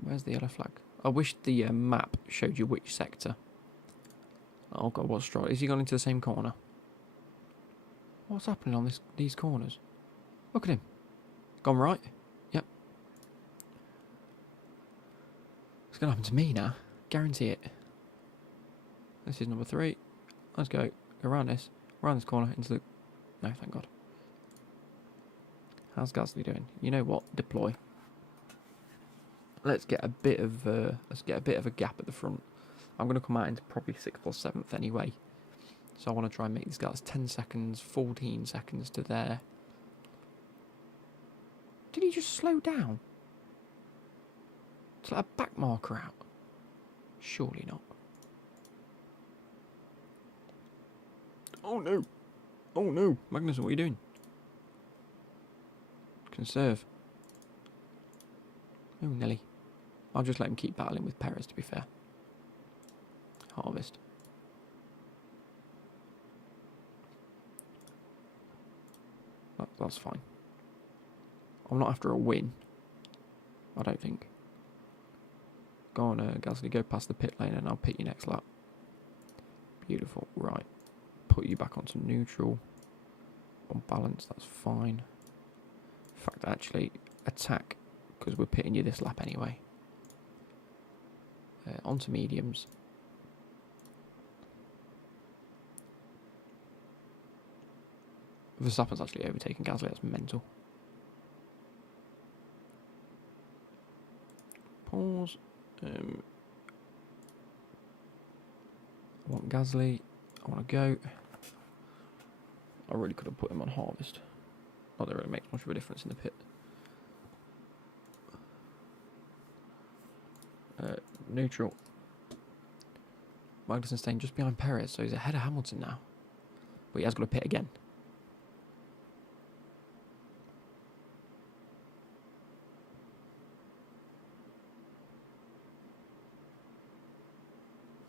Where's the yellow flag? I wish the map showed you which sector. Oh god, what's Stroll? Is he gone into the same corner? What's happening on these corners? Look at him. Gone right? Yep. It's going to happen to me now. Guarantee it. This is number 3. Let's go. Go around this. Around this corner into the... No, thank god. How's Gasly doing? You know what? Deploy. Let's get a bit of a gap at the front. I'm going to come out into probably 6th or 7th anyway. So I want to try and make these guys 10 seconds, 14 seconds to there. Did he just slow down? To let a back marker out? Surely not. Oh no! Oh no! Magnussen, what are you doing? Conserve. Oh, Nelly. I'll just let him keep battling with Perez, to be fair. Harvest. That's fine. I'm not after a win. I don't think. Go on, Gasly, go past the pit lane and I'll pit you next lap. Beautiful. Right. Put you back onto neutral. On balance, that's fine. In fact, actually, attack, because we're pitting you this lap anyway. Onto mediums. Verstappen's actually overtaken Gasly, that's mental. Pause. I want Gasly. I want to go. I really could have put him on harvest. Not that it really makes much of a difference in the pit. Neutral. Magnussen staying just behind Perez, so he's ahead of Hamilton now. But he has got to pit again.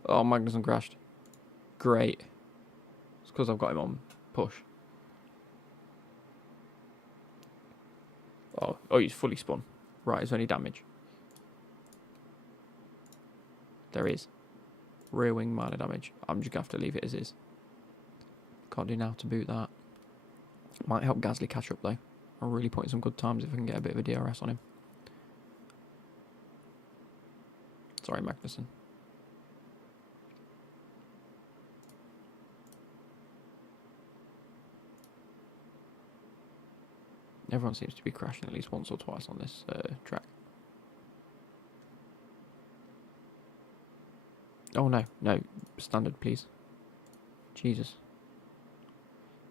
Oh, Magnussen crashed. Great. It's because I've got him on push. Oh, he's fully spun. Right, is there any damage? There is. Rear wing minor damage. I'm just going to have to leave it as is. Can't do now to boot that. Might help Gasly catch up though. I'll really put in some good times if I can get a bit of a DRS on him. Sorry, Magnussen. Everyone seems to be crashing at least once or twice on this track. Oh no, no. Standard, please. Jesus.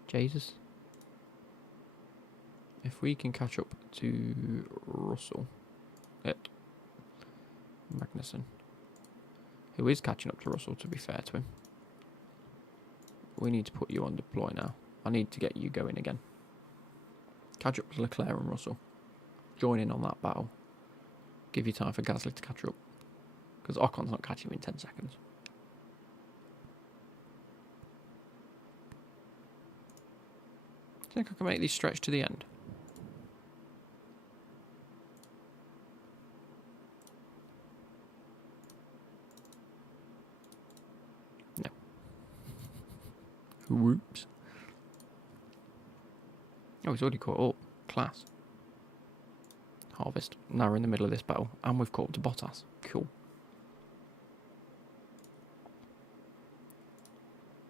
Jesus. If we can catch up to Russell. Magnussen. Who is catching up to Russell, to be fair to him. We need to put you on deploy now. I need to get you going again. Catch up to Leclerc and Russell. Join in on that battle. Give you time for Gasly to catch up. Because Ocon's not catching him in 10 seconds. I think I can make these stretch to the end. No. Whoops. Oh, he's already caught up. Class. Harvest. Now we're in the middle of this battle. And we've caught up to Bottas. Cool.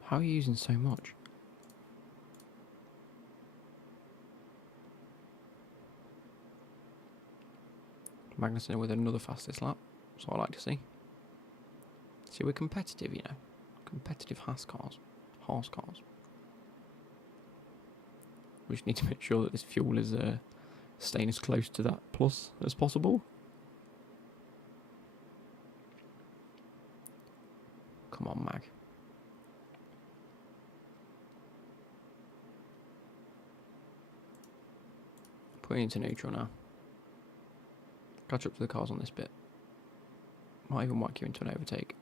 How are you using so much? Magnussen with another fastest lap. That's what I like to see. See, we're competitive, you know. Competitive Haas cars. We just need to make sure that this fuel is staying as close to that plus as possible. Come on, Mag. Putting into neutral now. Catch up to the cars on this bit. Might even whack you into an overtake.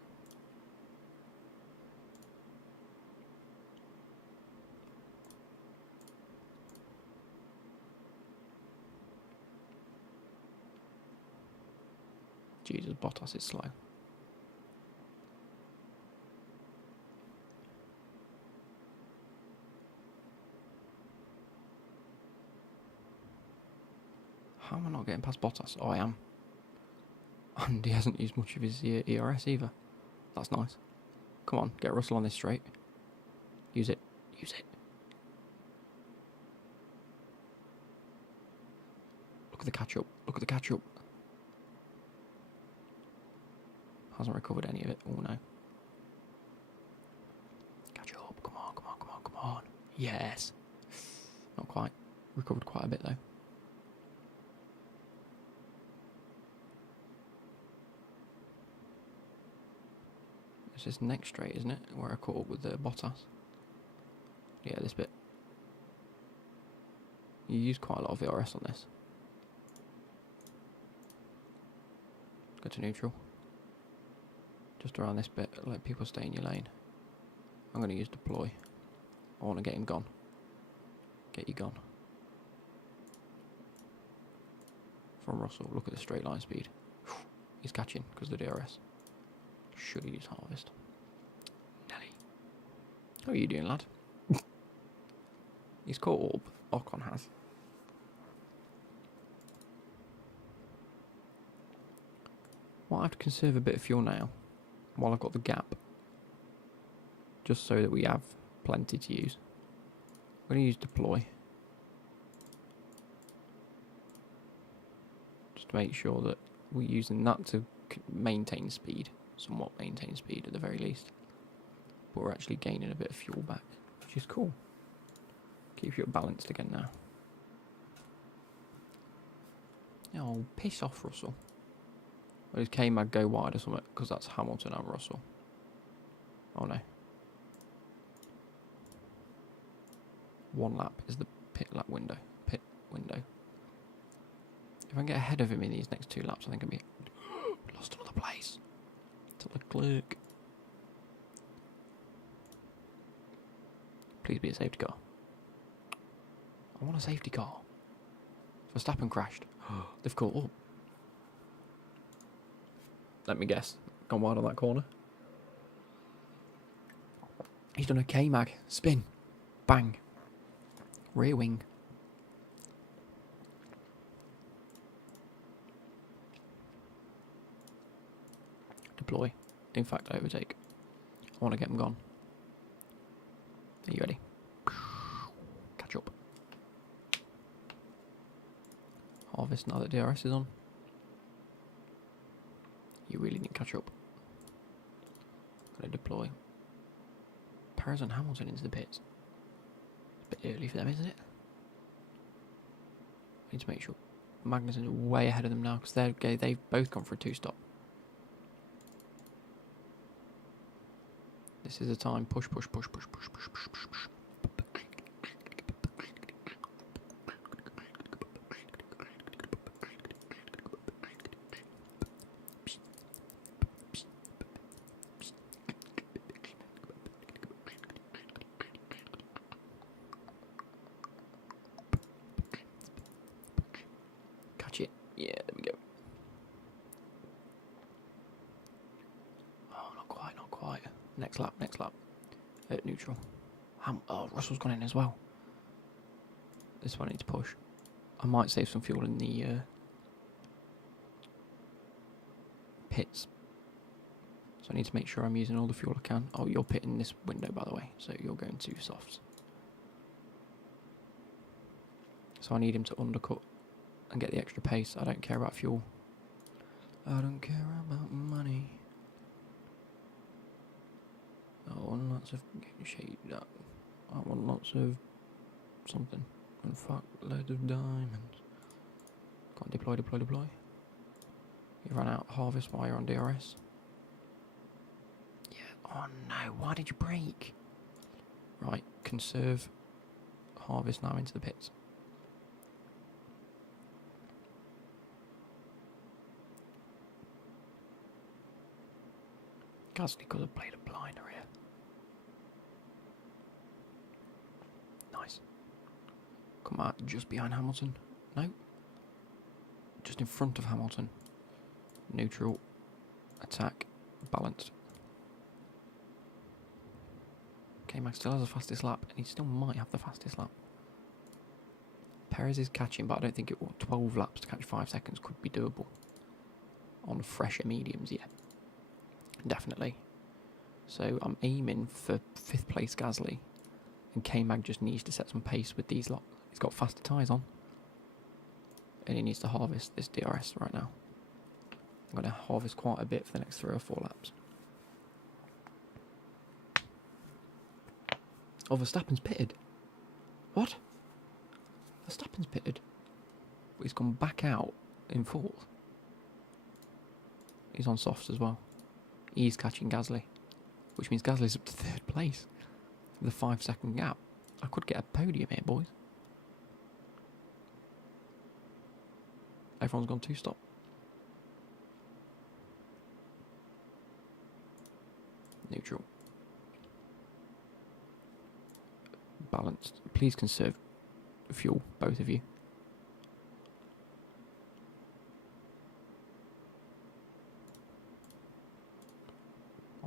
Jesus, Bottas is slow. How am I not getting past Bottas? Oh, I am. And he hasn't used much of his ERS either. That's nice. Come on, get Russell on this straight. Use it. Use it. Look at the catch-up. Look at the catch-up. Hasn't recovered any of it. Oh, no. Catch up. Come on, come on, come on, come on. Yes. Not quite. Recovered quite a bit, though. It's this next straight, isn't it? Where I caught up with the Bottas. Yeah, this bit. You use quite a lot of VRS on this. Go to neutral. Just around this bit, let people stay in your lane. I'm going to use deploy. I want to get him gone. Get you gone. From Russell, look at the straight line speed. He's catching because of the DRS. Should he use harvest? Nelly. How are you doing, lad? He's caught up. Ocon has. Well, I have to conserve a bit of fuel now while I've got the gap. Just so that we have plenty to use. I'm going to use deploy. Just to make sure that we're using that to maintain speed. Somewhat maintain speed at the very least. But we're actually gaining a bit of fuel back, which is cool. Keeps you balanced again now. Oh, piss off, Russell. Or does K-Mag go wide or something? Because that's Hamilton and Russell. Oh no. 1 lap is the pit window. If I can get ahead of him in these next 2 laps, I think I'll be lost another place. To Leclerc. Please be a safety car. I want a safety car. Verstappen crashed. They've caught up. Let me guess. Gone wide on that corner. He's done a K-Mag. Spin. Bang. Rear wing. Deploy. In fact, overtake. I want to get him gone. Are you ready? Catch up. Harvest now that DRS is on. You really need to catch up. Gotta deploy. Perez and Hamilton into the pits. It's a bit early for them, isn't it? I need to make sure Magnussen's way ahead of them now because they've both gone for a 2-stop. This is the time. Push. Catch it. Yeah, there we go. Oh, not quite. Next lap. At neutral. Oh, Russell's gone in as well. This one I need to push. I might save some fuel in the pits. So I need to make sure I'm using all the fuel I can. Oh, you're pitting this window, by the way. So you're going to softs. So I need him to undercut and get the extra pace. I don't care about fuel. I don't care about money. I want lots of shade. I want lots of something. And fuck loads of diamonds. Can't deploy. You ran out harvest while you're on DRS. Yeah. Oh no, why did you brake? Right, conserve harvest now into the pits. Gasly could have played a blinder here. Nice. Come out just behind Hamilton. No. Just in front of Hamilton. Neutral. Attack. Balanced. K-Mag still has the fastest lap, and he still might have the fastest lap. Perez is catching, but I don't think it will. 12 laps to catch 5 seconds could be doable. On fresher mediums, yeah. Definitely. So I'm aiming for 5th place Gasly. And K-Mag just needs to set some pace with these lot. He's got faster tyres on. And he needs to harvest this DRS right now. I'm going to harvest quite a bit for the next 3 or 4 laps. Oh, Verstappen's pitted. What? Verstappen's pitted. But he's gone back out in 4th. He's on softs as well. He's catching Gasly. Which means Gasly's up to 3rd place. With a 5-second gap. I could get a podium here, boys. Everyone's gone 2-stop. Neutral. Balanced. Please conserve fuel, both of you.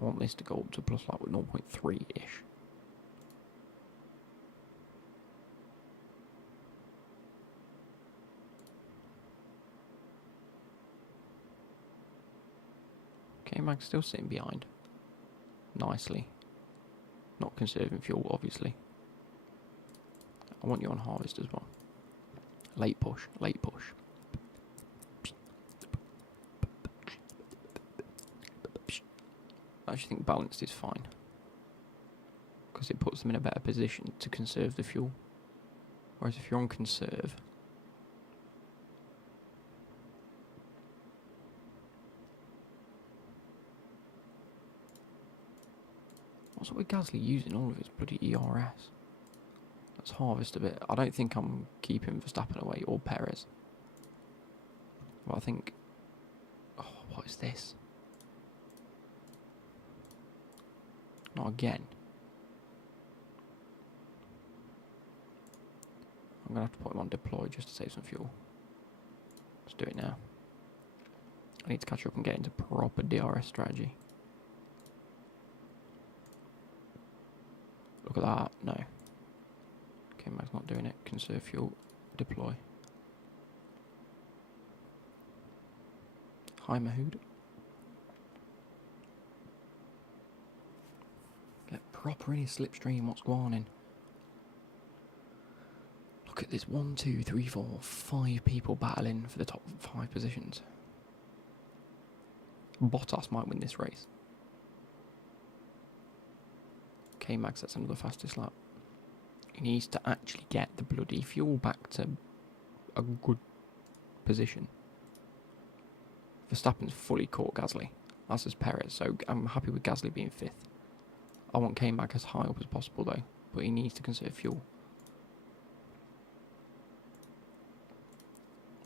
I want this to go up to plus like 0.3-ish. K-Mag's still sitting behind. Nicely. Not conserving fuel, obviously. I want you on harvest as well. Late push. I actually think balanced is fine. Because it puts them in a better position to conserve the fuel. Whereas if you're on conserve... What's up with Gasly using all of his bloody ERS? Let's harvest a bit. I don't think I'm keeping Verstappen away or Perez. But I think... Oh, what is this? Not again. I'm going to have to put him on deploy just to save some fuel. Let's do it now. I need to catch up and get into proper DRS strategy. Look at that. No. Okay, Mag's not doing it. Conserve fuel. Deploy. Hi, Mahood. Get proper in his slipstream. What's going on? Look at this. 1, 2, 3, 4, 5 people battling for the top 5 positions. Bottas might win this race. K-Mag sets another fastest lap. He needs to actually get the bloody fuel back to a good position. Verstappen's fully caught Gasly, as is Perez, so I'm happy with Gasly being 5th. I want K-Mag as high up as possible though, but he needs to conserve fuel.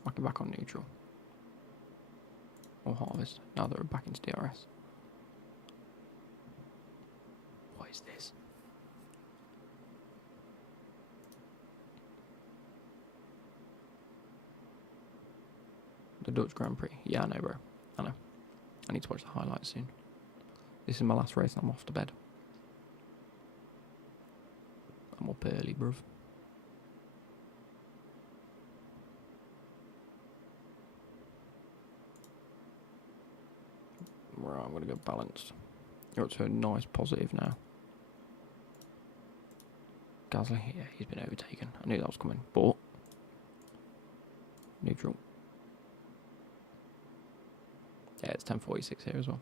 Back it back on neutral. Or harvest, now that we're back into DRS. What is this? The Dutch Grand Prix. Yeah, I know, bro. I know. I need to watch the highlights soon. This is my last race and I'm off to bed. I'm up early, bruv. Right, I'm going to go balanced. You're up to a nice positive now. Gasly, yeah, he's been overtaken. I knew that was coming, but... Neutral. Yeah, it's 10:46 here as well.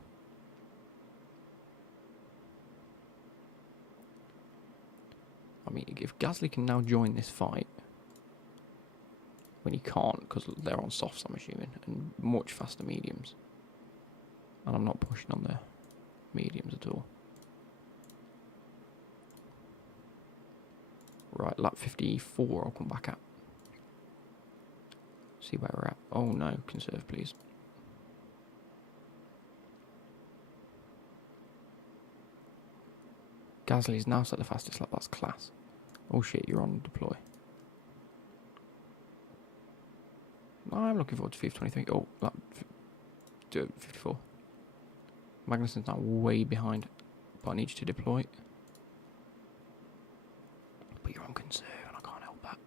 I mean, if Gasly can now join this fight, when he can't, because they're on softs, I'm assuming, and much faster mediums. And I'm not pushing on the mediums at all. Right, lap 54 I'll come back at. See where we're at. Oh no, conserve please. Gasly's now set the fastest lap, that's class. Oh shit, you're on deploy. I'm looking forward to FIFA23. Oh, lap 54. Magnussen's now way behind, but I need you to deploy. But you're on conserve and I can't help that.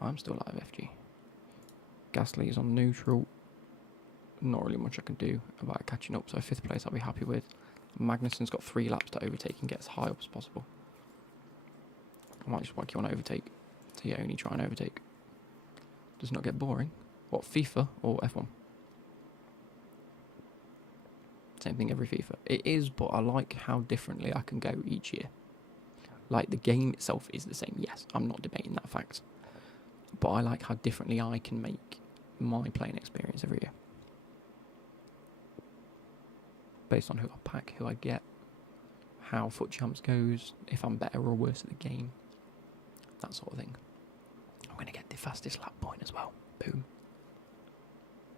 I'm still out of FG. Gasly is on neutral. Not really much I can do about catching up, so 5th place I'll be happy with. Magnussen's got 3 laps to overtake and get as high up as possible. I might just whack you on overtake, so you only try and overtake. Does not get boring. What, FIFA or F1? Same thing every FIFA. It is, but I like how differently I can go each year. Like, the game itself is the same, yes, I'm not debating that fact. But I like how differently I can make my playing experience every year. Based on who I pack, who I get, how Foot Champs goes, if I'm better or worse at the game, that sort of thing. I'm going to get the fastest lap point as well. Boom.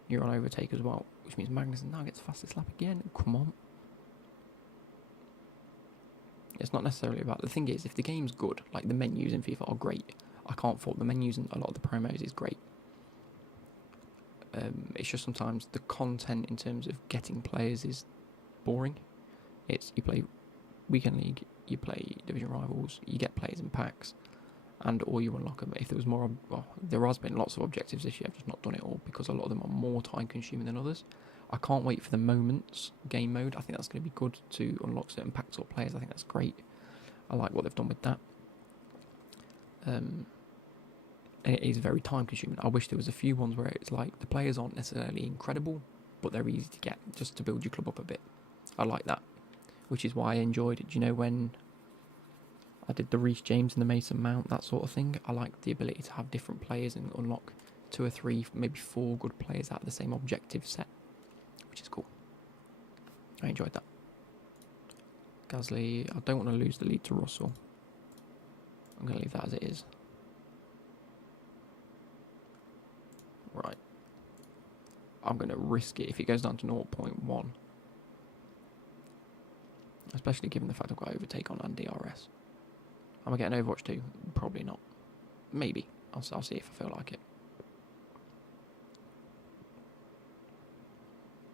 You're on overtake as well, which means Magnussen now gets the fastest lap again. Come on. It's not necessarily about... The thing is, if the game's good, like the menus in FIFA are great. I can't fault the menus and a lot of the promos is great. It's just sometimes the content in terms of getting players is boring. It's you play weekend league, you play division rivals, you get players in packs, and or you unlock them. If there was more, well, there has been lots of objectives this year. I've just not done it all because a lot of them are more time consuming than others. I can't wait for the moments game mode. I think that's going to be good to unlock certain packs or players. I think that's great. I like what they've done with that. It is very time consuming. I wish there was a few ones where it's like the players aren't necessarily incredible, but they're easy to get just to build your club up a bit. I like that, which is why I enjoyed it. Do you know when I did the Reece James and the Mason Mount, that sort of thing? I like the ability to have different players and unlock 2 or 3, maybe 4 good players out of the same objective set, which is cool. I enjoyed that. Gasly, I don't want to lose the lead to Russell. I'm going to leave that as it is. Right. I'm going to risk it if it goes down to 0.1. Especially given the fact I've got overtake on and DRS. Am I getting Overwatch 2? Probably not. Maybe. I'll see if I feel like it.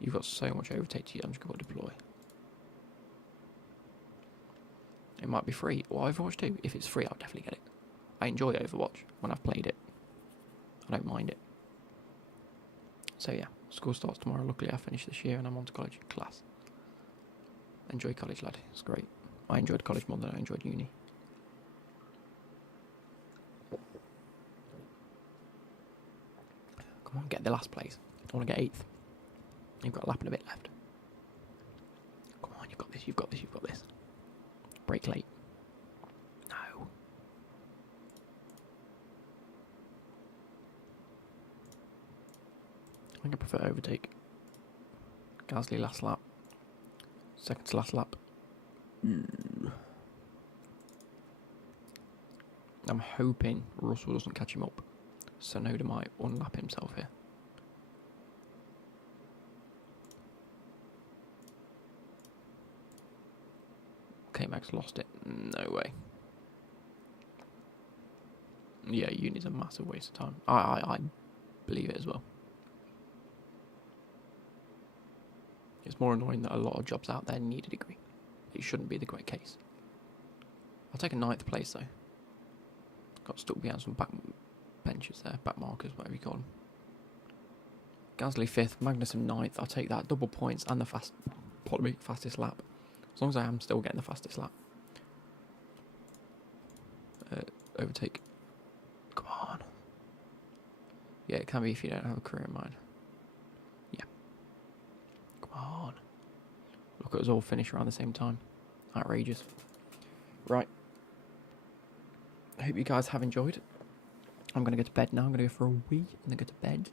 You've got so much overtake to you, I'm just going to deploy. It might be free. Or Overwatch 2. If it's free, I'll definitely get it. I enjoy Overwatch when I've played it. I don't mind it. So yeah, school starts tomorrow. Luckily I finished this year and I'm on to college class. Enjoy college, lad. It's great. I enjoyed college more than I enjoyed uni. Come on, get the last place. I want to get 8th. You've got a lap and a bit left. Come on, you've got this, you've got this, you've got this. Break late. No. I think I prefer overtake. Gasly last lap. Second to last lap. I'm hoping Russell doesn't catch him up. Sonoda might unlap himself here. K-Max lost it. No way. Yeah, uni's a massive waste of time. I believe it as well. It's more annoying that a lot of jobs out there need a degree. It shouldn't be the great case. I'll take a 9th place though. Got stuck behind some back benches there, back markers, whatever you call them. Gasly 5th, Magnussen 9th. I'll take that. Double points and the fastest lap. As long as I am still getting the fastest lap. Overtake. Come on. Yeah, it can be if you don't have a career in mind. Yeah. Come on. Look at us all finish around the same time. Outrageous. Right. I hope you guys have enjoyed. I'm going to go to bed now. I'm going to go for a wee and then go to bed.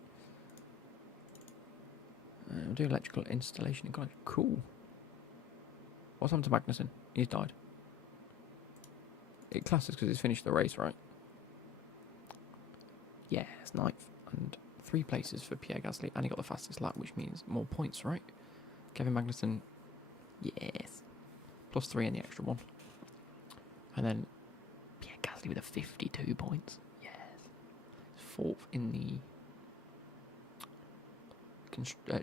We'll do electrical installation in college. Cool. What's happened to Magnussen? He's died. It classes because he's finished the race, right? Yeah, it's 9th. And 3 places for Pierre Gasly. And he got the fastest lap, which means more points, right? Kevin Magnussen, yes. +3 in the extra one. And then Pierre Gasly with a 52 points. Yes. 4th in the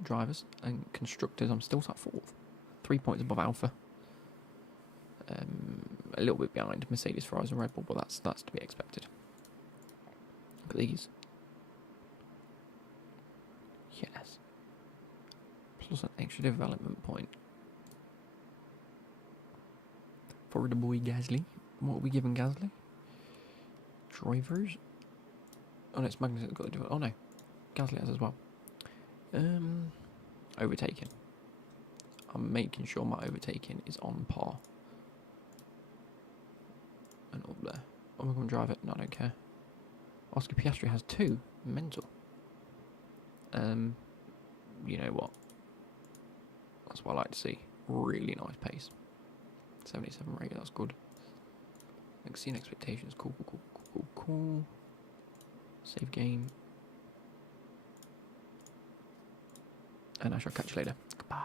drivers and constructors. I'm still at 4th. 3 points above Alpha. A little bit behind Mercedes, Ferrari and Red Bull, but that's to be expected. Look at these. Yes. Plus an extra development point. For the boy Gasly. What are we giving Gasly? Drivers? Oh no, it's Magnus that's got to do it. Oh no. Gasly has as well. Overtaking. I'm making sure my overtaking is on par. And up there. Oh, we're going to drive it. No, I don't care. Oscar Piastri has 2. Mental. You know what? That's what I like to see. Really nice pace. 77 rate, that's good. Exceeding expectations. Cool, cool, cool, cool, cool, cool. Save game. And I shall catch you later. Goodbye.